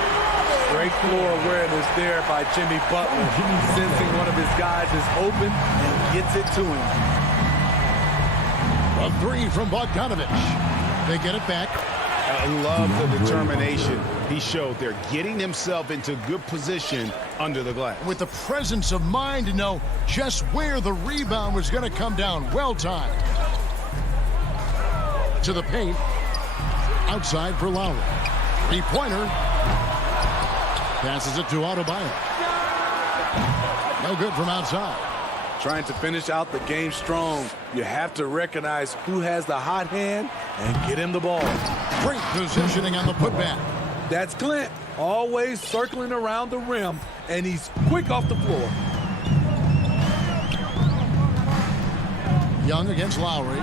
Great floor awareness there by Jimmy Butler. Sensing one of his guys is open and gets it to him. A 3 from Bogdanovich. They get it back. I love the determination he showed there, getting himself into good position under the glass. With the presence of mind to know just where the rebound was going to come down. Well timed. To the paint. Outside for Lowry. 3-pointer. Passes it to Adebayo. No good from outside. Trying to finish out the game strong. You have to recognize who has the hot hand and get him the ball. Great positioning on the putback. That's Clint. Always circling around the rim, and he's quick off the floor. Young against Lowry.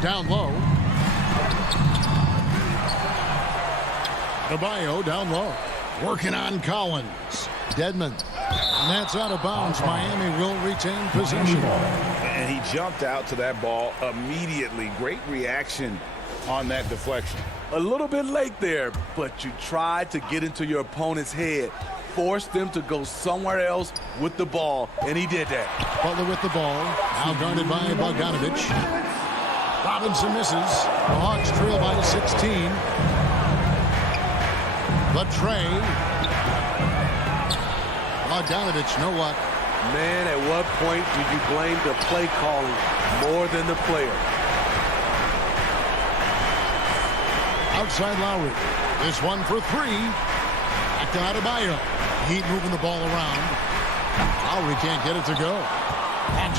Down low. Adebayo down low. Working on Collins. Dedmon. And that's out of bounds. Miami will retain possession. And he jumped out to that ball immediately. Great reaction on that deflection. A little bit late there, but you tried to get into your opponent's head. Force them to go somewhere else with the ball, and he did that. Butler with the ball. Now guarded by Bogdanovich. Robinson misses. The Hawks trail by 16. But Trey. Bogdanovich, know what? Man, at what point do you blame the play calling more than the player? Outside Lowry. This one for 3. Back to Adebayo. Heat moving the ball around. Lowry can't get it to go.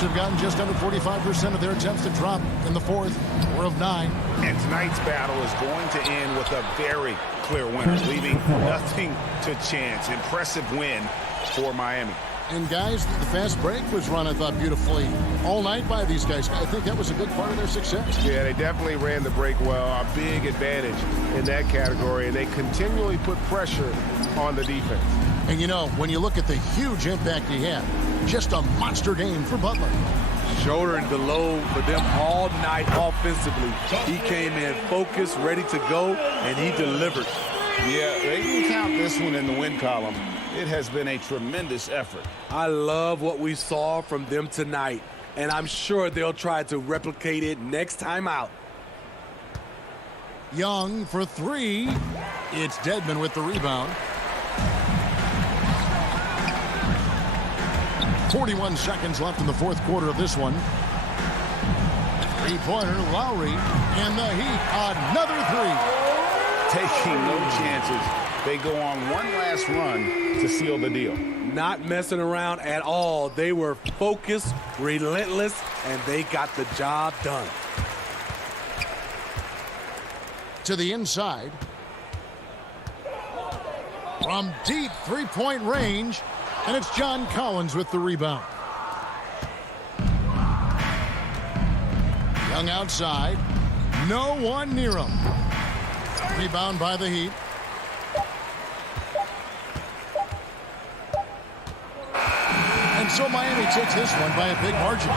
Hawks have gotten just under 45% of their attempts to drop in the fourth. 4 of 9. And tonight's battle is going to end with a very clear winner, leaving nothing to chance. Impressive win for Miami. And guys, the fast break was run, I thought, beautifully all night by these guys. I think that was a big part of their success. Yeah, they definitely ran the break well. A big advantage in that category, and they continually put pressure on the defense. And you know, when you look at the huge impact he had, just a monster game for Butler. Shouldering the load for them all night offensively. He came in focused, ready to go, and he delivered. Yeah, they can count this one in the win column. It has been a tremendous effort. I love what we saw from them tonight, and I'm sure they'll try to replicate it next time out. Young for 3. It's Dedmon with the rebound. 41 seconds left in the fourth quarter of this one. 3-pointer, Lowry, and the Heat, another 3. Taking no chances. They go on one last run to seal the deal. Not messing around at all. They were focused, relentless, and they got the job done. To the inside. From deep 3-point range, And it's John Collins with the rebound. Young outside. No one near him. Rebound by the Heat. And so Miami takes this one by a big margin.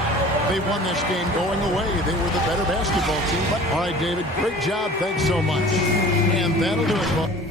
They won this game going away. They were the better basketball team. But all right, David, great job. Thanks so much. And that'll do it.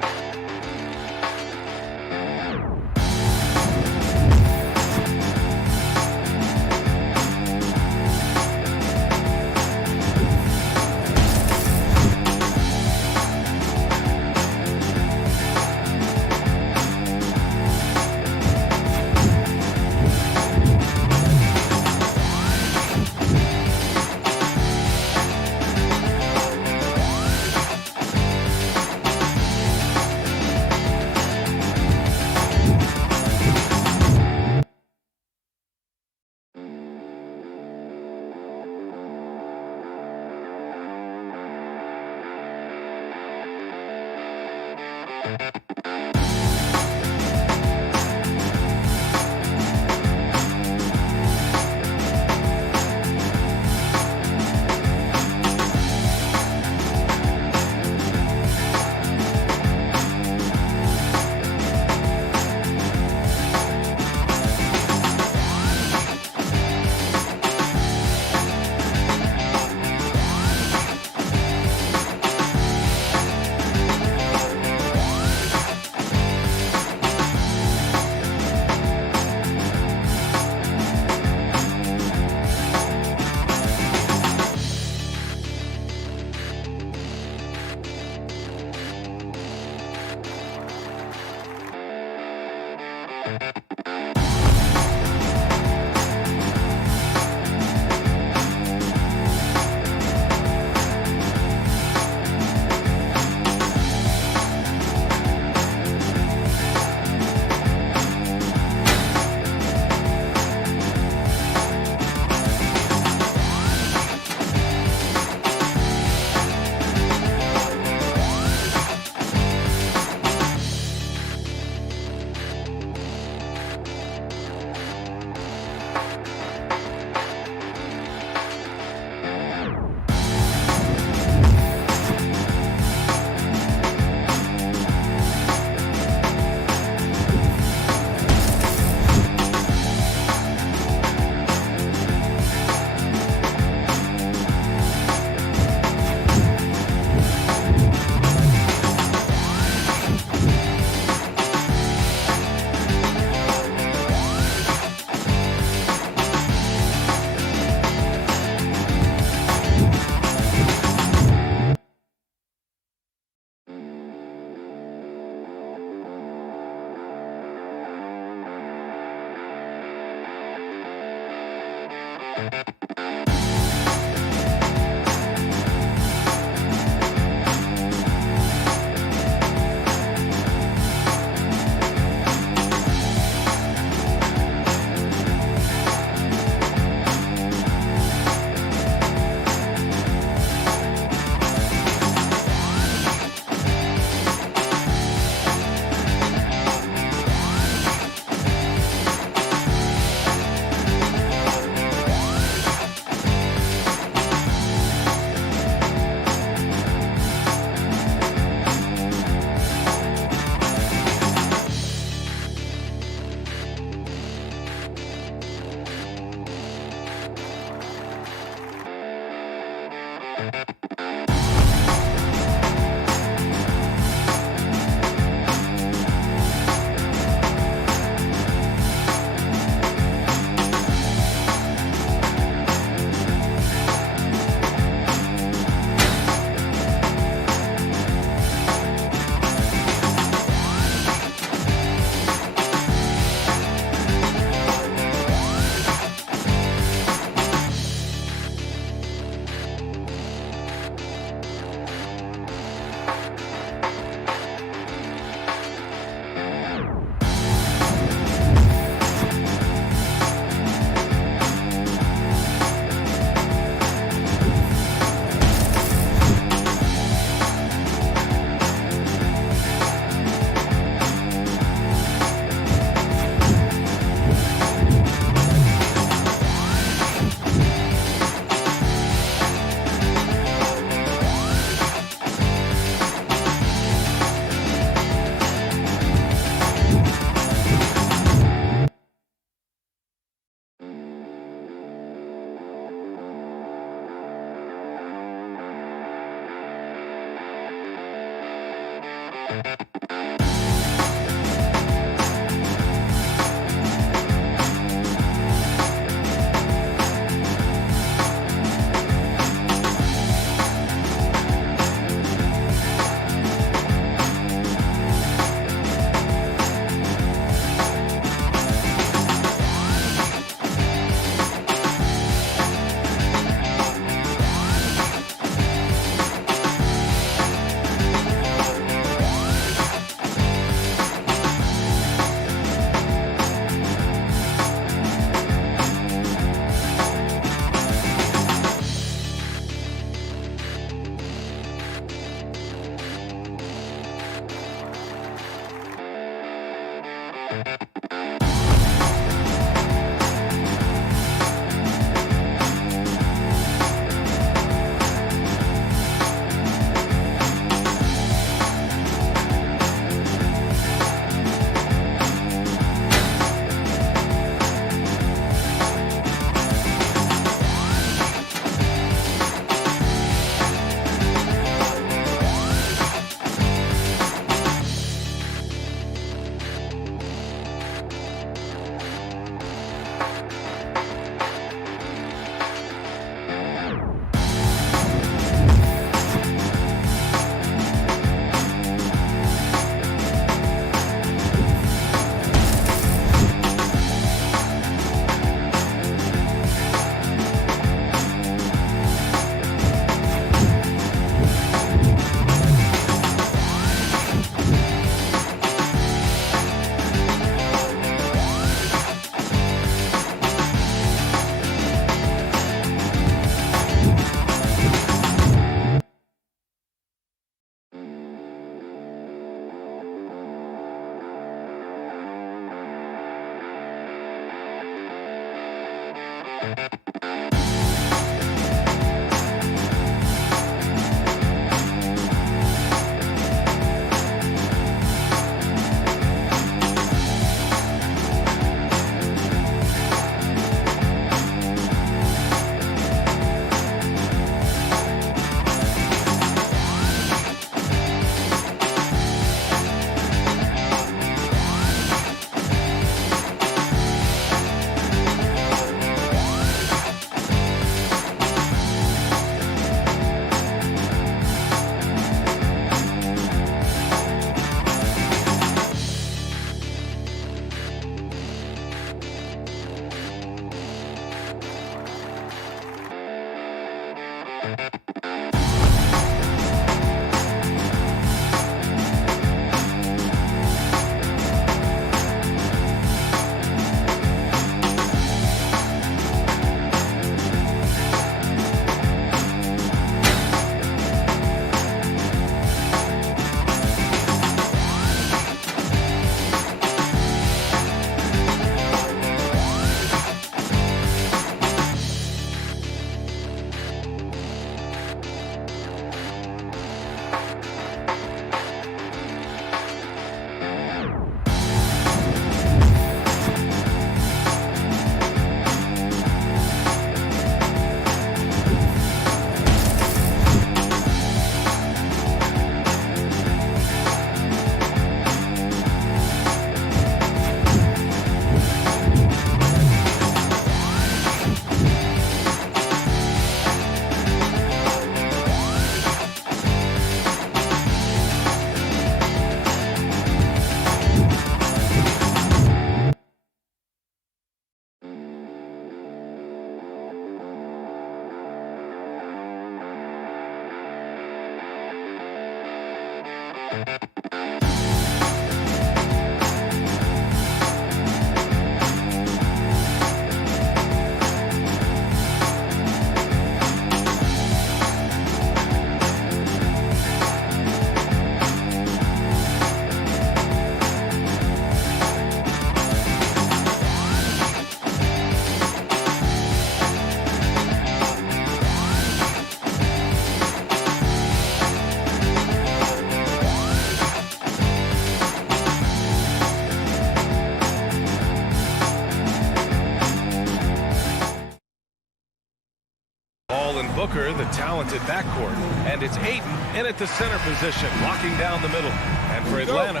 Booker, the talented backcourt. And it's Ayton in at the center position, locking down the middle. And for Atlanta,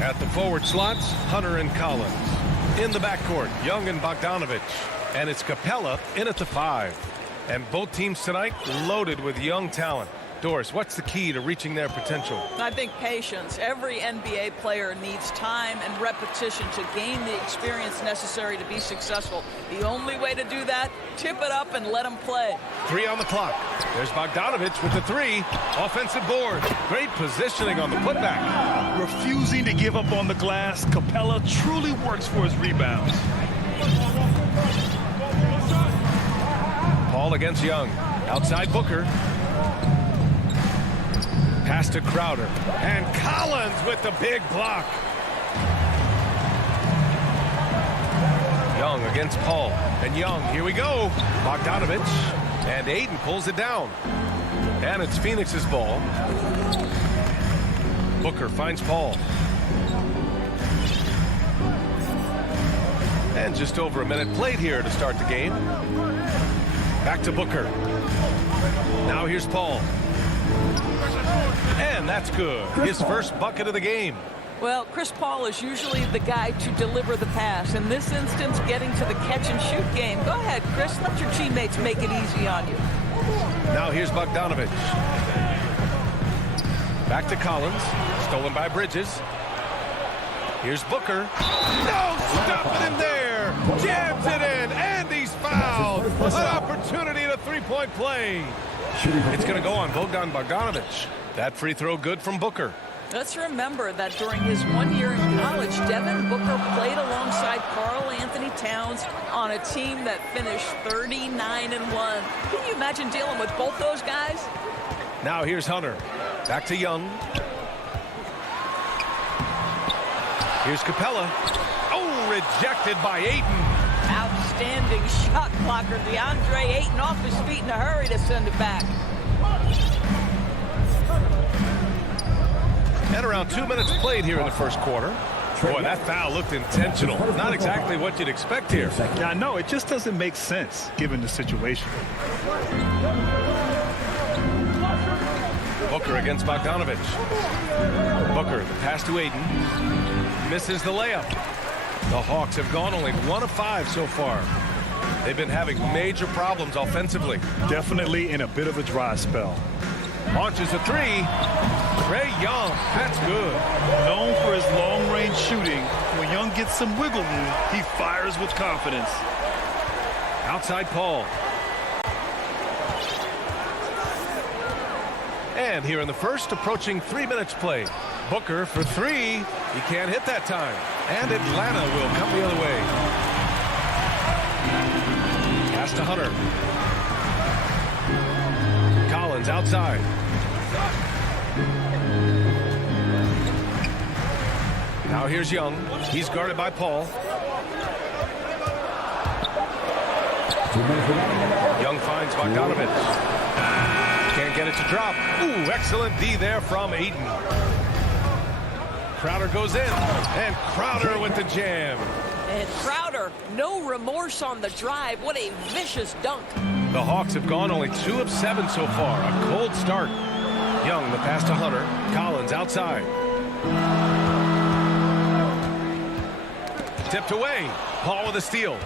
at the forward slots, Hunter and Collins. In the backcourt, Young and Bogdanovich. And it's Capella in at the 5. And both teams tonight loaded with young talent. Doris, what's the key to reaching their potential? I think patience. Every NBA player needs time and repetition to gain the experience necessary to be successful. The only way to do that, tip it up and let them play. 3 on the clock. There's Bogdanovich with the 3. Offensive board. Great positioning on the putback. Refusing to give up on the glass, Capella truly works for his rebounds. Paul against Young. Outside Booker. Pass to Crowder. And Collins with the big block. Young against Paul. And Young, here we go. Bogdanovich. And Ayton pulls it down. And it's Phoenix's ball. Booker finds Paul. And just over a minute played here to start the game. Back to Booker. Now here's Paul. And that's good. His first bucket of the game. Well, Chris Paul is usually the guy to deliver the pass. In this instance, getting to the catch-and-shoot game. Go ahead, Chris. Let your teammates make it easy on you. Now here's Bogdanovich. Back to Collins. Stolen by Bridges. Here's Booker. No, stuffing him there. Jams it in, and he's fouled. An opportunity at a three-point play. It's going to go on Bogdanovich. That free throw good from Booker. Let's remember that during his 1 year in college, Devin Booker played alongside Karl Anthony Towns on a team that finished 39-1. Can you imagine dealing with both those guys? Now here's Hunter. Back to Young. Here's Capella. Oh, rejected by Ayton. Outstanding shot blocker. DeAndre Ayton off his feet in a hurry to send it back. And around 2 minutes played here in the first quarter. Boy, that foul looked intentional. Not exactly what you'd expect here. Yeah, I know. It just doesn't make sense given the situation. Booker against Bogdanovich. Booker, the pass to Ayton. Misses the layup. The Hawks have gone only 1 of 5 so far. They've been having major problems offensively. Definitely in a bit of a dry spell. Launches a 3. Trae Young, that's good. Known for his long-range shooting, when Young gets some wiggle room, he fires with confidence. Outside Paul. And here in the first, approaching 3 minutes played. Booker for 3. He can't hit that time. And Atlanta will come the other way. Pass to Hunter. Collins outside. Now here's Young. He's guarded by Paul. Young finds Bogdanovich. Can't get it to drop. Ooh, excellent D there from Ayton. Crowder goes in. And Crowder with the jam. And Crowder, no remorse on the drive. What a vicious dunk. The Hawks have gone only 2 of 7 so far. A cold start. Young, the pass to Hunter. Collins outside. Tipped away. Paul with a steal.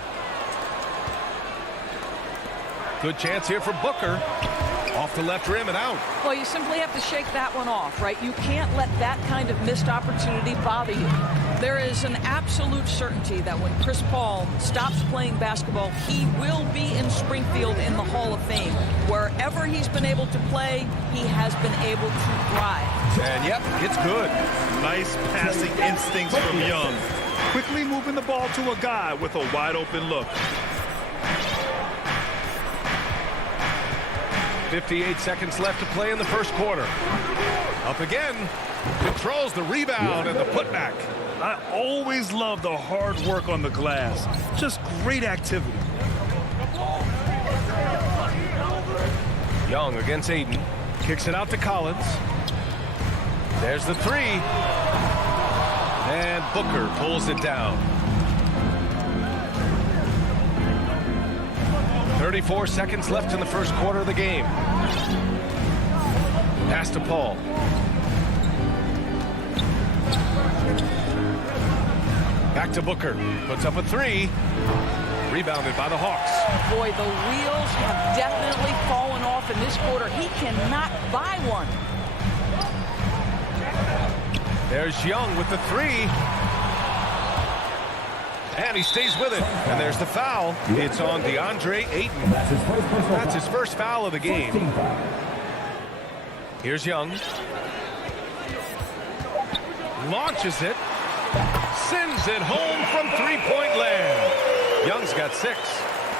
Good chance here for Booker. Off the left rim and out. Well, you simply have to shake that one off, right? You can't let that kind of missed opportunity bother you. There is an absolute certainty that when Chris Paul stops playing basketball, he will be in Springfield in the Hall of Fame. Wherever he's been able to play, he has been able to thrive. And yep, it's good. Nice passing instincts from Young. Quickly moving the ball to a guy with a wide open look. 58 seconds left to play in the first quarter. Up again. Controls the rebound and the putback. I always love the hard work on the glass. Just great activity. Young against Ayton. Kicks it out to Collins. There's the 3. And Booker pulls it down. 30 34 seconds left in the first quarter of the game. Pass to Paul. Back to Booker. Puts up a three. Rebounded by the Hawks. Boy, the wheels have definitely fallen off in this quarter. He cannot buy one. There's Young with the three. And he stays with it. And there's the foul. It's on DeAndre Ayton. That's his first foul of the game. Here's Young. Launches it. Sends it home from three-point land. Young's got 6.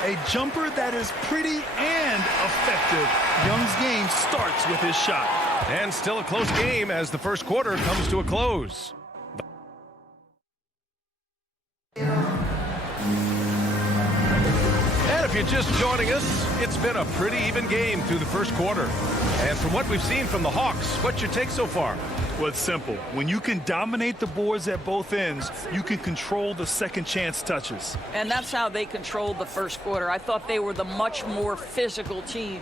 A jumper that is pretty and effective. Young's game starts with his shot. And still a close game as the first quarter comes to a close. And if you're just joining us, it's been a pretty even game through the first quarter. And from what we've seen from the Hawks, what's your take so far? Well, it's simple. When you can dominate the boards at both ends, you can control the second chance touches. And that's how they controlled the first quarter. I thought they were the much more physical team.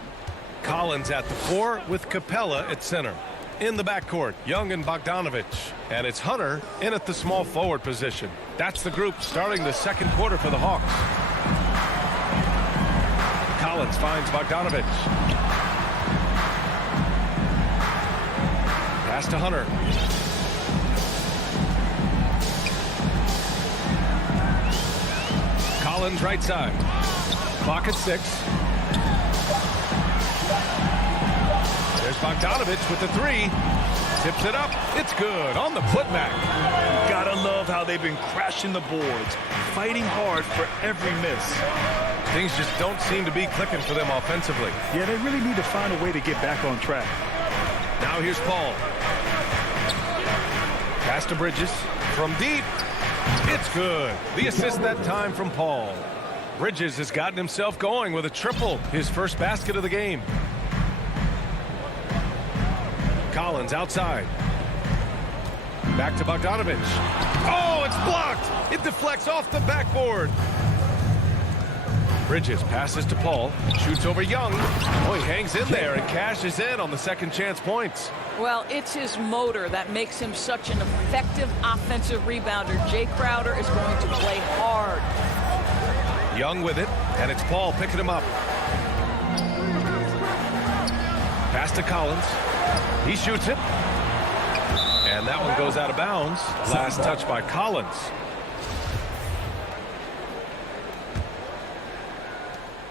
Collins at the 4 with Capella at center. In the backcourt, Young and Bogdanovich. And it's Hunter in at the small forward position. That's the group starting the second quarter for the Hawks. Collins finds Bogdanovich. Pass to Hunter. Collins right side. Clock at 6. There's Bogdanovich with the 3. Tips it up. It's good on the putback. Gotta love how they've been crashing the boards, fighting hard for every miss. Things just don't seem to be clicking for them offensively. Yeah, they really need to find a way to get back on track. Now here's Paul. Pass to Bridges from deep. It's good. The assist that time from Paul. Bridges has gotten himself going with a triple, his first basket of the game. Collins outside. Back to Bogdanovich. Oh, it's blocked. It deflects off the backboard. Bridges passes to Paul. Shoots over Young. Oh, he hangs in there and cashes in on the second chance points. Well, it's his motor that makes him such an effective offensive rebounder. Jay Crowder is going to play hard. Young with it, and it's Paul picking him up. Pass to Collins. He shoots it. And that one goes out of bounds. Last touch by Collins.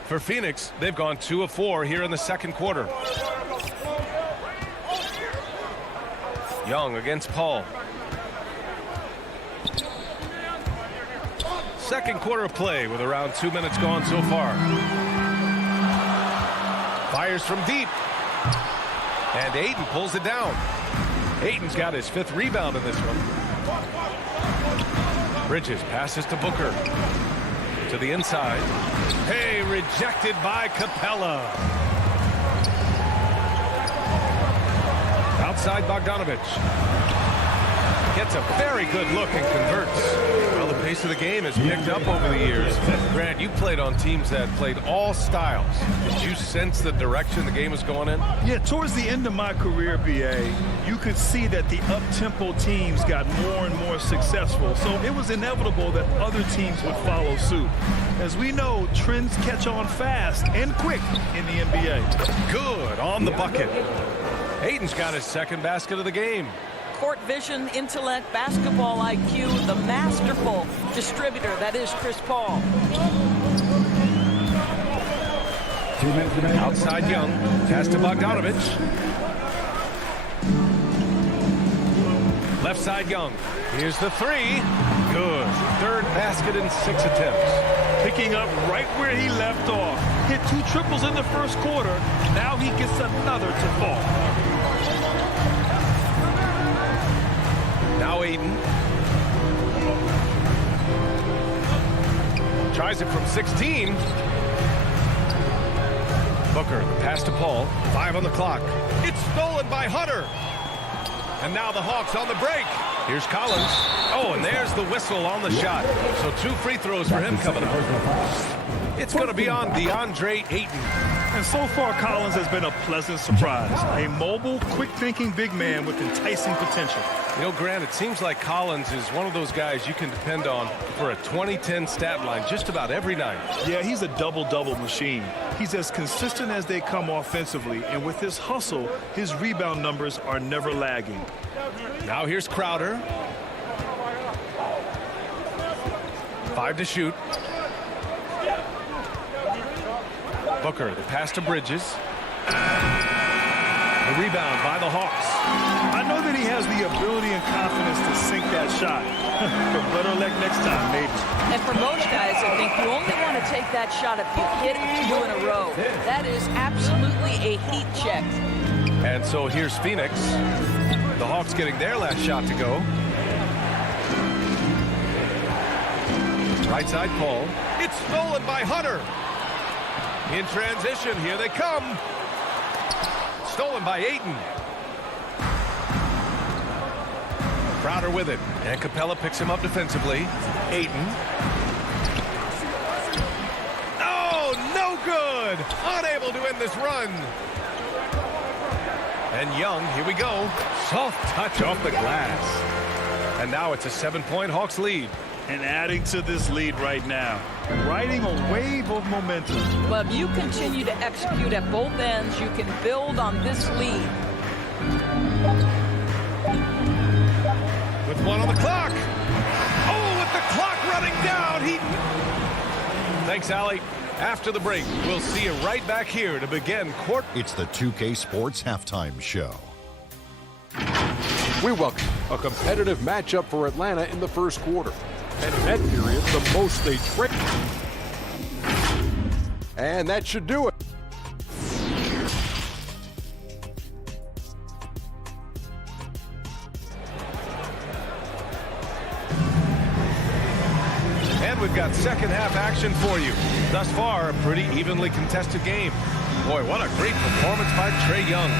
For Phoenix, they've gone 2 of 4 here in the second quarter. Young against Paul. Second quarter of play with around 2 minutes gone so far. Fires from deep. And Ayton pulls it down. Ayton's got his 5th rebound in this one. Bridges passes to Booker. To the inside. Hey, rejected by Capella. Outside Bogdanovich. Gets a very good look and converts. Well, the pace of the game has picked up over the years. Grant, you played on teams that played all styles. Did you sense the direction the game was going in? Yeah, towards the end of my career, BA, you could see that the up-tempo teams got more and more successful. So it was inevitable that other teams would follow suit. As we know, trends catch on fast and quick in the NBA. Good on the bucket. Ayton's got his 2nd basket of the game. Court vision, intellect, basketball IQ, the masterful distributor that is Chris Paul. Outside Young. Pass to Bogdanovich. Left side Young. Here's the 3. Good. 3rd basket in 6 attempts. Picking up right where he left off. Hit 2 triples in the first quarter. Now he gets another to fall. Now Ayton. Tries it from 16. Booker, the pass to Paul. 5 on the clock. It's stolen by Hunter. And now the Hawks on the break. Here's Collins. Oh, and there's the whistle on the shot. So 2 free throws for him coming up. It's going to be on DeAndre Ayton. And so far, Collins has been a pleasant surprise. A mobile, quick-thinking big man with enticing potential. You know, Grant, it seems like Collins is one of those guys you can depend on for a 2010 stat line just about every night. Yeah, he's a double-double machine. He's as consistent as they come offensively, and with his hustle, his rebound numbers are never lagging. Now here's Crowder. 5 to shoot. Booker, the pass to Bridges. The rebound by the Hawks. I know that he has the ability and confidence to sink that shot. But better luck next time, maybe. And for most guys, I think you only want to take that shot if you hit 2 in a row. That is absolutely a heat check. And so here's Phoenix. The Hawks getting their last shot to go. Right side Paul. It's stolen by Hunter. In transition, here they come. Stolen by Ayton. Crowder with it. And Capella picks him up defensively. Ayton. Oh, no good. Unable to end this run. And Young, here we go. Soft touch off the glass. And now it's a 7-point Hawks lead. And adding to this lead right now, riding a wave of momentum. Well, if you continue to execute at both ends, you can build on this lead. With 1 on the clock. Oh, with the clock running down. Thanks, Allie. After the break, we'll see you right back here to begin court. It's the 2K Sports Halftime Show. We welcome a competitive matchup for Atlanta in the first quarter. And in that period, the most they trade. And that should do it. And we've got second half action for you. Thus far, a pretty evenly contested game. Boy, what a great performance by Trae Young.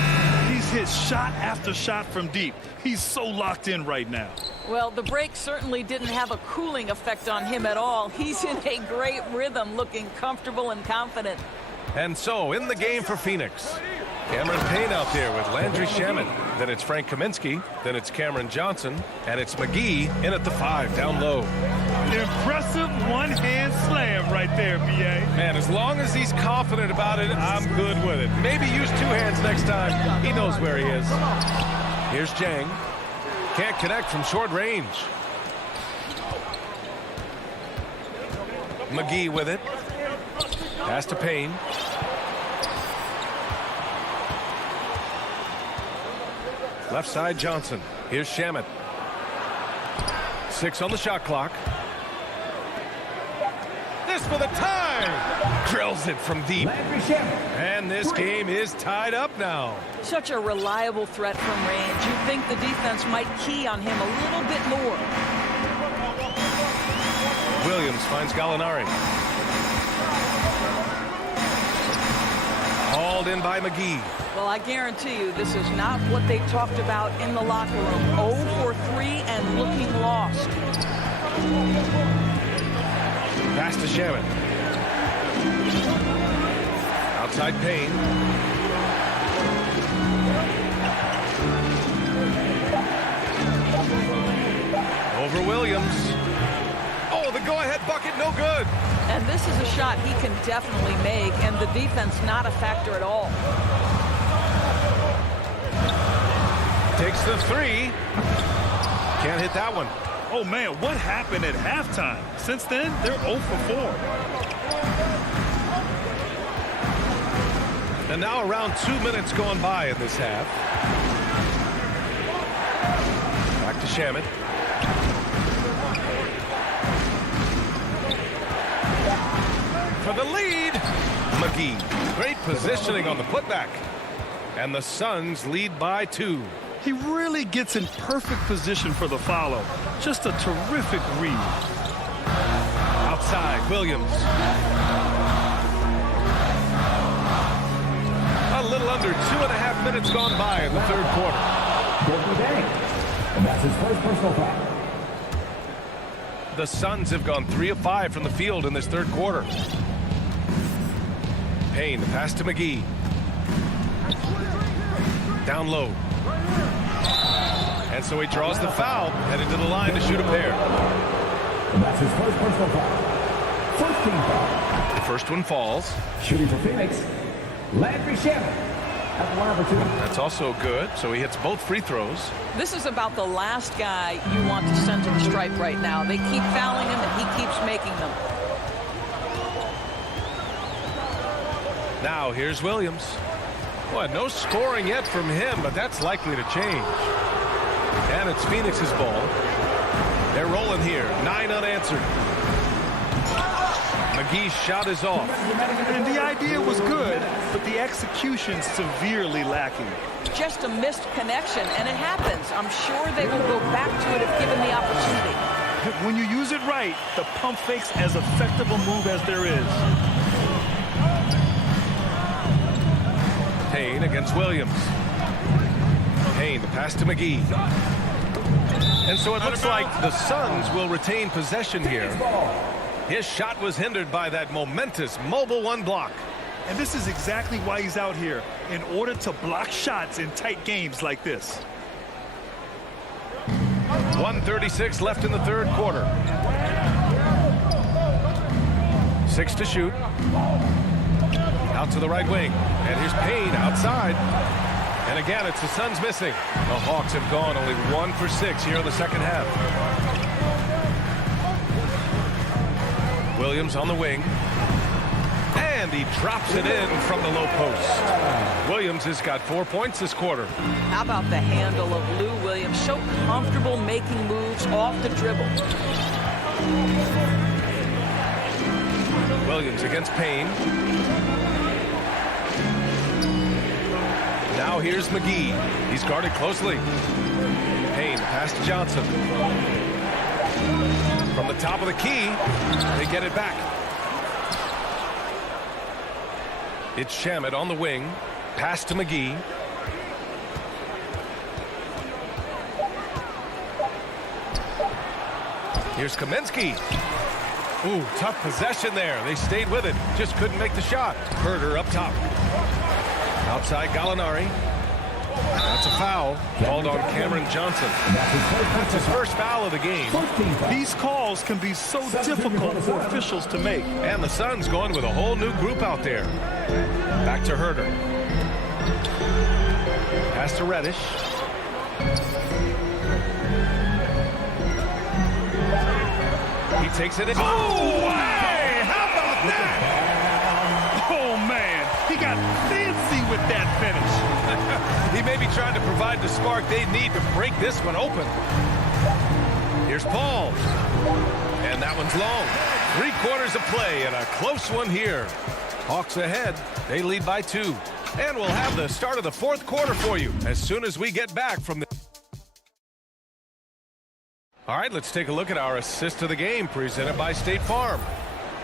He's hit shot after shot from deep. He's so locked in right now. Well, the break certainly didn't have a cooling effect on him at all. He's in a great rhythm, looking comfortable and confident. And so, in the game for Phoenix, Cameron Payne out there with Landry Shamet. Then it's Frank Kaminsky. Then it's Cameron Johnson. And it's McGee in at the 5 down low. Impressive one-hand slam right there, B.A. Man, as long as he's confident about it, I'm good with it. Maybe use 2 hands next time. He knows where he is. Here's Jang. Can't connect from short range. McGee with it. Pass to Payne. Left side Johnson. Here's Shamet. 6 on the shot clock. This for the time. Drills it from deep. And this game is tied up now. Such a reliable threat from range. You'd think the defense might key on him a little bit more. Williams finds Gallinari. Hauled in by McGee. Well, I guarantee you this is not what they talked about in the locker room. 0 for 3 and looking lost. Pass to Shamet. Outside Payne. Over Williams. Oh, the go-ahead bucket, no good. And this is a shot he can definitely make, and the defense not a factor at all. Takes the 3. Can't hit that one. Oh, man, what happened at halftime? Since then, they're 0 for 4. And now around 2 minutes gone by in this half. Back to Shamet. For the lead. McGee. Great positioning on the putback. And the Suns lead by 2. He really gets in perfect position for the follow. Just a terrific read. Outside, Williams. A little under 2.5 minutes gone by in the third quarter. That's his first personal foul. The Suns have gone 3 of 5 from the field in this third quarter. Payne, the pass to McGee. Down low. And so he draws the foul, headed to the line to shoot a pair. That's his first personal foul. First team foul. The first one falls. Shooting for Phoenix, Landry Shamet. At the line for 2. That's also good, so he hits both free throws. This is about the last guy you want to send to the stripe right now. They keep fouling him, and he keeps making them. Now here's Williams. Well, no scoring yet from him, but that's likely to change. And it's Phoenix's ball. They're rolling here. 9 unanswered. McGee's shot is off. And the idea was good, but the execution severely lacking. Just a missed connection, and it happens. I'm sure they will go back to it if given the opportunity. When you use it right, the pump fake's as effective a move as there is. Payne against Williams. Payne, the pass to McGee. And so it looks like the Suns will retain possession here. His shot was hindered by that momentous mobile 1 block. And this is exactly why he's out here, in order to block shots in tight games like this. 1:36 left in the third quarter. 6 to shoot. Out to the right wing. And here's Payne outside. And again, it's the Suns missing. The Hawks have gone only 1 for 6 here in the second half. Williams on the wing. And he drops it in from the low post. Williams has got 4 points this quarter. How about the handle of Lou Williams? So comfortable making moves off the dribble. Williams against Payne. Now here's McGee. He's guarded closely. Payne, pass to Johnson. From the top of the key, they get it back. It's Shamet on the wing. Pass to McGee. Here's Kaminsky. Ooh, tough possession there. They stayed with it. Just couldn't make the shot. Herder up top. Outside Gallinari. That's a foul called on Cameron Johnson. That's his first foul of the game. These calls can be so difficult for officials to make. And the Suns going with a whole new group out there. Back to Herder. Pass to Reddish. He takes it in. Oh, hey! How about that? Oh, man. He got fancy with that finish. He may be trying to provide the spark they need to break this one open. Here's Paul. And that one's long. 3 quarters of play and a close one here. Hawks ahead. They lead by 2. And we'll have the start of the fourth quarter for you as soon as we get back from the... All right, let's take a look at our assist of the game presented by State Farm.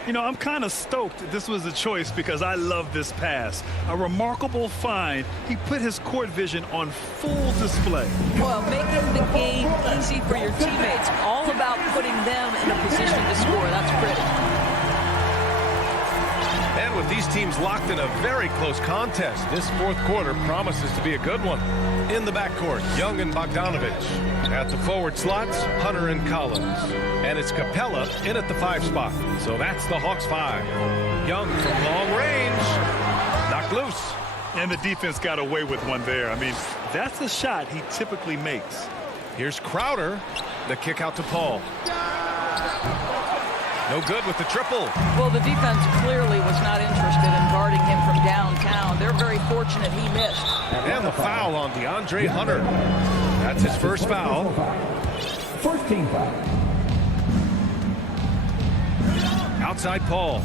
You know, I'm kind of stoked this was a choice because I love this pass. A remarkable find. He put his court vision on full display. Well, making the game easy for your teammates. All about putting them in a position to score. That's pretty. And with these teams locked in a very close contest, this fourth quarter promises to be a good one. In the backcourt, Young and Bogdanovich. At the forward slots, Hunter and Collins. And it's Capella in at the 5 spot. So that's the Hawks 5. Young from long range. Knocked loose. And the defense got away with one there. I mean, that's a shot he typically makes. Here's Crowder. The kick out to Paul. No good with the triple. Well, the defense clearly was not interested in guarding him from downtown. They're very fortunate he missed. And the foul on DeAndre Hunter. That's his first foul. First team foul. Outside Paul.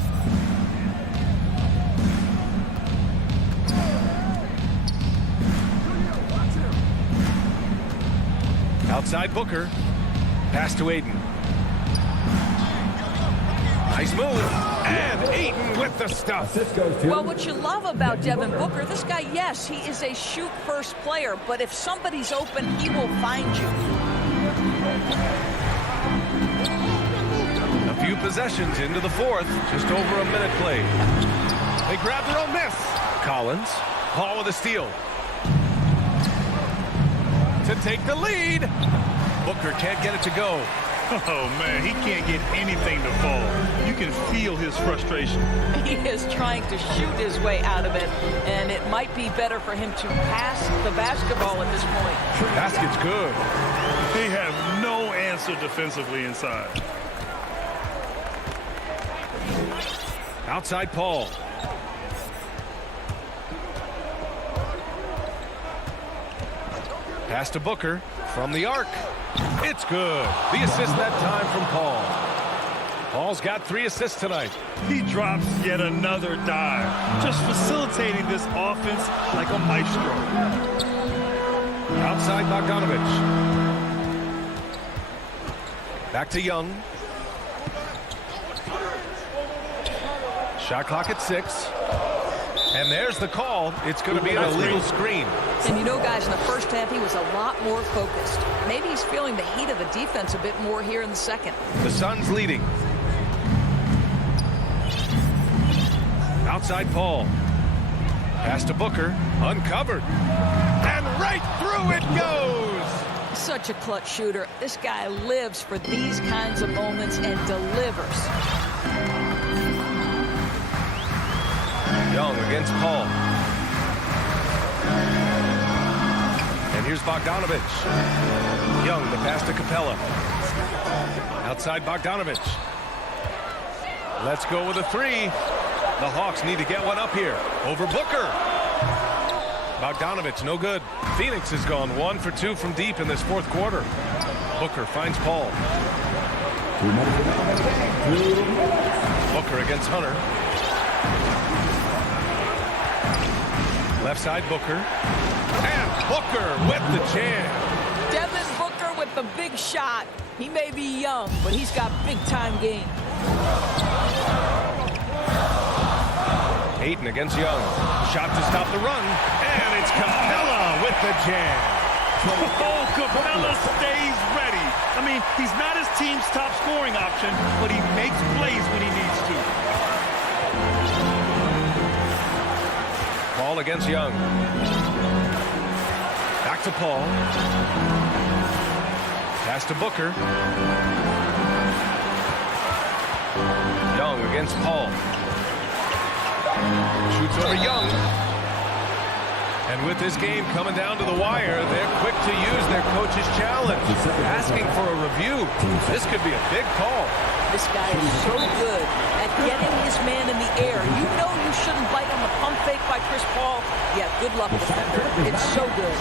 Outside Booker. Pass to Aiden. Nice move. And Aiden with the stuff. Well, what you love about Devin Booker, this guy, yes, he is a shoot-first player, but if somebody's open, he will find you. possessions into the fourth. Just over a minute played. They grab their own miss. Collins. Paul with a steal. To take the lead. Booker can't get it to go. Oh, man, he can't get anything to fall. You can feel his frustration. He is trying to shoot his way out of it, and it might be better for him to pass the basketball at this point. Basket's good. They have no answer defensively inside. Outside Paul. Pass to Booker from the arc. It's good. The assist that time from Paul. Paul's got 3 assists tonight. He drops yet another dive, just facilitating this offense like a maestro. Outside Bogdanovich. Back to Young. Shot clock at 6. And there's the call. It's going to be an illegal screen. And you know, guys, in the first half, he was a lot more focused. Maybe he's feeling the heat of the defense a bit more here in the second. The Suns leading. Outside Paul. Pass to Booker. Uncovered. And right through it goes. Such a clutch shooter. This guy lives for these kinds of moments and delivers. Young against Paul. And here's Bogdanovich. Young, the pass to Capella. Outside Bogdanovich. Let's go with a 3. The Hawks need to get one up here. Over Booker. Bogdanovich, no good. Phoenix has gone 1 for 2 from deep in this fourth quarter. Booker finds Paul. Booker against Hunter. Left side Booker. And Booker with the jam. Devin Booker with the big shot. He may be young, but he's got big-time game. Ayton against Young. Shot to stop the run. And it's Capella with the jam. Oh, Capella stays ready. I mean, he's not his team's top scoring option, but he makes plays when he needs to. Paul against Young. Back to Paul. Pass to Booker. Young against Paul. Shoots over Young. And with this game coming down to the wire, they're quick to use their coach's challenge. Asking for a review. This could be a big call. This guy is so good at getting his man in the air. You know you shouldn't bite on the pump fake by Chris Paul. Yeah, good luck, defender. It's so good.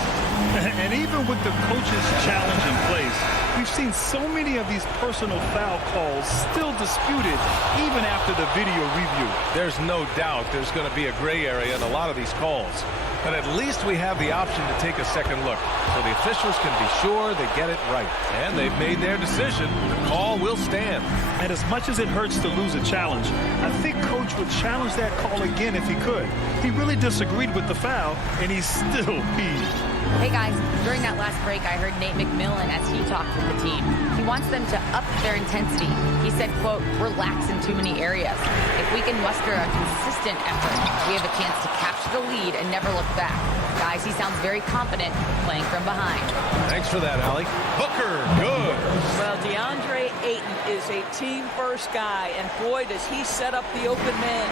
And even with the coach's challenge in place, we've seen so many of these personal foul calls still disputed even after the video review. There's no doubt there's going to be a gray area in a lot of these calls. But at least we have the option to take a second look, so the officials can be sure they get it right. And they've made their decision. The call will stand. And as much as it hurts to lose a challenge, I think Coach would challenge that call again if he could. He really disagreed with the foul, and he's still peeved. Hey guys, during that last break, I heard Nate McMillan as he talked with the team. He wants them to up their intensity. He said, quote, relax in too many areas. If we can muster a consistent effort, we have a chance to capture the lead and never look back. Guys, he sounds very confident playing from behind. Thanks for that, Allie. Booker, good. Well, DeAndre Ayton is a team-first guy, and boy, does he set up the open man.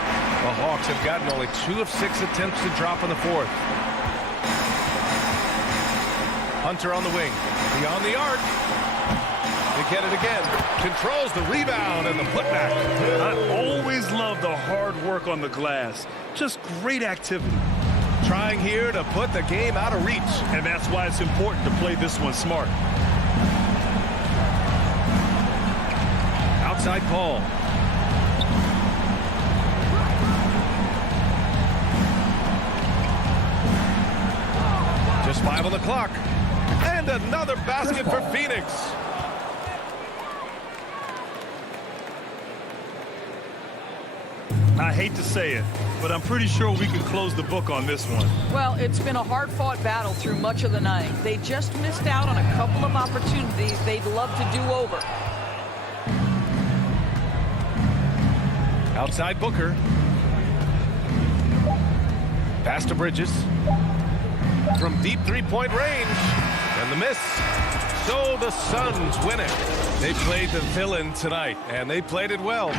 The Hawks have gotten only 2 of 6 attempts to drop in the fourth. Hunter on the wing. Beyond the arc. They get it again. Controls the rebound and the putback. I always love the hard work on the glass. Just great activity. Trying here to put the game out of reach. And that's why it's important to play this one smart. Outside Paul. Just 5 on the clock. And another basket for Phoenix. I hate to say it, but I'm pretty sure we can close the book on this one. Well, it's been a hard-fought battle through much of the night. They just missed out on a couple of opportunities they'd love to do over. Outside Booker. Pass to Bridges. From deep three-point range. And the miss. So the Suns win it. They played the villain tonight, and they played it well.